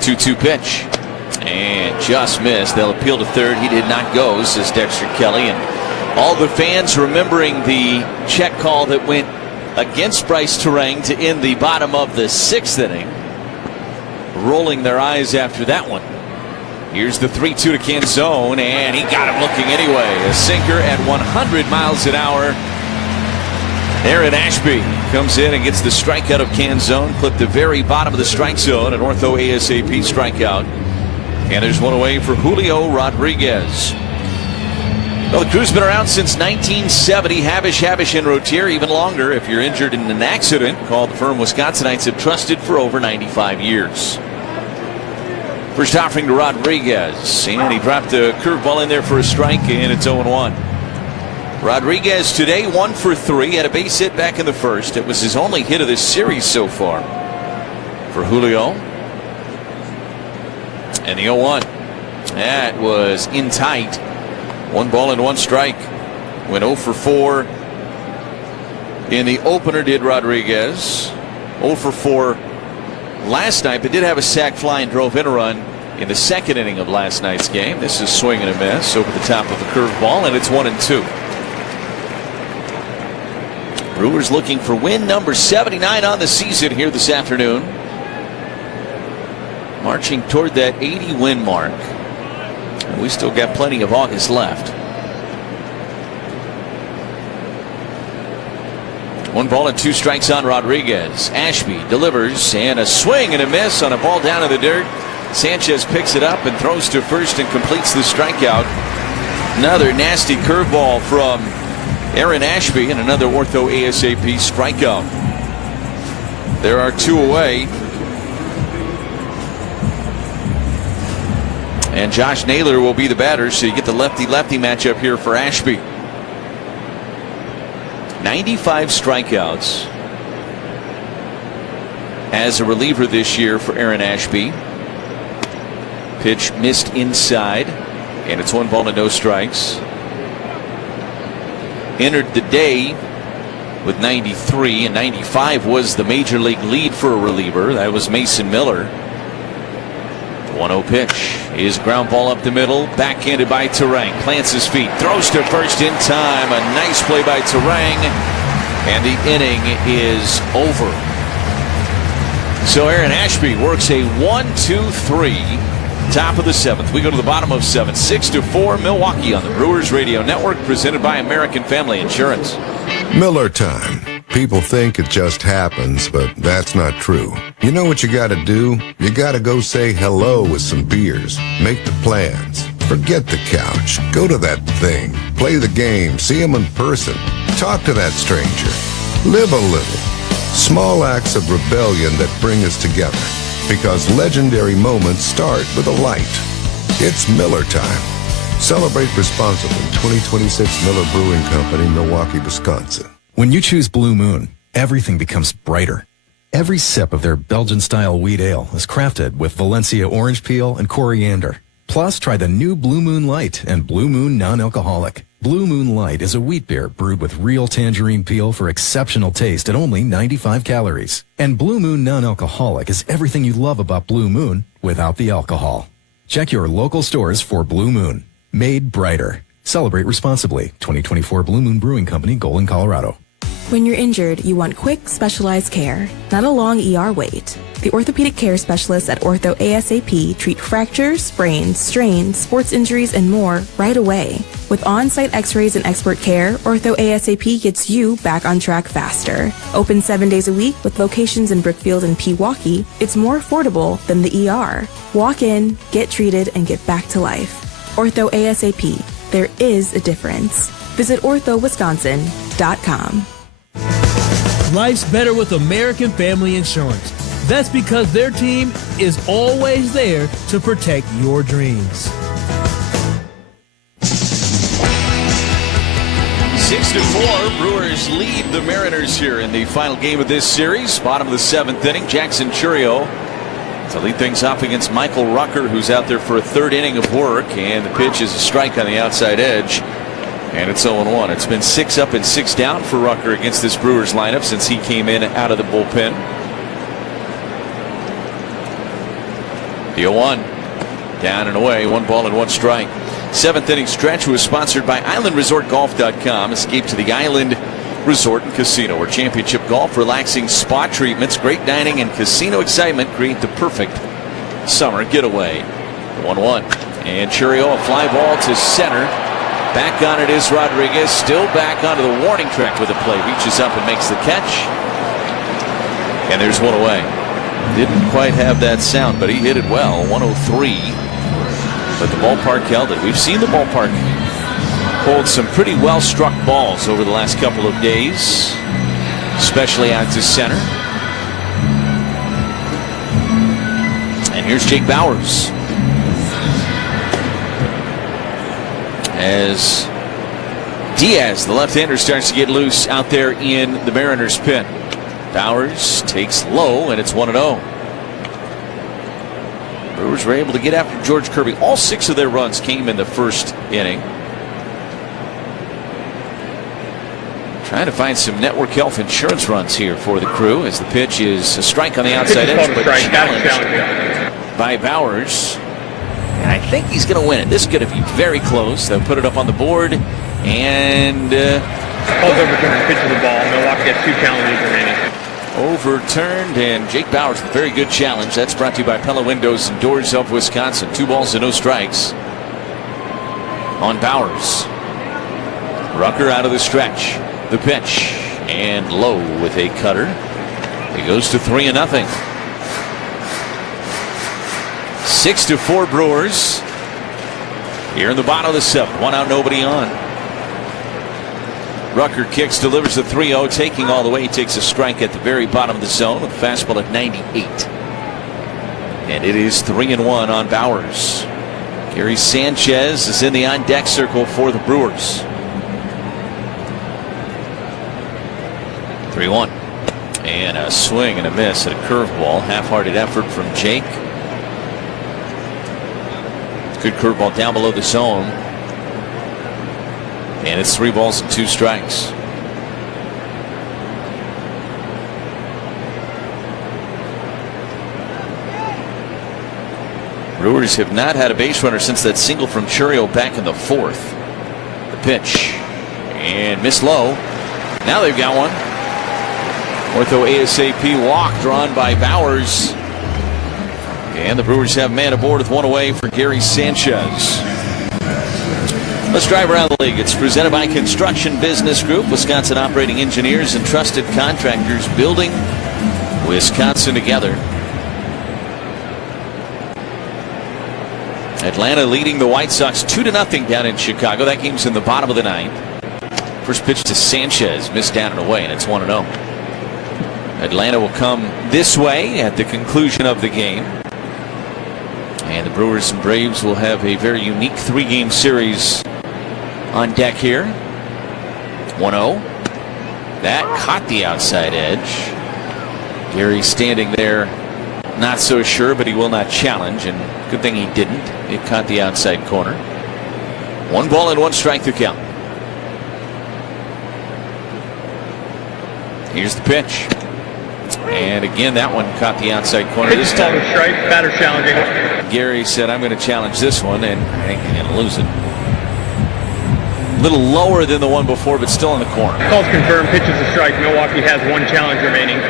2-2 pitch and just missed. They'll appeal to third. He did not go, says Dexter Kelly. And all the fans remembering the check call that went against Bryce Terang to end the bottom of the 6th inning, rolling their eyes after that one. Here's the 3-2 to Canzone, and he got him looking anyway. A sinker at 100 miles an hour. Aaron Ashby comes in and gets the strikeout of Canzone, clipped the very bottom of the strike zone, an ortho ASAP strikeout. And there's one away for Julio Rodriguez. Well, the crew's been around since 1970. Havish, and Rotier, even longer. If you're injured in an accident, call the firm Wisconsinites have trusted for over 95 years. First offering to Rodriguez, and he dropped a curveball in there for a strike, and it's 0-1. Rodriguez today 1 for 3, had a base hit back in the first. It was his only hit of this series so far for Julio. And the 0-1. That was in tight. 1 ball and 1 strike. Went 0 for 4 in the opener, did Rodriguez. 0 for 4 last night, but did have a sac fly and drove in a run in the 2nd inning of last night's game. This is swing and a miss over the top of the curveball, and it's 1-2. Brewers looking for win number 79 on the season here this afternoon. Marching toward that 80 win mark. And we still got plenty of August left. 1 ball and 2 strikes on Rodriguez. Ashby delivers, and a swing and a miss on a ball down in the dirt. Sanchez picks it up and throws to first and completes the strikeout. Another nasty curveball from Aaron Ashby, and another ortho ASAP strikeout. There are 2 away. And Josh Naylor will be the batter, so you get the lefty-lefty matchup here for Ashby. 95 strikeouts as a reliever this year for Aaron Ashby. Pitch missed inside, and it's 1 ball and no strikes. Entered the day with 93, and 95 was the major league lead for a reliever. That was Mason Miller. 1-0 pitch is ground ball up the middle, backhanded by Terang. Plants his feet, throws to first in time. A nice play by Terang, and the inning is over. So Aaron Ashby works a 1-2-3. Top of the 7th. We go to the bottom of 7. 6-4 Milwaukee on the Brewers Radio Network, presented by American Family Insurance. Miller time. People think it just happens, but that's not true. You know what you gotta do? You gotta go say hello with some beers. Make the plans. Forget the couch. Go to that thing. Play the game. See them in person. Talk to that stranger. Live a little. Small acts of rebellion that bring us together. Because legendary moments start with a light. It's Miller time. Celebrate responsibly. 2026 Miller Brewing Company, Milwaukee, Wisconsin. When you choose Blue Moon, everything becomes brighter. Every sip of their Belgian-style wheat ale is crafted with Valencia orange peel and coriander. Plus, try the new Blue Moon Light and Blue Moon Non-Alcoholic. Blue Moon Light is a wheat beer brewed with real tangerine peel for exceptional taste at only 95 calories. And Blue Moon Non-Alcoholic is everything you love about Blue Moon without the alcohol. Check your local stores for Blue Moon. Made brighter. Celebrate responsibly. 2024 Blue Moon Brewing Company, Golden, Colorado. When you're injured, you want quick, specialized care, not a long ER wait. The orthopedic care specialists at Ortho ASAP treat fractures, sprains, strains, sports injuries, and more right away. With on-site x-rays and expert care, Ortho ASAP gets you back on track faster. Open 7 days a week with locations in Brookfield and Pewaukee, it's more affordable than the ER. Walk in, get treated, and get back to life. Ortho ASAP. There is a difference. Visit orthowisconsin.com. Life's better with American Family Insurance. That's because their team is always there to protect your dreams. 6-4, Brewers lead the Mariners here in the final game of this series. Bottom of the 7th inning, Jackson Chourio to lead things off against Michael Rucker, who's out there for a 3rd inning of work, and the pitch is a strike on the outside edge. And it's 0-1. It's been 6 up and 6 down for Rucker against this Brewers lineup since he came in out of the bullpen. The 0-1. Down and away. 1 ball and 1 strike. 7th inning stretch was sponsored by IslandResortGolf.com. Escape to the Island Resort and Casino, where championship golf, relaxing spa treatments, great dining, and casino excitement create the perfect summer getaway. The 1-1. And Chourio, a fly ball to center. Back on it is Rodriguez, still back onto the warning track with the play. Reaches up and makes the catch. And there's 1 away. Didn't quite have that sound, but he hit it well. 103. But the ballpark held it. We've seen the ballpark hold some pretty well struck balls over the last couple of days, especially out to center. And here's Jake Bauers. As Diaz, the left-hander, starts to get loose out there in the Mariners' pen. Bauers takes low, and it's 1-0. Brewers were able to get after George Kirby. All 6 of their runs came in the 1st inning. Trying to find some Network Health Insurance runs here for the Crew, as the pitch is a strike on the outside edge, but challenged by Bauers. And I think he's going to win it. This is going to be very close. They'll put it up on the board. And Calls overturned the pitch of the ball. Milwaukee has 2 challenges remaining. Overturned, and Jake Bauers with a very good challenge. That's brought to you by Pella Windows and Doors of Wisconsin. 2 balls and no strikes on Bauers. Rucker out of the stretch. The pitch. And low with a cutter. He goes to 3-0. 6-4 Brewers here in the bottom of the 7th. 1 out, nobody on. Rucker kicks, delivers the 3-0, taking all the way. He takes a strike at the very bottom of the zone with a fastball at 98. And it is 3-1 on Bauers. Gary Sanchez is in the on-deck circle for the Brewers. 3-1. And a swing and a miss at a curveball. Half-hearted effort from Jake. Good curveball down below the zone. And it's 3 balls and 2 strikes. Brewers have not had a base runner since that single from Chourio back in the 4th. The pitch. And missed low. Now they've got one. Ortho ASAP walk drawn by Bauers. And the Brewers have man aboard with 1 away for Gary Sanchez. Let's drive around the league. It's presented by Construction Business Group, Wisconsin operating engineers and trusted contractors, building Wisconsin together. Atlanta leading the White Sox 2-0 down in Chicago. That game's in the bottom of the 9th. First pitch to Sanchez, missed down and away, and it's 1-0. Atlanta will come this way at the conclusion of the game. And the Brewers and Braves will have a very unique 3-game series on deck here. 1-0. That caught the outside edge. Gary standing there, not so sure, but he will not challenge. And good thing he didn't. It caught the outside corner. 1 ball and 1 strike to count. Here's the pitch. And again, that one caught the outside corner this time. Strike, batter challenging. Gary said, I'm going to challenge this one, and I think I'm going to lose it. A little lower than the one before, but still in the corner. Calls confirmed, pitches a strike. Milwaukee has one challenge remaining.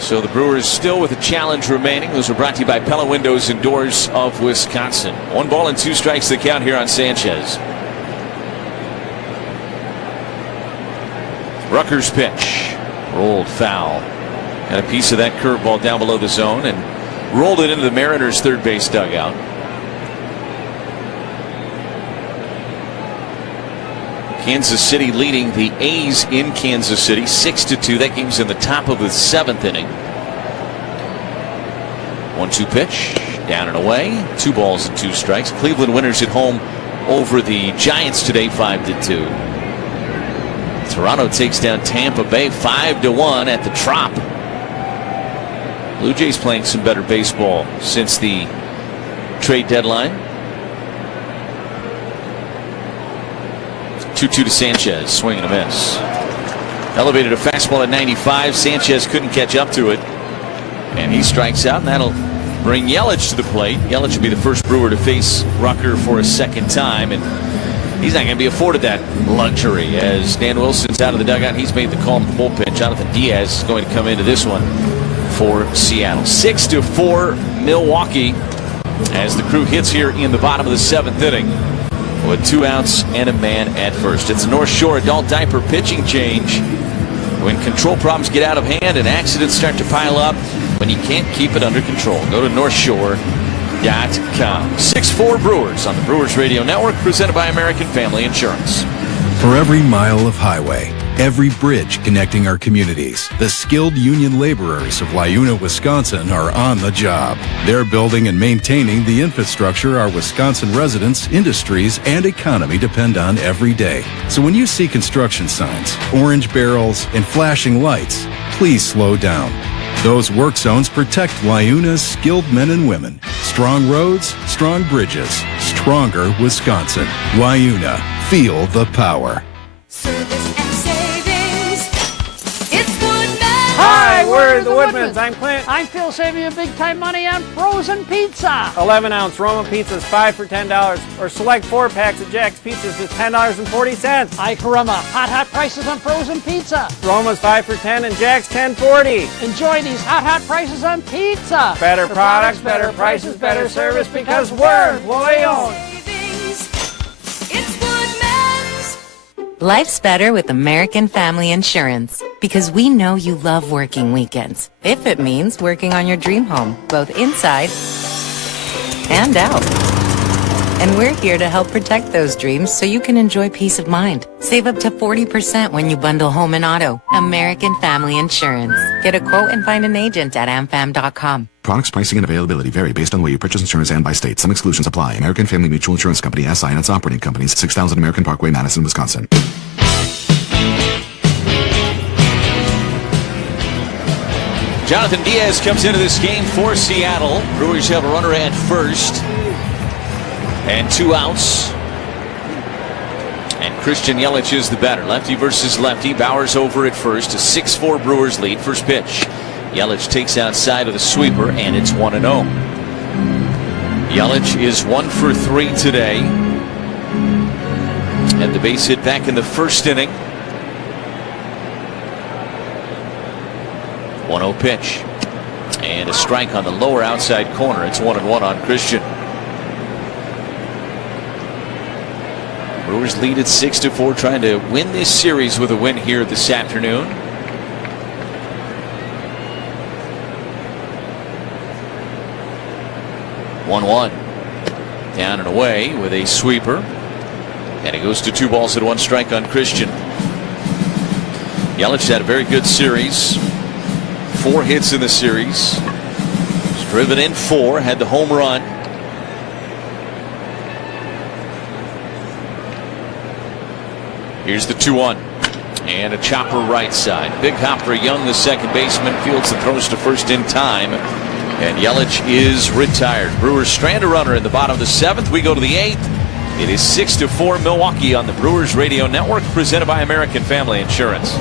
So the Brewers still with a challenge remaining. Those are brought to you by Pella Windows and Doors of Wisconsin. 1 ball and 2 strikes the count here on Sanchez. Rucker's pitch. Rolled foul. Got a piece of that curveball down below the zone and rolled it into the Mariners' third base dugout. Kansas City leading the A's in Kansas City 6-2. That game's in the top of the 7th inning. 1-2 pitch, down and away. 2 balls and 2 strikes. Cleveland winners at home over the Giants today, 5-2. Toronto takes down Tampa Bay 5-1 at the Trop. Blue Jays playing some better baseball since the trade deadline. 2-2 to Sanchez. Swing and a miss. Elevated a fastball at 95. Sanchez couldn't catch up to it. And he strikes out, and that'll bring Yelich to the plate. Yelich will be the first Brewer to face Rucker for a second time. And he's not going to be afforded that luxury as Dan Wilson's out of the dugout. He's made the call in the bullpen. Jonathan Diaz is going to come into this one for Seattle. 6-4 Milwaukee as the Crew hits here in the bottom of the 7th inning with 2 outs and a man at first. It's a North Shore adult diaper pitching change. When control problems get out of hand and accidents start to pile up, when you can't keep it under control, go to NorthShore.com. 6-4 Brewers on the Brewers Radio Network, presented by American Family Insurance. For every mile of highway, every bridge connecting our communities, the skilled union laborers of Liuna, Wisconsin are on the job. They're building and maintaining the infrastructure our Wisconsin residents, industries, and economy depend on every day. So when you see construction signs, orange barrels, and flashing lights, please slow down. Those work zones protect Liuna's skilled men and women. Strong roads, strong bridges, stronger Wisconsin. Liuna, feel the power. Hi, we're the Woodmans. I'm Clint. I'm Phil, saving you big time money on frozen pizza. 11-ounce Roma pizzas, 5 for $10, or select 4 packs of Jack's pizzas, just $10.40. Hi, Karama. Hot prices on frozen pizza. Roma's 5 for $10 and Jack's $10.40. Enjoy these hot prices on pizza. Better products, better prices, better service, because we're employee-owned. Life's better with American Family Insurance because we know you love working weekends. If it means working on your dream home, both inside and out. And we're here to help protect those dreams so you can enjoy peace of mind. Save up to 40% when you bundle home and auto. American Family Insurance. Get a quote and find an agent at amfam.com. Products, pricing, and availability vary based on the way you purchase insurance and by state. Some exclusions apply. American Family Mutual Insurance Company, SI, and its operating companies, 6000 American Parkway, Madison, Wisconsin. Jonathan Diaz comes into this game for Seattle. Brewers have a runner at first and 2 outs. And Christian Yelich is the batter. Lefty versus lefty. Bauer's over at first. A 6-4 Brewers lead. First pitch. Yelich takes outside of the sweeper, and it's 1-0. Yelich is 1 for 3 today. And the base hit back in the first inning. 1-0 pitch. And a strike on the lower outside corner. It's 1-1 on Christian. Brewers lead at 6-4, trying to win this series with a win here this afternoon. One down and away with a sweeper, and it goes to 2 balls and 1 strike on Christian. Yelich had a very good series, 4 hits in the series. Was driven in 4, had the home run. Here's the 2-1 and a chopper right side. Big hop for Young, the second baseman, fields and throws to first in time. And Yelich is retired. Brewers strand a runner in the bottom of the 7th. We go to the 8th. It is 6-4 Milwaukee on the Brewers Radio Network, presented by American Family Insurance.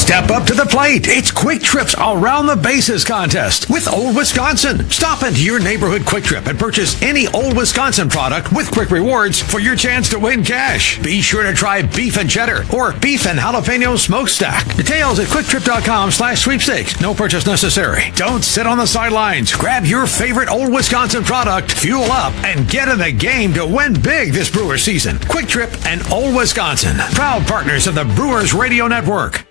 Step up to the plate. It's Quick Trip's Around the Bases contest with Old Wisconsin. Stop into your neighborhood Quick Trip and purchase any Old Wisconsin product with Quick Rewards for your chance to win cash. Be sure to try beef and cheddar or beef and jalapeno smokestack. Details at quicktrip.com/sweepstakes. No purchase necessary. Don't sit on the sidelines. Grab your favorite Old Wisconsin product, fuel up, and get in the game to win big this Brewers season. Quick Trip and Old Wisconsin, proud partners of the Brewers Radio Network.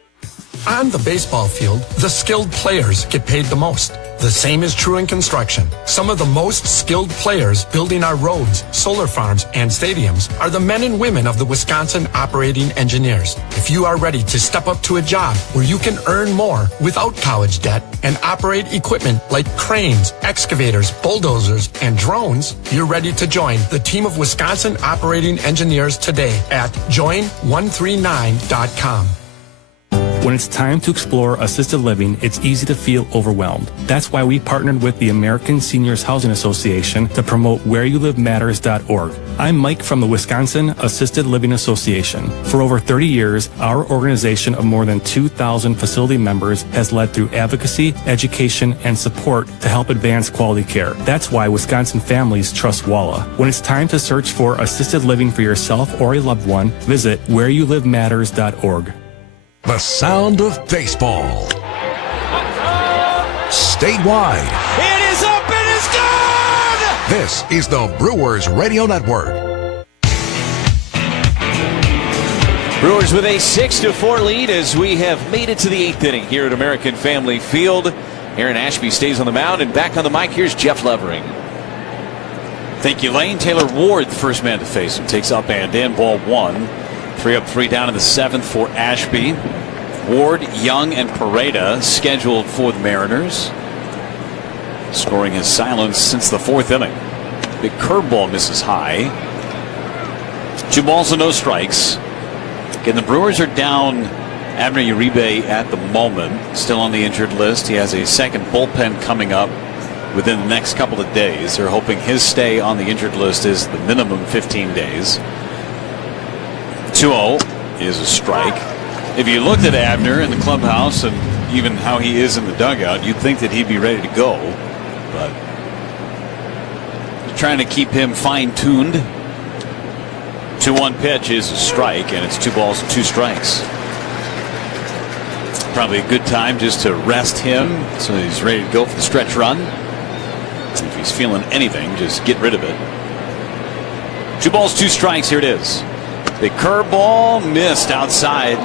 On the baseball field, the skilled players get paid the most. The same is true in construction. Some of the most skilled players building our roads, solar farms, and stadiums are the men and women of the Wisconsin operating engineers. If you are ready to step up to a job where you can earn more without college debt and operate equipment like cranes, excavators, bulldozers, and drones, you're ready to join the team of Wisconsin operating engineers today at join139.com. When it's time to explore assisted living, it's easy to feel overwhelmed. That's why we partnered with the American Seniors Housing Association to promote whereyouLiveMatters.org. I'm Mike from the Wisconsin Assisted Living Association. For over 30 years, our organization of more than 2,000 facility members has led through advocacy, education, and support to help advance quality care. That's why Wisconsin families trust WALA. When it's time to search for assisted living for yourself or a loved one, visit whereyouLiveMatters.org. The sound of baseball. Statewide. It is up and it's gone! This is the Brewers Radio Network. Brewers with a 6-4 lead as we have made it to the 8th inning here at American Family Field. Aaron Ashby stays on the mound, and back on the mic, here's Jeff Levering. Thank you, Lane. Taylor Ward, the first man to face him, takes up and in, ball 1. 3 up, 3 down in the 7th for Ashby. Ward, Young, and Pareda scheduled for the Mariners. Scoring his silence since the 4th inning. Big curveball misses high. 2 balls and no strikes. Again, the Brewers are down Abner Uribe at the moment, still on the injured list. He has a second bullpen coming up within the next couple of days. They're hoping his stay on the injured list is the minimum 15 days. 2-0 is a strike. If you looked at Abner in the clubhouse and even how he is in the dugout, you'd think that he'd be ready to go. But trying to keep him fine-tuned. 2-1 pitch is a strike, and it's 2 balls and 2 strikes. Probably a good time just to rest him so he's ready to go for the stretch run. If he's feeling anything, just get rid of it. 2 balls, 2 strikes. Here it is. The curveball missed outside.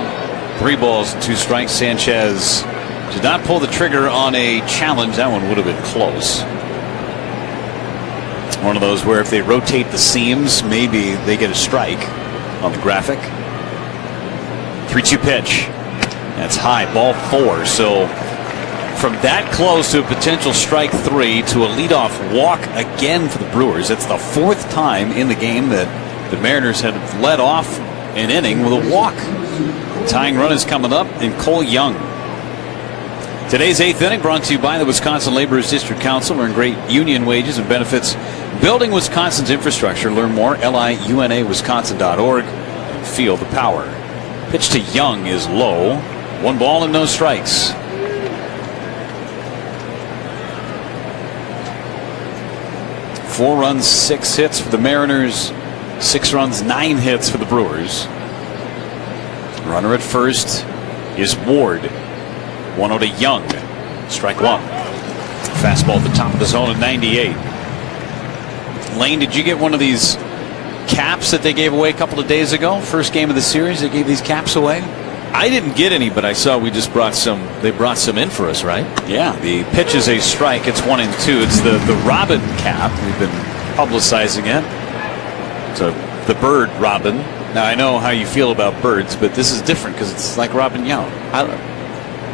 3 balls and 2 strikes. Sanchez did not pull the trigger on a challenge. That one would have been close. One of those where if they rotate the seams, maybe they get a strike on the graphic. 3-2 pitch. That's high, ball 4. So from that close to a potential strike 3 to a leadoff walk again for the Brewers. It's the 4th time in the game that the Mariners had led off an inning with a walk. The tying run is coming up in Cole Young. Today's 8th inning brought to you by the Wisconsin Laborers District Council. Earn great union wages and benefits. Building Wisconsin's infrastructure. Learn more. LIUNAWisconsin.org. Feel the power. Pitch to Young is low. 1 ball and no strikes. Four runs, 6 hits for the Mariners. 6 runs, 9 hits for the Brewers. Runner at first is Ward. 1-0 to Young. Strike 1. Fastball at the top of the zone at 98. Lane, did you get one of these caps that they gave away a couple of days ago? First game of the series, they gave these caps away? I didn't get any, but I saw we just brought some. They brought some in for us, right? Yeah, the pitch is a strike. It's 1-2. It's the Robin cap. We've been publicizing it. So the bird Robin. Now I know how you feel about birds, but this is different because it's like Robin Yount.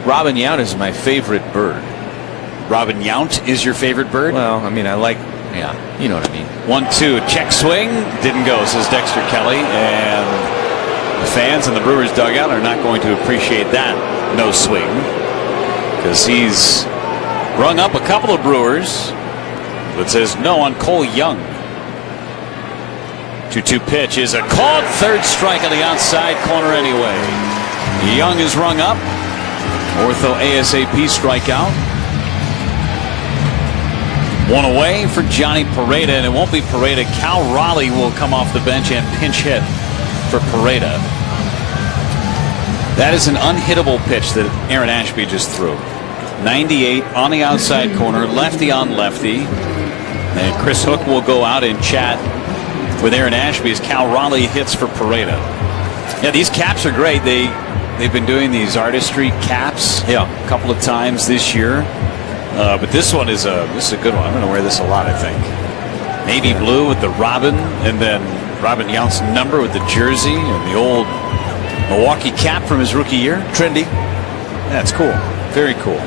Robin Yount is my favorite bird. Robin Yount is your favorite bird? Well, I mean, I like. Yeah, you know what I mean. 1-2, check swing, didn't go, says Dexter Kelly, and the fans in the Brewers dugout are not going to appreciate that no swing because he's rung up a couple of Brewers, but says no on Cole Young. 2-2 pitch is a called 3rd strike on the outside corner anyway. Young is rung up. Ortho ASAP strikeout. One away for Johnny Pareda, and it won't be Pareda. Cal Raleigh will come off the bench and pinch hit for Pareda. That is an unhittable pitch that Aaron Ashby just threw. 98 on the outside corner, lefty on lefty. And Chris Hook will go out and chat with Aaron Ashby as Cal Raleigh hits for Pareda. Yeah, these caps are great. They've been doing these artistry caps a couple of times this year. But this one is a good one. I'm going to wear this a lot, I think. Navy blue with the Robin, and then Robin Yount's number with the jersey and the old Milwaukee cap from his rookie year. Trendy. That's cool. Very cool.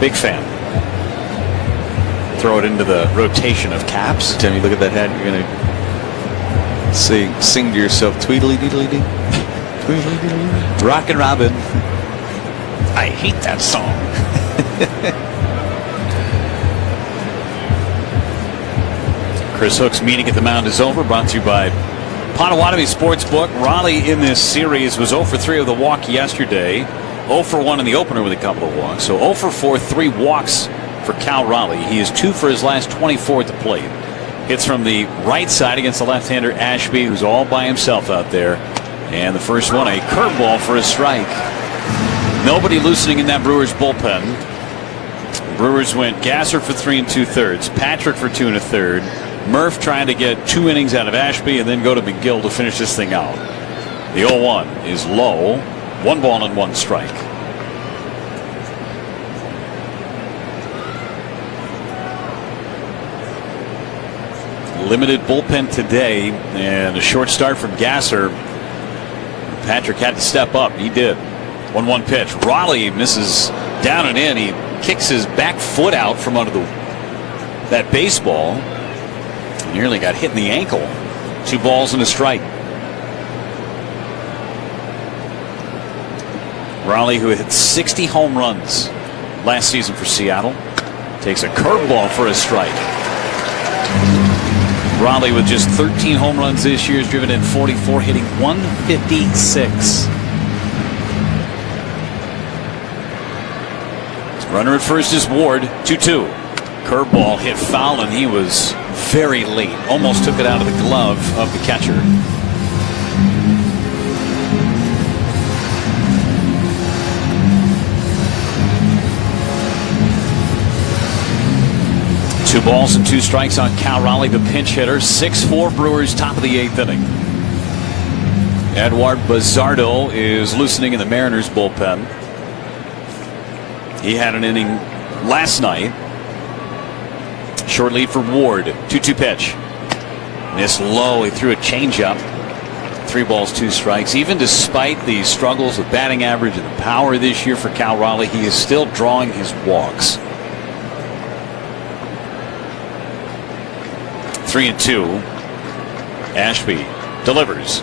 Big fan. Throw it into the rotation of caps. Tim, you look at that hat, you're going to sing to yourself, Tweedly-deedly-dee. Tweedly-deedly-dee. Rockin' Robin. I hate that song. Chris Hook's meeting at the mound is over. Brought to you by Potawatomi Sportsbook. Raleigh in this series was 0 for 3 with a walk yesterday. 0 for 1 in the opener with a couple of walks. So 0 for 4, 3 walks for Cal Raleigh. He is 2 for his last 24 at the plate. Hits from the right side against the left-hander Ashby, who's all by himself out there. And the first one, a curveball for a strike. Nobody loosening in that Brewers bullpen. Brewers went Gasser for 3 2/3, Patrick for 2 1/3, Murph trying to get 2 innings out of Ashby and then go to McGill to finish this thing out. The 0-1 is low. 1 ball and 1 strike. Limited bullpen today and a short start from Gasser. Patrick had to step up. He did. 1-1 pitch. Raleigh misses down and in. He kicks his back foot out from under that baseball. Nearly got hit in the ankle. 2 balls and a strike. Raleigh, who hit 60 home runs last season for Seattle, takes a curveball for a strike. Raleigh with just 13 home runs this year, has driven in 44, hitting 156. Runner at first is Ward. 2-2. Curveball hit foul, and he was very late. Almost took it out of the glove of the catcher. Two balls and 2 strikes on Cal Raleigh, the pinch hitter. 6-4 Brewers, top of the 8th inning. Edward Bazardo is loosening in the Mariners bullpen. He had an inning last night. Short lead for Ward. 2-2 pitch. Missed low. He threw a changeup. 3 balls, 2 strikes. Even despite the struggles with batting average and the power this year for Cal Raleigh, he is still drawing his walks. 3-2. Ashby delivers.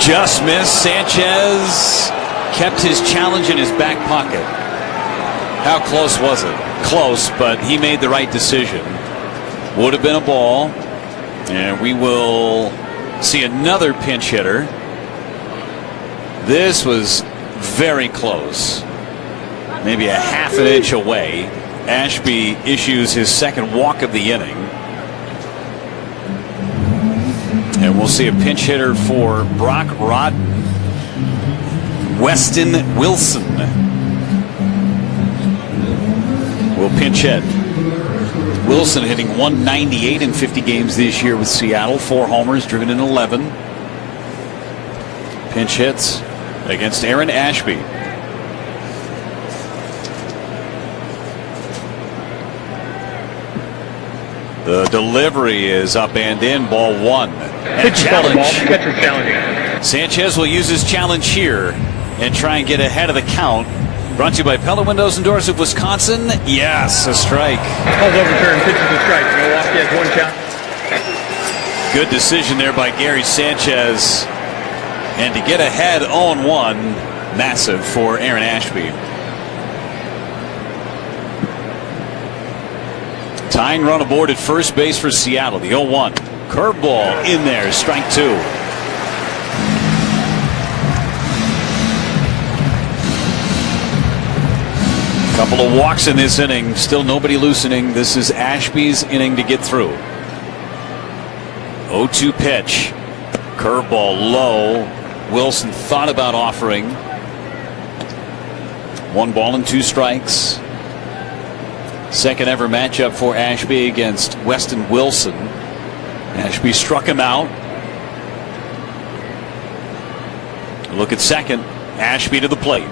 Just missed. Sanchez kept his challenge in his back pocket. How close was it? Close, but he made the right decision. Would have been a ball. And we will see another pinch hitter. This was very close. Maybe a half an inch away. Ashby issues his second walk of the inning. And we'll see a pinch hitter for Brock Rodden. Weston Wilson will pinch hit. Wilson hitting .198 in 50 games this year with Seattle. 4 homers, driven in 11. Pinch hits against Aaron Ashby. The delivery is up and in. Ball 1. And a challenge. Catcher challenging. Sanchez will use his challenge here and try and get ahead of the count. Brought to you by Pella Windows and Doors of Wisconsin. Yes, a strike. Calls overturned. Pitches a strike. Milwaukee has 1 challenge. Good decision there by Gary Sanchez. And to get ahead 0-1, massive for Aaron Ashby. Tying run aboard at first base for Seattle. The 0-1. Curveball in there. Strike 2. Couple of walks in this inning. Still nobody loosening. This is Ashby's inning to get through. 0-2 pitch. Curveball low. Wilson thought about offering. 1 ball and 2 strikes. Second ever matchup for Ashby against Weston Wilson. Ashby struck him out. Look at second. Ashby to the plate.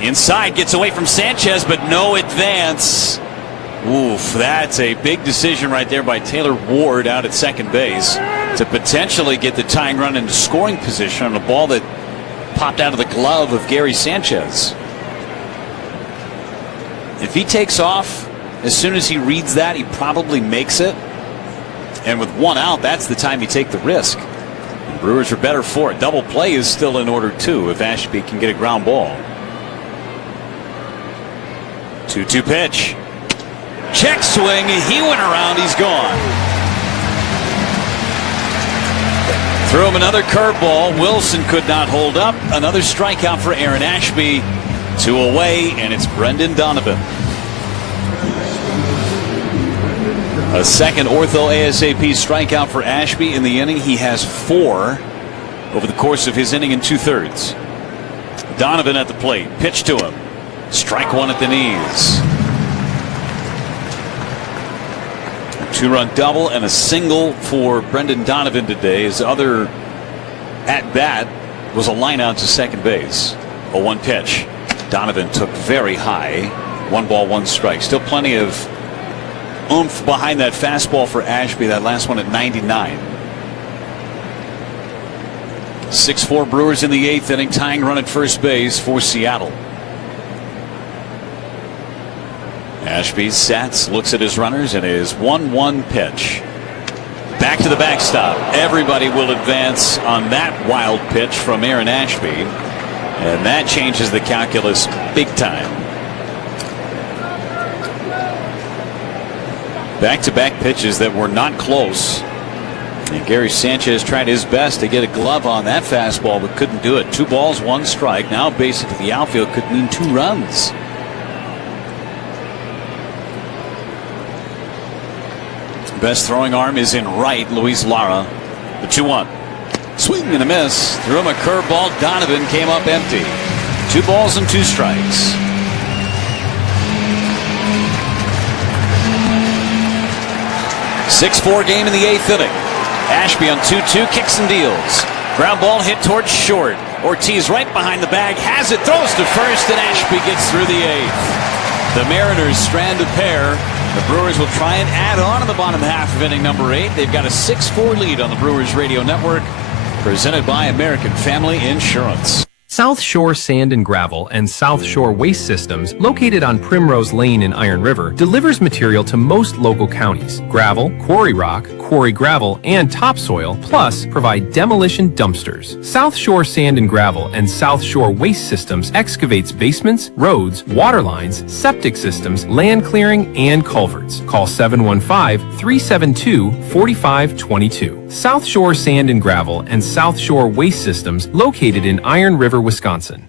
Inside, gets away from Sanchez, but no advance. Oof, that's a big decision right there by Taylor Ward out at second base to potentially get the tying run into scoring position on a ball that popped out of the glove of Gary Sanchez. If he takes off as soon as he reads that, he probably makes it. And with 1 out, that's the time you take the risk. The Brewers are better for it. Double play is still in order too if Ashby can get a ground ball. 2-2 pitch. Check swing. He went around. He's gone. Threw him another curveball. Wilson could not hold up. Another strikeout for Aaron Ashby. 2 away, and it's Brendan Donovan. A second ortho ASAP strikeout for Ashby in the inning. He has 4 over the course of his inning and 2/3. Donovan at the plate. Pitch to him. Strike 1 at the knees. 2-run double and a single for Brendan Donovan today. His other at bat was a line out to second base. 0-1 pitch. Donovan took very high. 1 ball, 1 strike. Still plenty of oomph behind that fastball for Ashby. That last one at 99. 6-4 Brewers in the 8th inning. Tying run at first base for Seattle. Ashby sets, looks at his runners, and his 1-1 pitch. Back to the backstop. Everybody will advance on that wild pitch from Aaron Ashby, and that changes the calculus big time. Back-to-back pitches that were not close. And Gary Sanchez tried his best to get a glove on that fastball, but couldn't do it. 2 balls, 1 strike. Now base into the outfield could mean 2 runs. Best throwing arm is in right. Luis Lara. The 2-1. Swing and a miss. Threw him a curveball. Donovan came up empty. 2 balls and 2 strikes. .6-4 game in the 8th inning. Ashby on 2-2. Kicks and deals. Ground ball hit towards short. Ortiz right behind the bag. Has it. Throws to first, and Ashby gets through the 8th. The Mariners strand a pair. The Brewers will try and add on in the bottom half of inning number 8. They've got a 6-4 lead on the Brewers Radio Network, presented by American Family Insurance. South Shore Sand and Gravel and South Shore Waste Systems, located on Primrose Lane in Iron River, delivers material to most local counties. Gravel, quarry rock, quarry gravel, and topsoil, plus provide demolition dumpsters. South Shore Sand and Gravel and South Shore Waste Systems excavates basements, roads, water lines, septic systems, land clearing, and culverts. Call 715-372-4522. South Shore Sand and Gravel and South Shore Waste Systems, located in Iron River, Wisconsin.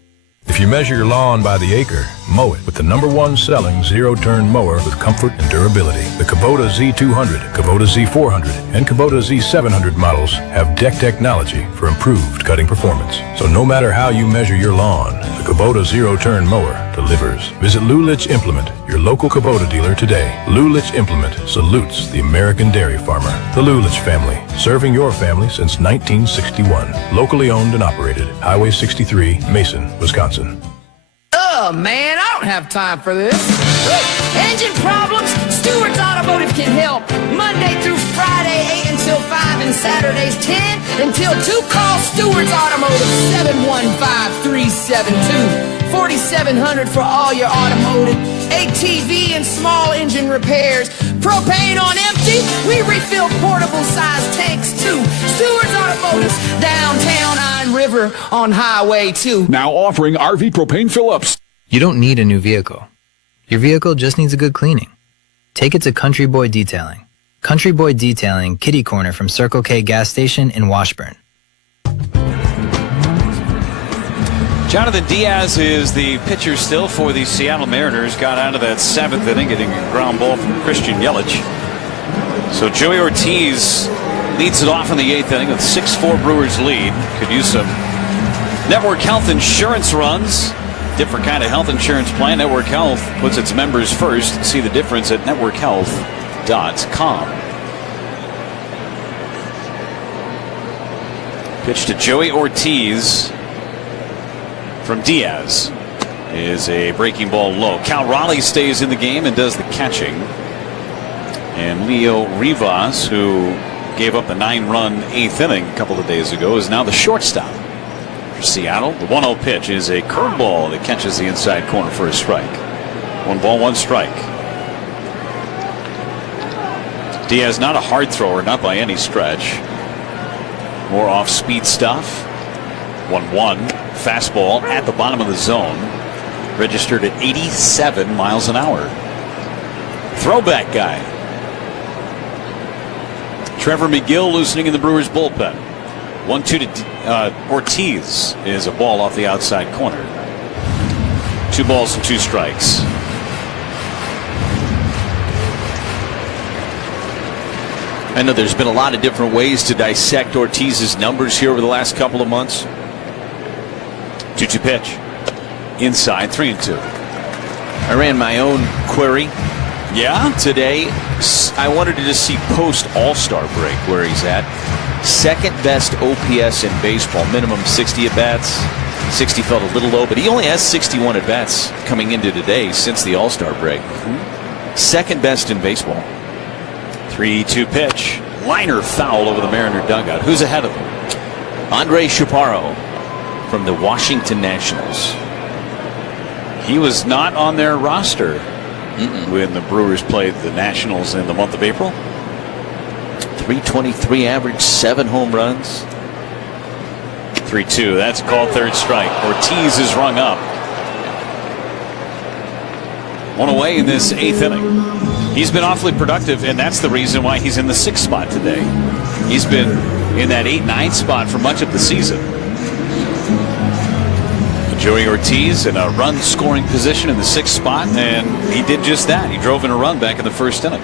If you measure your lawn by the acre, mow it with the #1 selling zero-turn mower with comfort and durability. The Kubota Z200, Kubota Z400, and Kubota Z700 models have deck technology for improved cutting performance. So no matter how you measure your lawn, the Kubota zero-turn mower delivers. Visit Lulich Implement, your local Kubota dealer today. Lulich Implement salutes the American dairy farmer. The Lulich family, serving your family since 1961. Locally owned and operated. Highway 63, Mason, Wisconsin. Oh, man, I don't have time for this. Engine problems? Stewart's Automotive can help. Monday through Friday, 8 until 5, and Saturdays 10 until 2. Call Stewart's Automotive, 715-372-4700 for all your automotive, ATV, and small engine repairs. Propane on empty? We refill portable size tanks, too. Stewart's Automotive, downtown Iron River on Highway 2. Now offering RV propane fill-ups. You don't need a new vehicle. Your vehicle just needs a good cleaning. Take it to Country Boy Detailing. Country Boy Detailing, kitty corner from Circle K gas station in Washburn. Jonathan Diaz is the pitcher still for the Seattle Mariners. Got out of that 7th inning, getting a ground ball from Christian Yelich. So Joey Ortiz leads it off in the 8th inning with 6-4 Brewers lead. Could use some Network Health Insurance runs. Different kind of health insurance plan. Network Health puts its members first. See the difference at networkhealth.com. Pitch to Joey Ortiz from Diaz is a breaking ball low. Cal Raleigh stays in the game and does the catching. And Leo Rivas, who gave up a 9-run 8th inning a couple of days ago, is now the shortstop for Seattle. The 1-0 pitch is a curveball that catches the inside corner for a strike. 1 ball, 1 strike. Diaz not a hard thrower, not by any stretch. More off-speed stuff. 1-1. Fastball at the bottom of the zone. Registered at 87 miles an hour. Throwback guy. Trevor McGill loosening in the Brewers bullpen. 1-2 to Ortiz is a ball off the outside corner. 2 balls and 2 strikes. I know there's been a lot of different ways to dissect Ortiz's numbers here over the last couple of months. 2-2 pitch. Inside, 3-2. I ran my own query. Yeah? Today, I wanted to just see post All-Star break where he's at. Second best OPS in baseball, minimum 60 at bats. 60 felt a little low, but he only has 61 at bats coming into today since the All-Star break. Second best in baseball. 3-2 pitch. Liner foul over the Mariner dugout. Who's ahead of him? Andre Chaparro from the Washington Nationals. He was not on their roster when the Brewers played the Nationals in the month of April. 323 average, 7 home runs. 3-2. That's called third strike. Ortiz is rung up. 1 away in this 8th inning. He's been awfully productive, and that's the reason why he's in the 6th spot today. He's been in that 8-9 spot for much of the season. Joey Ortiz in a run scoring position in the 6th spot, and he did just that. He drove in a run back in the 1st inning.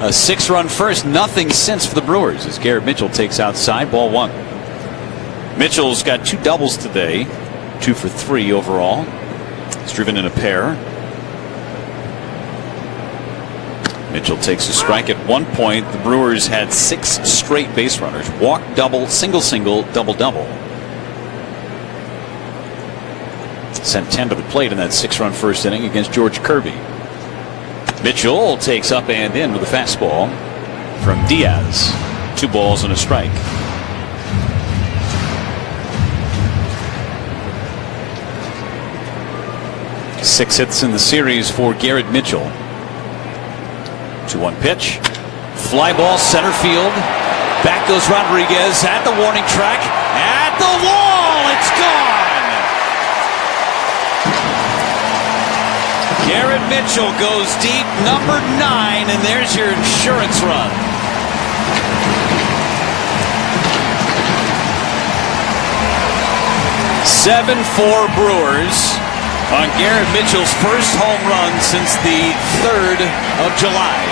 A 6-run first, nothing since for the Brewers as Garrett Mitchell takes outside, ball 1. Mitchell's got 2 doubles today, 2 for 3 overall. He's driven in a pair. Mitchell takes a strike. At one point, the Brewers had 6 straight base runners. Walk, double, single, double, double. Sent 10 to the plate in that 6-run first inning against George Kirby. Mitchell takes up and in with a fastball from Diaz. 2 balls and a strike. Six hits in the series for Garrett Mitchell. 2-1 pitch. Fly ball center field. Back goes Rodriguez at the warning track. At the wall. It's gone. Garrett Mitchell goes deep, number 9, and there's your insurance run. Seven 4 Brewers on Garrett Mitchell's first home run since the 3rd of July.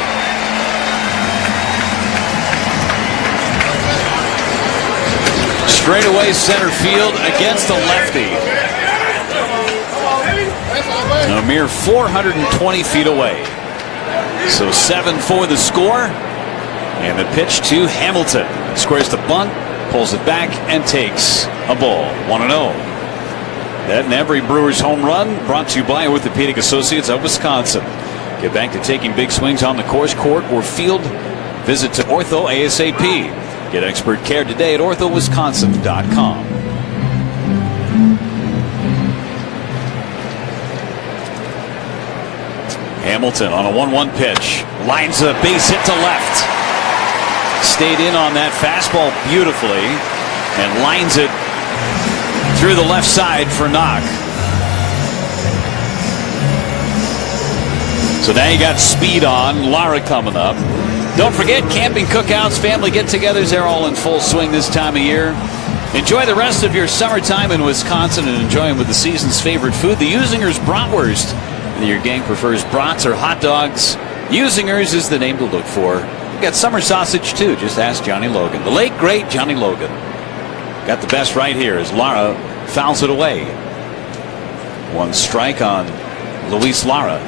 Straightaway center field against the lefty. A mere 420 feet away. So 7-4 the score. And the pitch to Hamilton. Squares the bunt, pulls it back, and takes a ball. 1-0. That and every Brewers home run brought to you by Orthopedic Associates of Wisconsin. Get back to taking big swings on the course, court, or field. Visit to Ortho ASAP. Get expert care today at orthowisconsin.com. Hamilton on a 1-1 pitch. Lines a base hit to left. Stayed in on that fastball beautifully and lines it through the left side for knock. So now you got speed on. Lara coming up. Don't forget camping cookouts, family get-togethers. They're all in full swing this time of year. Enjoy the rest of your summertime in Wisconsin and enjoy them with the season's favorite food, the Usinger's Bratwurst. Whether your gang prefers brats or hot dogs, Usinger's is the name to look for. We got summer sausage too. Just ask Johnny Logan, the late great Johnny Logan. Got the best right here as Lara fouls it away. 1 strike on Luis Lara.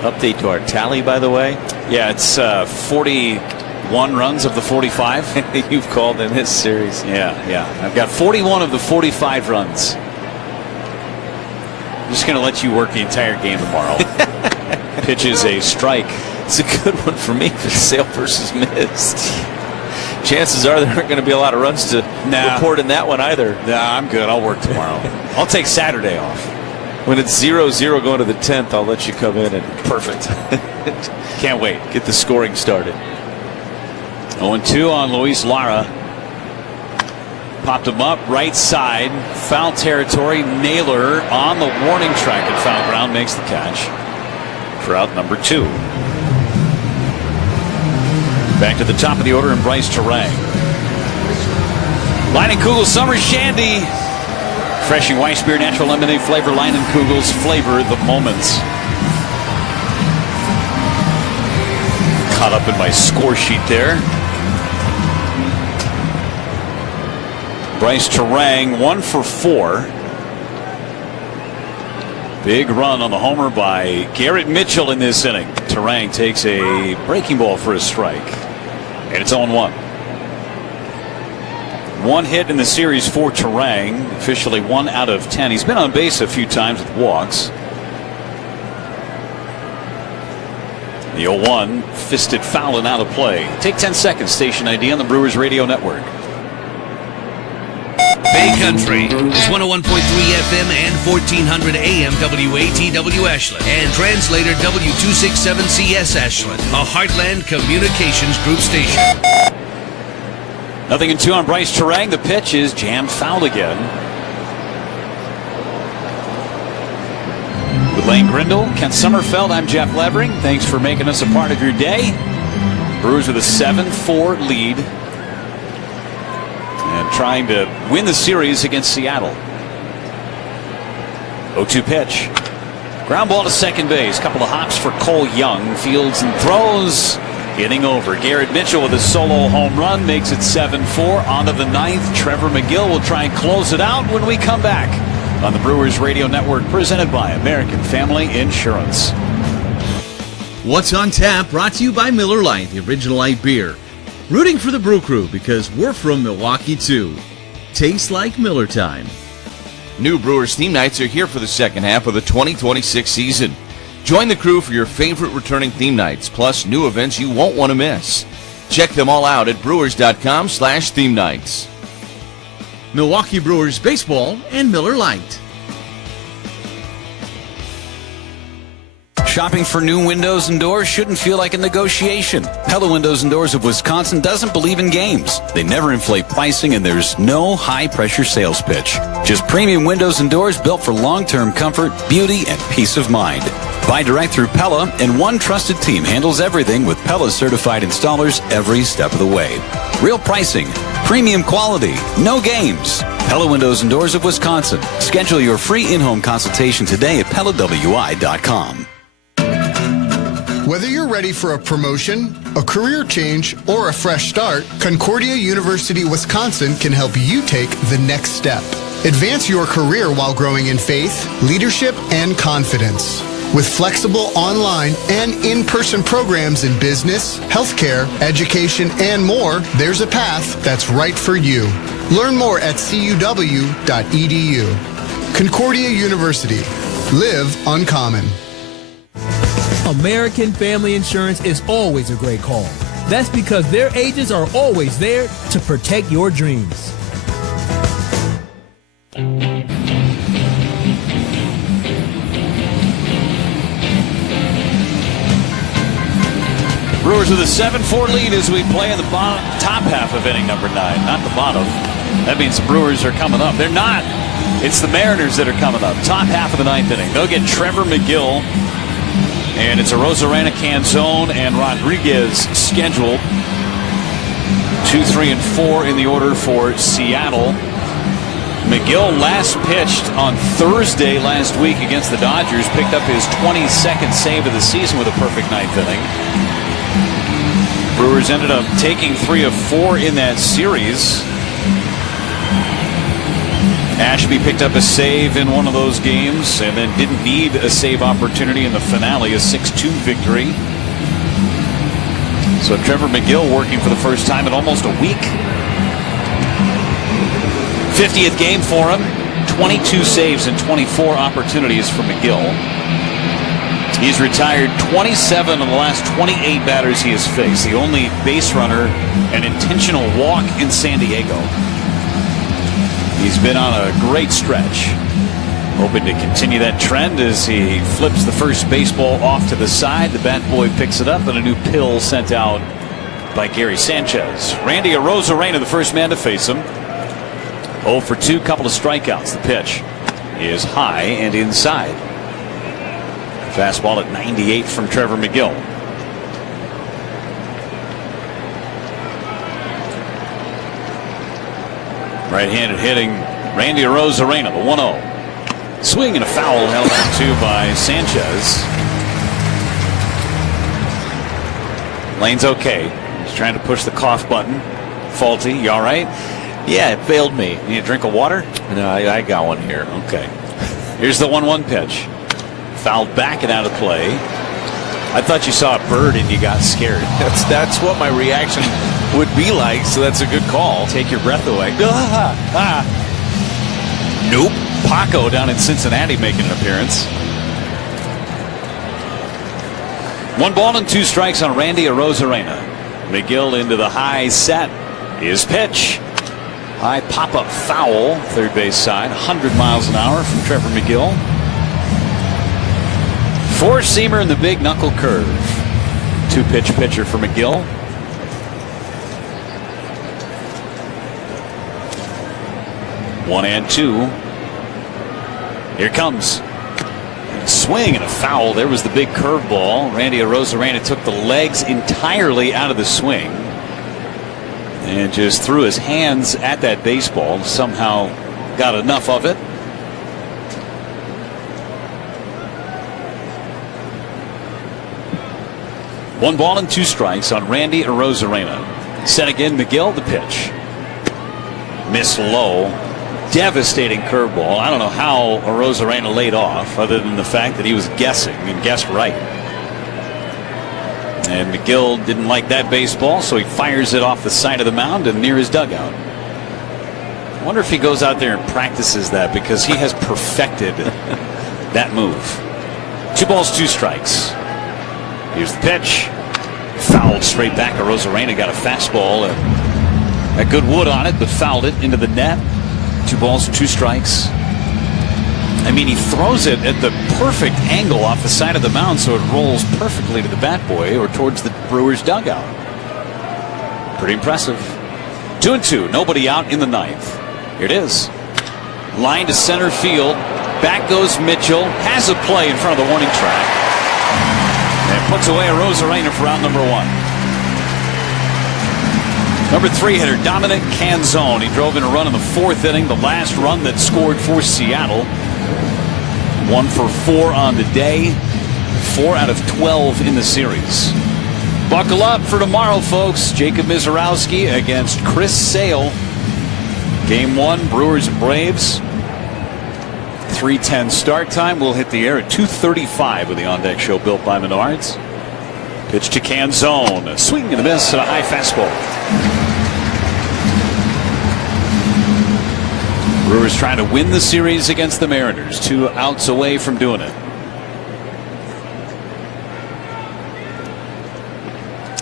Update to our tally, by the way. Yeah, it's 41 runs of the 45. You've called in this series. Yeah. I've got 41 of the 45 runs. I'm just going to let you work the entire game tomorrow. Pitches a strike. It's a good one for me if it's Sale versus Mist. Chances are there aren't going to be a lot of runs to report in that one either. Nah, I'm good. I'll work tomorrow. I'll take Saturday off. When it's 0-0 going to the 10th, I'll let you come in and perfect. Can't wait. Get the scoring started. 0-2 on Luis Lara. Popped him up right side. Foul territory. Naylor on the warning track at foul ground makes the catch for out number 2. Back to the top of the order and Bryce Terang. Leinenkugel Summer Shandy. Refreshing Weiss beer, natural lemonade flavor. Leinenkugel's flavor the moments. Caught up in my score sheet there. Bryce Terang 1 for 4. Big run on the homer by Garrett Mitchell in this inning. Terang takes a breaking ball for a strike. And it's 0-1. 1 hit in the series for Terang. Officially 1 out of 10. He's been on base a few times with walks. The 0-1 fisted foul and out of play. Take 10 seconds. Station ID on the Brewers Radio Network. Bay Country is 101.3 FM and 1400 AM WATW Ashland and translator W267CS Ashland, a Heartland Communications Group station. 0-2 on Bryce Terang. The pitch is jammed foul again. With Lane Grindle, Kent Sommerfeld, I'm Jeff Levering. Thanks for making us a part of your day. Brewers with a 7-4 lead. And trying to win the series against Seattle. 0-2 pitch. Ground ball to second base. Couple of hops for Cole Young. Fields and throws. Inning over. Garrett Mitchell with a solo home run makes it 7-4. On to the 9th. Trevor McGill will try and close it out when we come back on the Brewers Radio Network, presented by American Family Insurance. What's on Tap, brought to you by Miller Lite, the original light beer. Rooting for the Brew Crew because we're from Milwaukee too. Tastes like Miller time. New Brewers theme nights are here for the second half of the 2026 season. Join the crew for your favorite returning theme nights, plus new events you won't want to miss. Check them all out at brewers.com/theme nights. Milwaukee Brewers baseball and Miller Lite. Shopping for new windows and doors shouldn't feel like a negotiation. Pella Windows and Doors of Wisconsin doesn't believe in games. They never inflate pricing, and there's no high-pressure sales pitch. Just premium windows and doors built for long-term comfort, beauty, and peace of mind. Buy direct through Pella, and one trusted team handles everything with Pella certified installers every step of the way. Real pricing, premium quality, no games. Pella Windows and Doors of Wisconsin. Schedule your free in-home consultation today at PellaWI.com. Whether you're ready for a promotion, a career change, or a fresh start, Concordia University Wisconsin can help you take the next step. Advance your career while growing in faith, leadership, and confidence. With flexible online and in-person programs in business, healthcare, education, and more, there's a path that's right for you. Learn more at cuw.edu. Concordia University. Live uncommon. American Family Insurance is always a great call. That's because their agents are always there to protect your dreams. Brewers with a 7-4 lead as we play in the top half of inning number 9, not the bottom. That means the Brewers are coming up. They're not. It's the Mariners that are coming up. Top half of the 9th inning. They'll get Trevor McGill. And it's a Rosarena, Canzone, and Rodriguez scheduled. 2, 3, and 4 in the order for Seattle. McGill last pitched on Thursday last week against the Dodgers. Picked up his 22nd save of the season with a perfect ninth inning. Brewers ended up taking 3 of 4 in that series. Ashby picked up a save in one of those games and then didn't need a save opportunity in the finale, a 6-2 victory. So Trevor McGill working for the first time in almost a week. 50th game for him, 22 saves and 24 opportunities for McGill. He's retired 27 of the last 28 batters he has faced. The only base runner, an intentional walk in San Diego. He's been on a great stretch. Hoping to continue that trend as he flips the first baseball off to the side. The bat boy picks it up and a new pill sent out by Gary Sanchez. Randy Arozarena, the first man to face him. 0 for 2, couple of strikeouts. The pitch is high and inside. Fastball at 98 from Trevor McGill. Right-handed hitting Randy Arozarena, the 1-0. Swing and a foul held on to by Sanchez. Lane's okay. He's trying to push the cough button. Faulty, you all right? Yeah, it failed me. You need a drink of water? No, I got one here. Okay. Here's the 1-1 pitch. Fouled back and out of play. I thought you saw a bird and you got scared. That's what my reaction would be like, so that's a good call. Take your breath away. Nope. Paco down in Cincinnati making an appearance. 1 ball and 2 strikes on Randy Arozarena. McGill into the high set. His pitch. High pop-up foul, third base side, 100 miles an hour from Trevor McGill. 4-seamer and the big knuckle curve. 2-pitch pitcher for McGill. One and 2. Here comes. Swing and a foul. There was the big curveball. Randy Arozarena took the legs entirely out of the swing and just threw his hands at that baseball. Somehow got enough of it. One ball and 2 strikes on Randy Arozarena. Set again, McGill, the pitch. Miss low. Devastating curveball. I don't know how Arozarena laid off other than the fact that he was guessing and guessed right. And McGill didn't like that baseball, so he fires it off the side of the mound and near his dugout. I wonder if he goes out there and practices that, because he has perfected that move. 2 balls, 2 strikes. Here's the pitch. Fouled straight back. Arozarena got a fastball and a good wood on it, but fouled it into the net. 2 balls, 2 strikes. I mean, he throws it at the perfect angle off the side of the mound, so it rolls perfectly to the bat boy or towards the Brewers dugout. Pretty impressive. 2-2, nobody out in the 9th. Here it is. Line to center field. Back goes Mitchell. Has a play in front of the warning track. And puts away Arozarena for out number 1. Number 3 hitter Dominic Canzone. He drove in a run in the 4th inning, the last run that scored for Seattle. 1 for 4 on the day. 4 out of 12 in the series. Buckle up for tomorrow, folks. Jacob Mizorowski against Chris Sale. Game 1, Brewers and Braves. 3:10 start time. We'll hit the air at 2:35 with the On Deck Show built by Menards. Pitch to Canzone. A swing and a miss and a high fastball. Brewers trying to win the series against the Mariners. 2 outs away from doing it.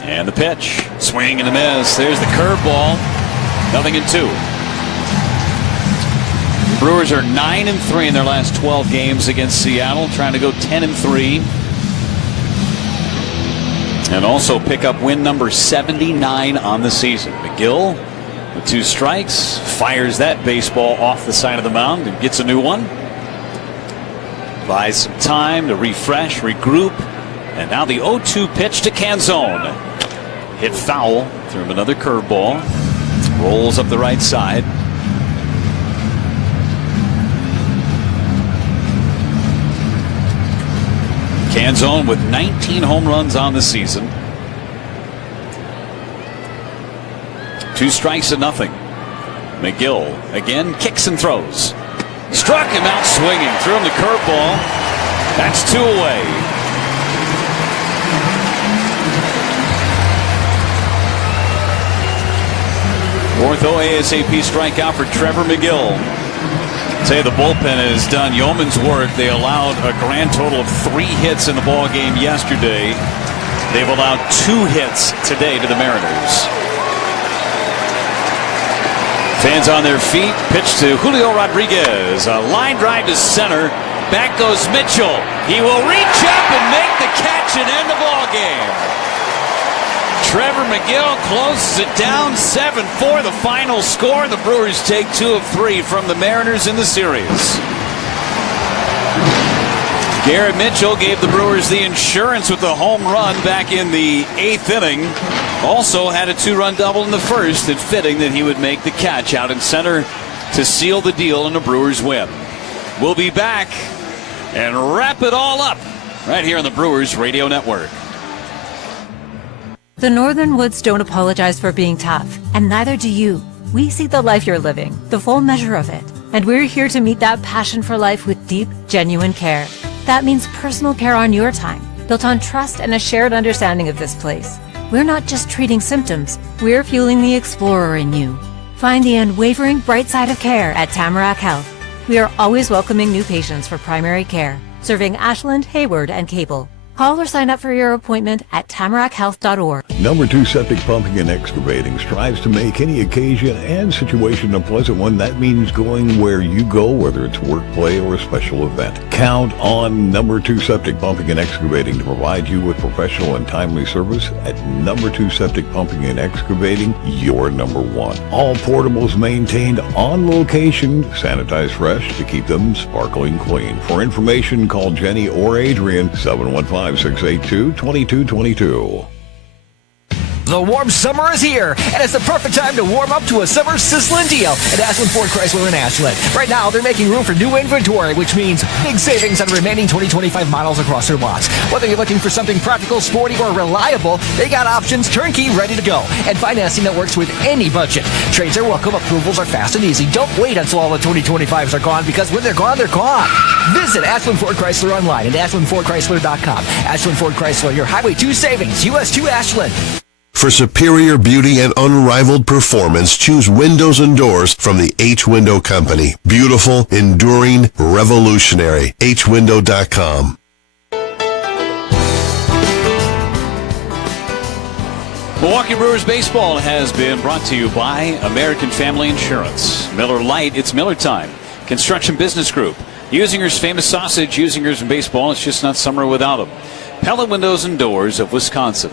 And the pitch. Swing and a miss. There's the curveball. 0-2. The Brewers are 9-3 in their last 12 games against Seattle, trying to go 10-3. And also pick up win number 79 on the season. McGill with 2 strikes, fires that baseball off the side of the mound and gets a new one. Buys some time to refresh, regroup, and now the 0-2 pitch to Canzone. Hit foul, threw him another curveball, rolls up the right side. Canzone with 19 home runs on the season. 2 strikes to nothing. McGill again kicks and throws. Struck him out swinging. Threw him the curveball. That's 2 away. Fourth ASAP strikeout for Trevor McGill. Say the bullpen has done yeoman's work. They allowed a grand total of 3 hits in the ball game yesterday. They've allowed 2 hits today to the Mariners. Fans on their feet. Pitch to Julio Rodriguez. A line drive to center. Back goes Mitchell. He will reach up and make the catch and end the ball game. Trevor McGill closes it down. 7-4 the final score. The Brewers take 2 of 3 from the Mariners in the series. Garrett Mitchell gave the Brewers the insurance with the home run back in the 8th inning. Also had a 2-run double in the first, and fitting that he would make the catch out in center to seal the deal and a Brewers win. We'll be back and wrap it all up right here on the Brewers Radio Network. The Northern Woods don't apologize for being tough, and neither do you. We see the life you're living, the full measure of it, and we're here to meet that passion for life with deep, genuine care. That means personal care on your time, built on trust and a shared understanding of this place. We're not just treating symptoms, we're fueling the explorer in you. Find the unwavering bright side of care at Tamarack Health. We are always welcoming new patients for primary care, serving Ashland, Hayward, and Cable. Call or sign up for your appointment at tamarackhealth.org. Number 2 Septic Pumping and Excavating strives to make any occasion and situation a pleasant one. That means going where you go, whether it's work, play, or a special event. Count on Number 2 Septic Pumping and Excavating to provide you with professional and timely service. At Number 2 Septic Pumping and Excavating, you're number 1. All portables maintained on location, sanitized fresh to keep them sparkling clean. For information, call Jenny or Adrian, 715-682-2222. The warm summer is here, and it's the perfect time to warm up to a summer sizzling deal at Ashland Ford Chrysler in Ashland. Right now, they're making room for new inventory, which means big savings on remaining 2025 models across their lots. Whether you're looking for something practical, sporty, or reliable, they got options turnkey ready to go, and financing that works with any budget. Trades are welcome, approvals are fast and easy. Don't wait until all the 2025s are gone, because when they're gone, they're gone. Visit Ashland Ford Chrysler online at ashlandfordchrysler.com. Ashland Ford Chrysler, your Highway 2 savings, US 2 Ashland. For superior beauty and unrivaled performance, choose windows and doors from the H Window Company. Beautiful, enduring, revolutionary. HWindow.com. Milwaukee Brewers baseball has been brought to you by American Family Insurance. Miller Lite, it's Miller time. Construction Business Group. Usinger's famous sausage, Usinger's in baseball. It's just not summer without them. Pellet Windows and Doors of Wisconsin.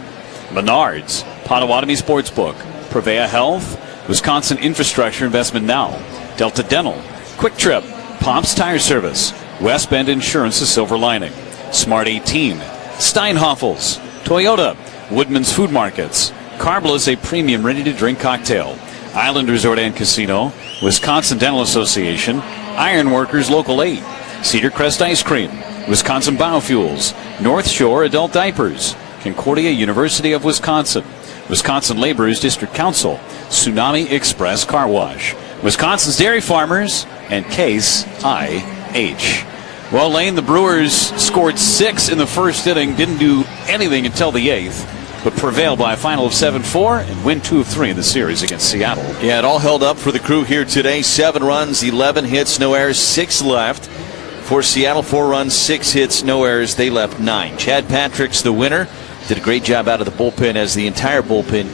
Menards, Potawatomi Sportsbook, Prevea Health, Wisconsin Infrastructure Investment Now, Delta Dental, Quick Trip, Pops Tire Service, West Bend Insurance, The Silver Lining, Smart 18, Steinhoffels, Toyota, Woodman's Food Markets, Carbla's, a premium ready-to-drink cocktail, Island Resort and Casino, Wisconsin Dental Association, Ironworkers Local 8, Cedar Crest Ice Cream, Wisconsin Biofuels, North Shore Adult Diapers, Concordia University of Wisconsin, Wisconsin Laborers District Council, Tsunami Express Car Wash, Wisconsin's Dairy Farmers, and Case IH. Well, Lane, the Brewers scored 6 in the first inning, didn't do anything until the 8th, but prevailed by a final of 7-4 and win 2 of 3 in the series against Seattle. Yeah, it all held up for the crew here today. 7 runs, 11 hits, no errors, 6 left. For Seattle, 4 runs, 6 hits, no errors. They left 9. Chad Patrick's the winner. Did a great job out of the bullpen, as the entire bullpen did.